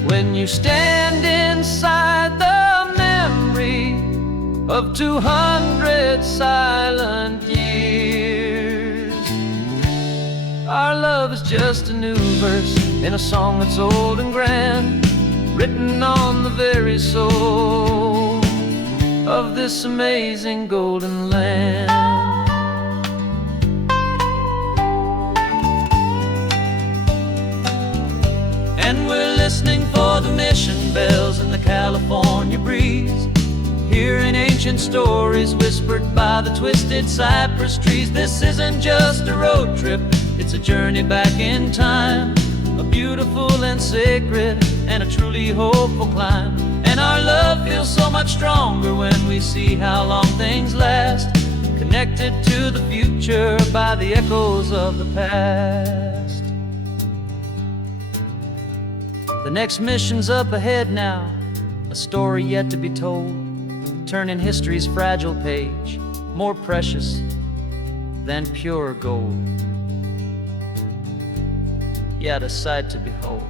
when you stand inside the memory of 200 silent years. Our love is just a new verse in a song that's old and grand, written on the very soul of this amazing golden land. And we're listening for the mission bells in the California breeze, hearing ancient stories whispered by the twisted cypress trees. This isn't just a road trip, it's a journey back in time, a beautiful and sacred and a truly hopeful climb. And our love feels so much stronger when we see how long things last, connected to the future by the echoes of the past. The next mission's up ahead now, a story yet to be told, turning history's fragile page more precious than pure gold. Yet a sight to behold.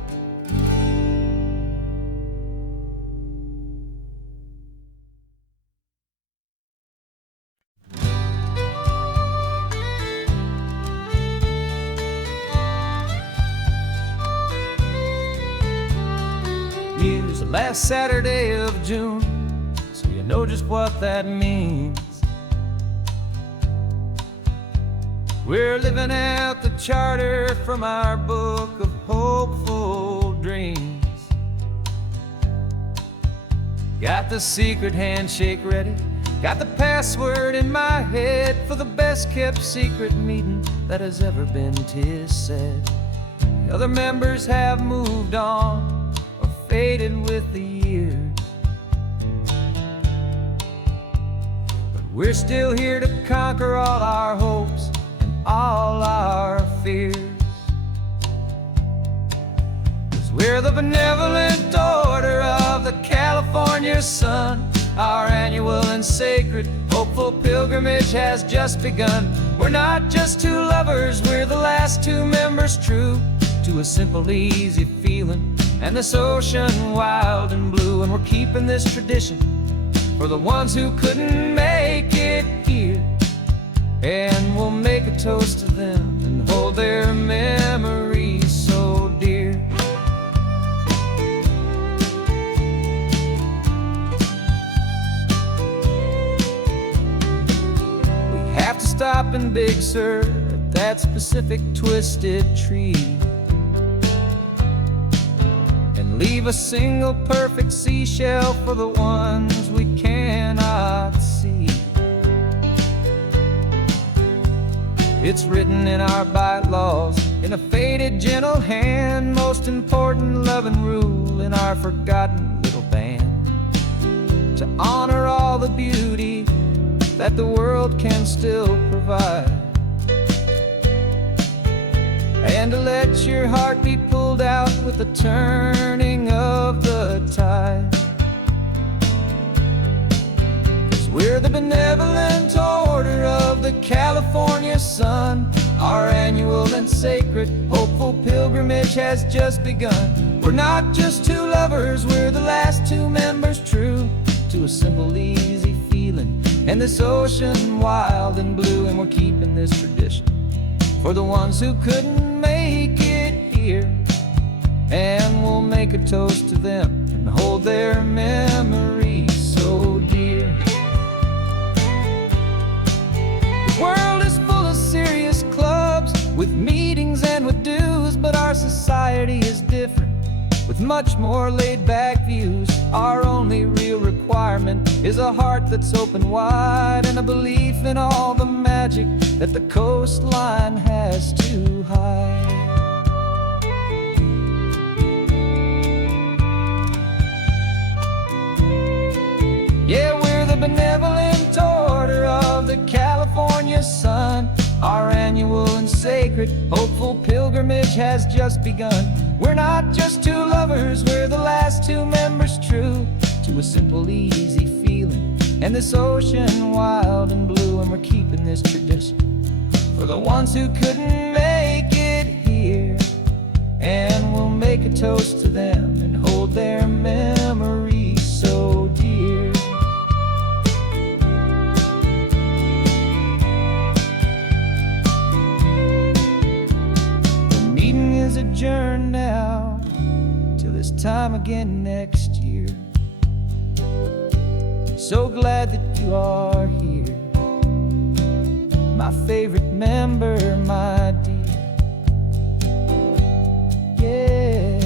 last Saturday of June, so you know just what that means. We're living out the charter from our book of hopeful dreams. Got the secret handshake ready, got the password in my head for the best kept secret meeting that has ever been, 'tis said. The other members have moved on or faded with the years, but we're still here to conquer all our hopes and all our fears. 'Cause we're the benevolent order of the California sun. Our annual and sacred hopeful pilgrimage has just begun. We're not just two lovers, we're the last two members true to a simple, easy feeling and this ocean wild and blue. And we're keeping this tradition for the ones who couldn't make it here, and we'll make a toast to them and hold their memories so dear. We have to stop in Big Sur at that specific twisted tree and leave a single perfect seashell for the ones we cannot see. It's written in our bylaws in a faded gentle hand, most important love and rule in our forgotten little band, to honor all the beauty that the world can still provide, and to let your heart be pulled out with the turning of the tide. 'Cause we're the benevolent order of the California sun. Our annual and sacred hopeful pilgrimage has just begun. We're not just two lovers, we're the last two members true to a simple, easy feeling and this ocean wild and blue. And we're keeping this tradition for the ones who couldn't make it here, and we'll make a toast to them and hold their memories so dear. The world is full of serious clubs with meetings and with dues, but our society is different with much more laid-back views. Our only real requirement is a heart that's open wide and a belief in all the magic that the coastline has to hide. Yeah, we're the benevolent order of the California sun. Our annual and sacred hopeful pilgrimage has just begun. We're not just two lovers, we're the last two members true to a simple, easy feeling and this ocean wild and blue. And we're keeping this tradition for the ones who couldn't make it here, and we'll make a toast to them and hold their memories so dear. The meeting is adjourned now till this time again next year. So glad that you are here, my favorite member, my dear. Yeah,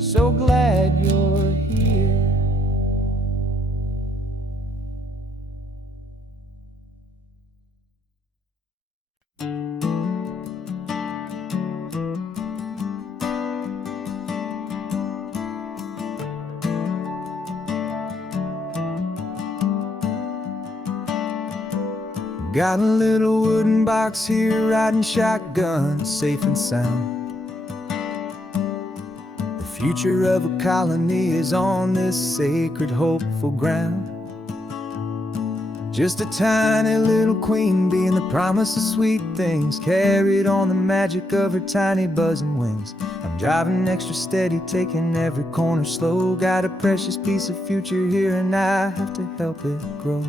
so glad you're here. Got a little wooden box here, riding shotgun, safe and sound. The future of a colony is on this sacred, hopeful ground. Just a tiny little queen bee and the promise of sweet things, carried on the magic of her tiny buzzing wings. I'm driving extra steady, taking every corner slow. Got a precious piece of future here and I have to help it grow.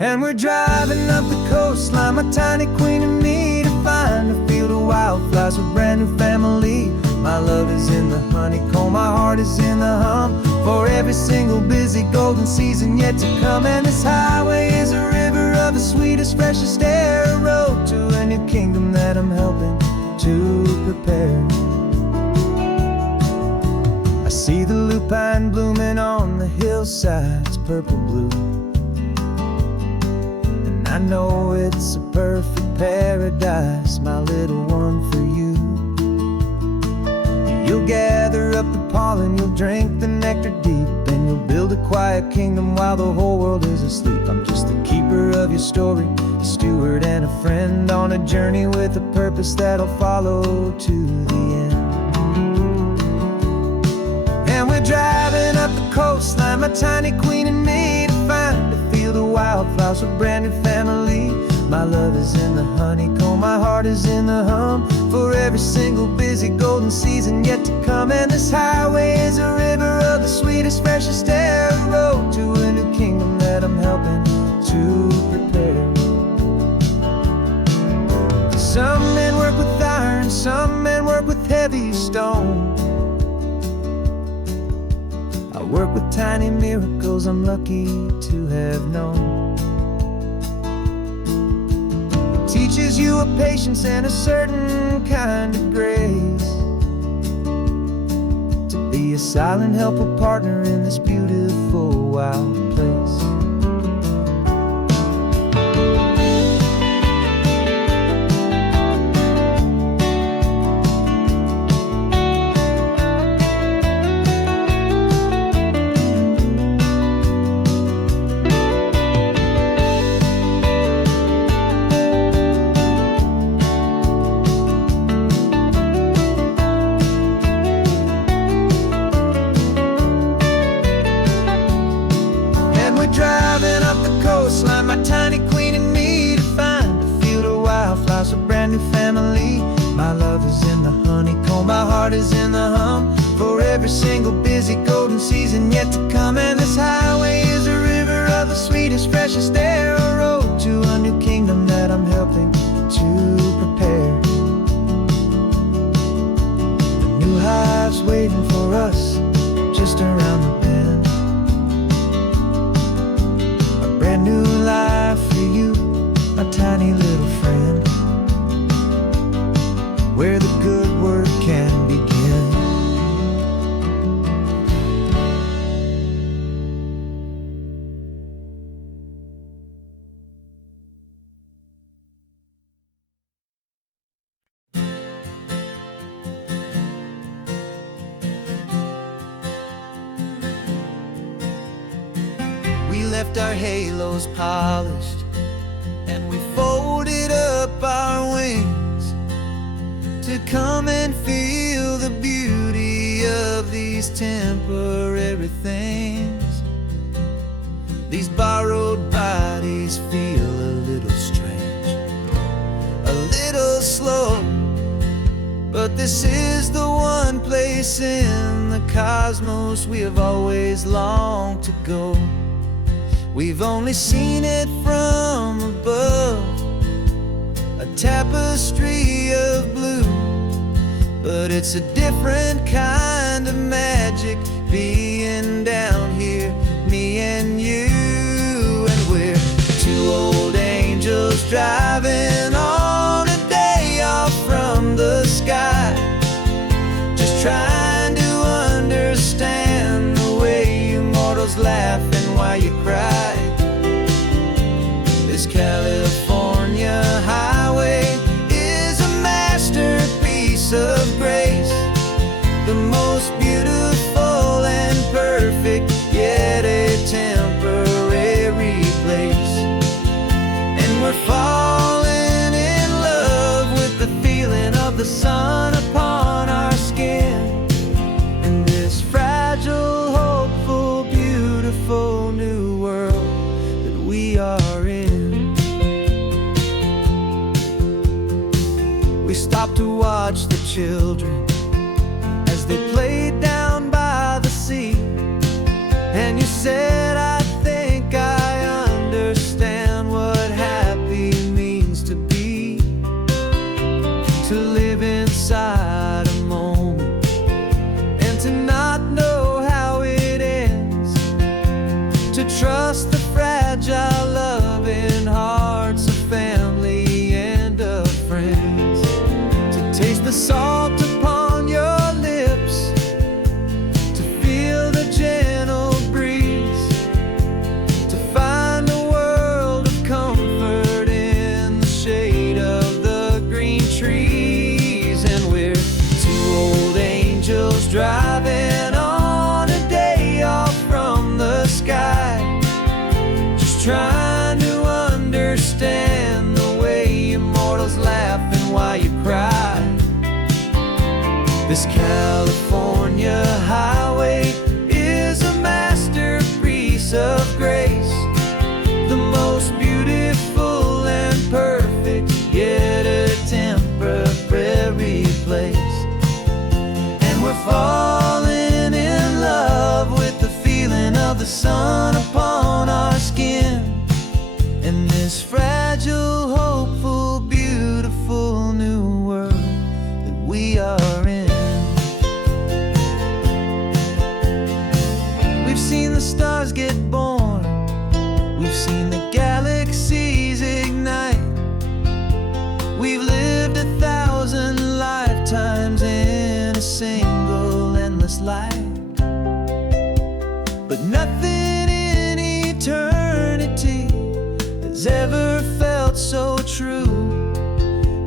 And we're driving up the coastline, my tiny queen and me, to find a field field of wildflowers, a brand new family. My love is in the honeycomb, my heart is in the hum, for every single busy golden season yet to come. And this highway is a river of the sweetest, freshest air, a road to a new kingdom that I'm helping to prepare. I see the lupine blooming on the hillsides, purple blue, and I know it's a perfect paradise, my little one, for you. You'll gather up the pollen, you'll drink the nectar deep, and you'll build a quiet kingdom while the whole world is asleep. I'm just the keeper of your story, a steward and a friend, on a journey with a purpose that'll follow to the end. And we're driving up the coastline, my tiny queen and me, to find a field of wildflowers, a brand new family. My love is in the honeycomb, my heart is in the hum, for every single busy golden season yet to come. And this highway is a river of the sweetest, freshest air, a road to a new kingdom that I'm helping to prepare. Some men work with iron, some men work with heavy stone. I work with tiny miracles I'm lucky to have known. Teaches you a patience and a certain kind of grace, to be a silent, helpful partner in this beautiful, wild place. Driving up the coastline, my tiny queen and me, to find a field of wildflowers, a brand new family. My love is in the honeycomb, my heart is in the hum, for every single busy golden season yet to come. And this highway is a river of the sweetest, freshest air, a road to a new kingdom that I'm helping to prepare. The new hive's waiting for us just around the bend. Brand new life for you, my tiny little friend, where the good work can begin. We left our halos polished, and we folded up our wings to come and feel the beauty of these temporary things. These borrowed bodies feel a little strange, a little slow, but this is the one place in the cosmos we have always longed to go. We've only seen it from above, a tapestry of blue, but it's a different kind of magic being down here, me and you. And we're two old angels driving on a day off from the sky, just trying to understand the way you mortals laugh and why you cry. This California highway is a masterpiece of grace, the most beautiful and perfect, yet a temporary place. And we're falling in love with the feeling of the sun upon our skin, in this fragile, hopeful, beautiful new world that we are in. We stopped to watch the children as they played down by the sea, and you said, I think I understand what happy means to be, to to trust the fragile loving hearts of family and of friends, to taste the salt upon your lips, to feel the gentle breeze, to find a world of comfort in the shade of the green trees. And we're two old angels driving on a day off from the sky, just trying to understand the way immortals laugh and why you cry. This California highway is a masterpiece of grace, the most beautiful and perfect, yet a temporary place. And we're falling in love with the feeling of the sun upon our skin, in this fragile, hopeful, beautiful new world that we are in. We've seen the stars get born, we've seen the galaxies ignite, we've lived 1,000 lifetimes in a single endless life. But nothing in eternity has ever felt so true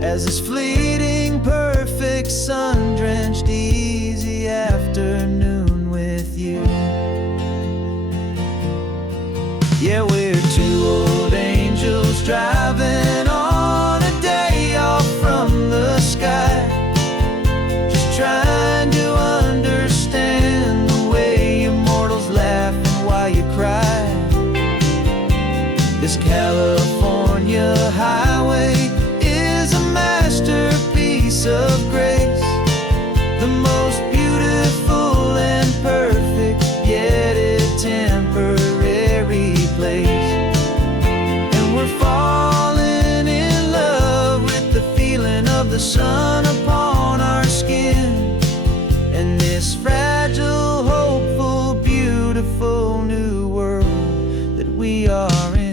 as this fleeting, perfect, sun-drenched, easy afternoon with you. Yeah, we're two old angels driving on a day off from the sky, just trying to understand the way immortals laugh and why you cry. This California highway is a masterpiece of grace, the most beautiful and perfect, yet a temporary place. And we're falling in love with the feeling of the sun upon our skin, and this fragile, hopeful, beautiful new world that we are in.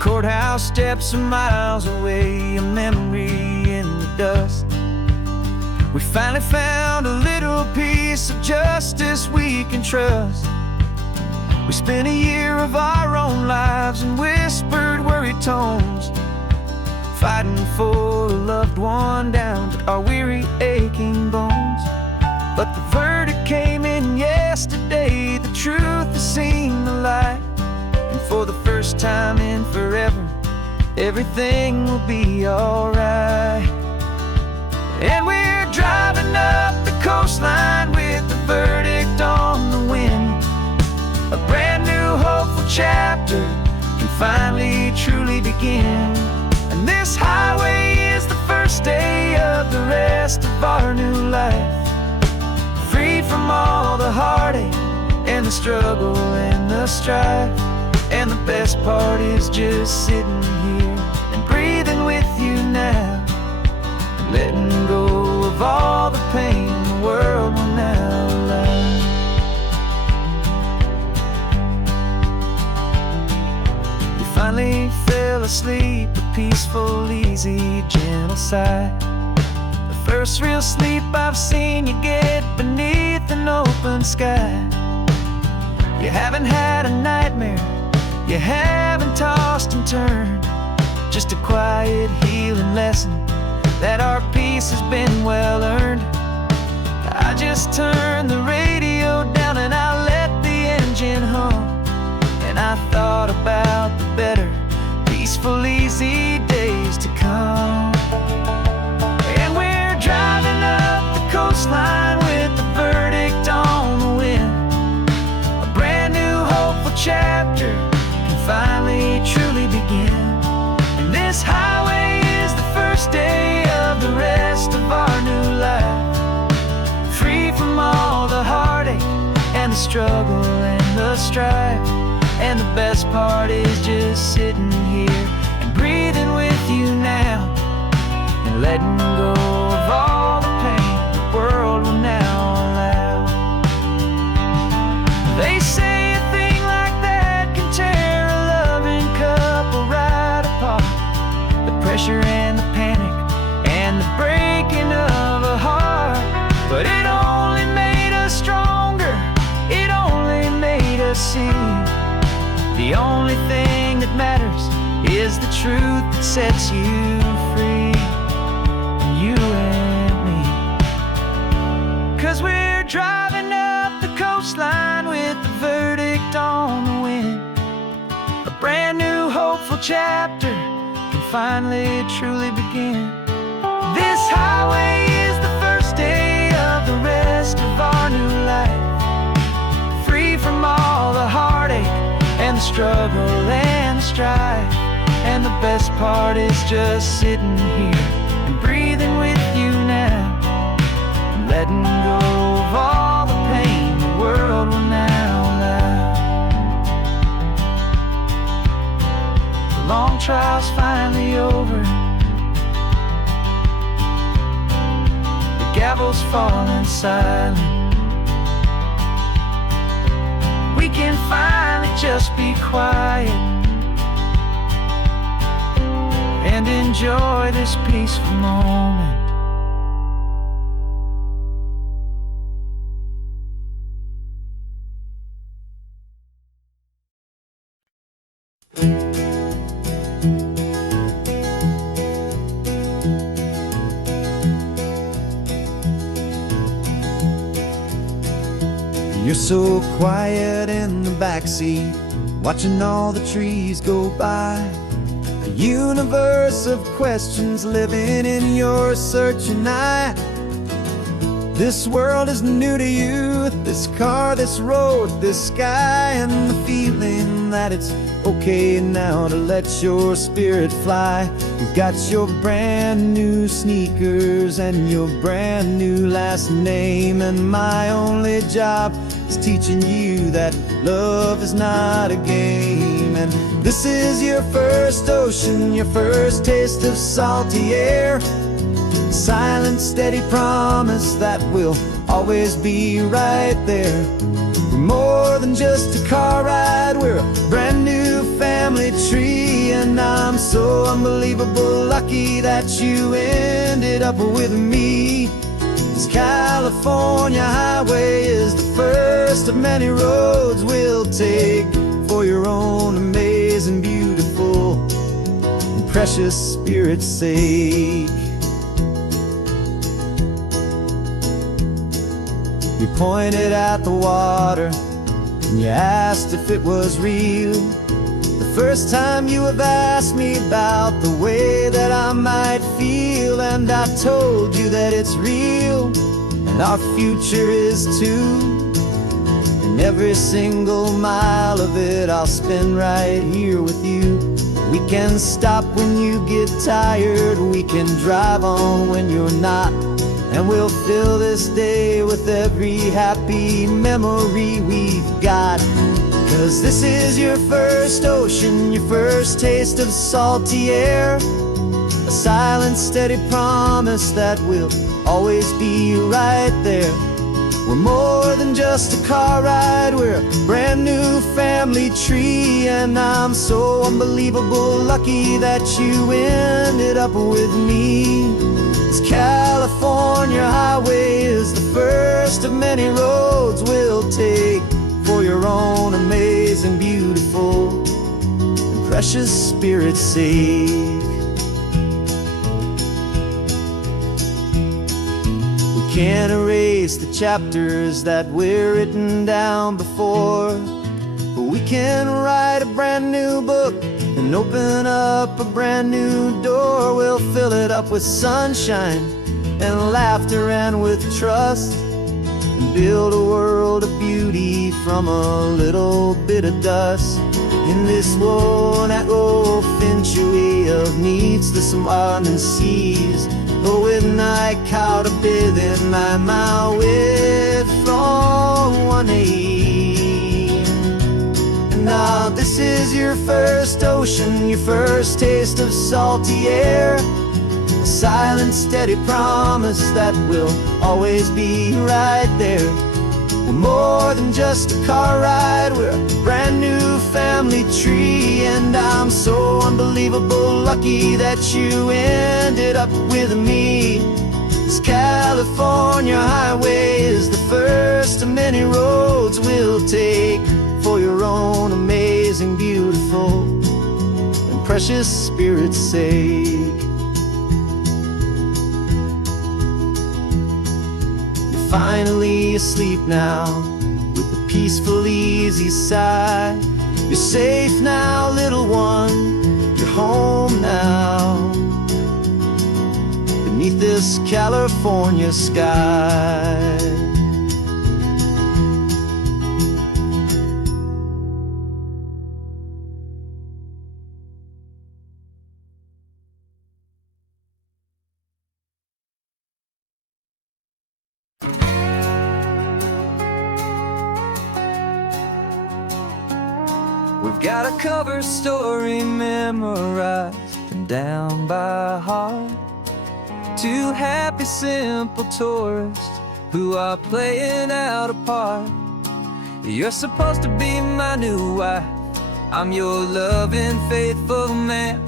Courthouse steps are miles away, a memory in the dust. We finally found a little piece of justice we can trust. We spent a year of our own lives in whispered, worried tones, fighting for a loved one down to our weary, aching bones. But the verdict came in yesterday, the truth has seen the light. And for the first time in forever, everything will be alright. And we're driving up the coastline with the verdict on the wind. A brand new hopeful chapter can finally truly begin. And this highway is the first day of the rest of our new life, freed from all the heartache and the struggle and the strife. And the best part is just sitting here and breathing with you now, and letting go of all the pain the world will now allow. We finally fell asleep, a peaceful, easy, gentle sigh. The first real sleep I've seen you get beneath an open sky. You haven't had a nightmare, you haven't tossed and turned, just a quiet healing lesson that our peace has been well earned. I just turned the radio down and I let the engine hum, and I thought about the better, peaceful, easy days to come. And we're driving up the coastline with the verdict on the wind. A brand new hopeful chapter finally truly begin. And this struggle and the strife. And the best part is just sitting here and breathing with you now, and letting go of all the pain the world will now allow. They say a thing like that can tear a loving couple right apart. The pressure and the panic and the breaking of a heart. But it only made us stronger, it only made us see the only thing that matters is the truth that sets you free, you and me. 'Cause we're driving up the coastline with the verdict on the wind. A brand new hopeful chapter can finally truly begin. This highway is the first day of the rest of our new life, free from all the heartache and the struggle and the strife. And the best part is just sitting here and breathing with you now, and letting go of all the pain the world will now allow. The long trial's finally over, the gavel's falling silent. We can finally just be quiet and enjoy this peaceful moment. You're so quiet in the backseat, watching all the trees go by. A universe of questions living in your searching eye. This world is new to you, this car, this road, this sky, and the feeling that it's okay now to let your spirit fly. You've got your brand new sneakers and your brand new last name, and my only job is teaching you that love is not a game. And this is your first ocean, your first taste of salty air. Silent, steady promise that we'll always be right there. We're more than just a car ride, we're a brand new family tree. And I'm so unbelievable lucky that you ended up with me. This California highway is the first of many roads we'll take for your own amazing, beautiful, and precious spirit's sake. You pointed at the water and you asked if it was real. The first time you have asked me about the way that I might feel, and I told you that it's real and our future is too. And every single mile of it I'll spend right here with you. We can stop when you get tired, we can drive on when you're not, and we'll fill this day with every happy memory we've got. 'Cause this is your first ocean, your first taste of salty air. A silent, steady promise that we'll always be right there. We're more than just a car ride, we're a brand new family tree. And I'm so unbelievable lucky that you ended up with me. This California highway is the first of many roads we'll take for your own amazing, beautiful, and precious spirit's sake. We can't erase the chapters that we're written down before, but we can write a brand new book and open up a brand new door. We'll fill it up with sunshine and laughter and with trust, and build a world of beauty from a little bit of dust. In this world that finchuí of needs the smarten seas, och när kallt beden med mig från one now this is your first ocean, your first taste of salty air. A silent, steady promise that we'll always be right there. We're more than just a car ride, we're a brand new family tree. And I'm so unbelievable lucky that you ended up with me. This California highway is the first of many roads we'll take for your own amazing, beautiful, and precious spirit's sake. You're finally asleep now with a peaceful, easy sigh. You're safe now, little one, you're home now, beneath this California sky. We've got a cover story memorized and down by heart. Two happy, simple tourists who are playing out a part. You're supposed to be my new wife, I'm your loving, faithful man,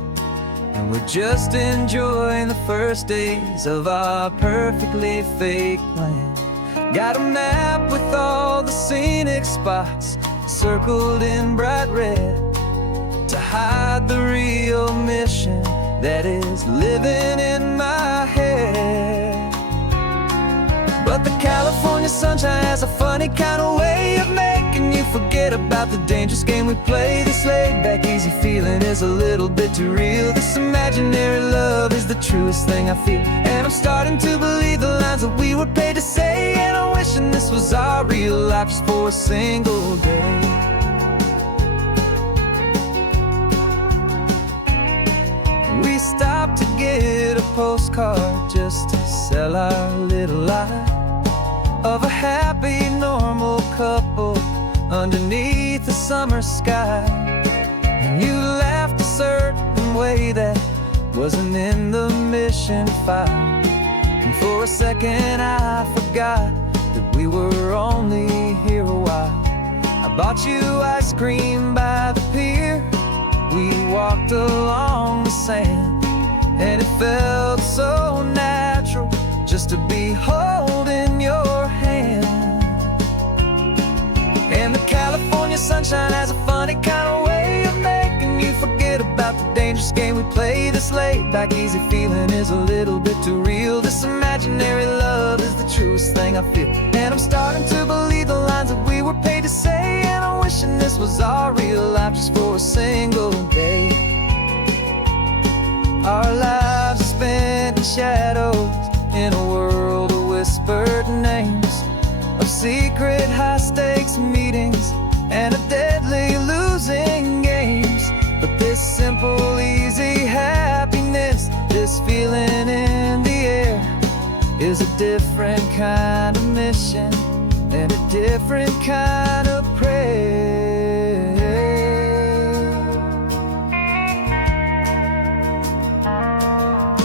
and we're just enjoying the first days of our perfectly fake plan. Got a map with all the scenic spots circled in bright red to hide the real mission that is living in my head. But the California sunshine has a funny kind of way of making you forget about the dangerous game we play. This laid-back, easy feeling is a little bit too real. This imaginary love is the truest thing I feel, and I'm starting to believe the lines that we were paid to say. And I'm wishing this was our real life just for a single day. We stopped to get a postcard just to sell our little lie of a happy, normal couple underneath the summer sky. And you laughed a certain way that wasn't in the mission file, and for a second I forgot that we were only here a while. I bought you ice cream by the pier, we walked along the sand, and it felt so natural just to be holding your hand. And the California sunshine has a funny kind of way of making you forget about the dangerous game we play. This laid-back, easy feeling is a little bit too real. This imaginary love is the truest thing I feel, and I'm starting to believe the lines that we were paid to say. And I'm wishing this was our real life just for a single day. Our lives are spent in shadows, in a world of whispered names, of secret high-stakes meetings and of deadly losing games. But this simple, easy happiness, this feeling in the air, is a different kind of mission and a different kind of prayer.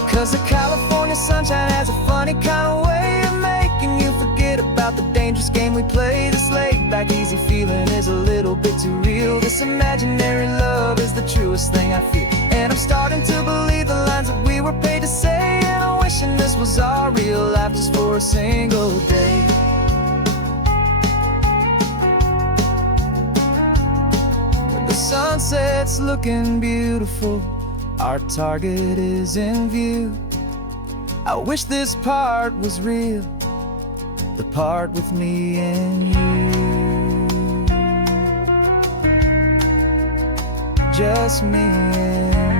'Cause the California sunshine has a funny kind of way of making you forget about the dangerous game we play. This laid-back, easy feeling is a little bit too real. This imaginary love is the truest thing I feel, and I'm starting to believe the lines that we were paid to say. And I'm wishing this was our real life just for a single day. The sunset's looking beautiful, our target is in view. I wish this part was real, the part with me and you, just me and you.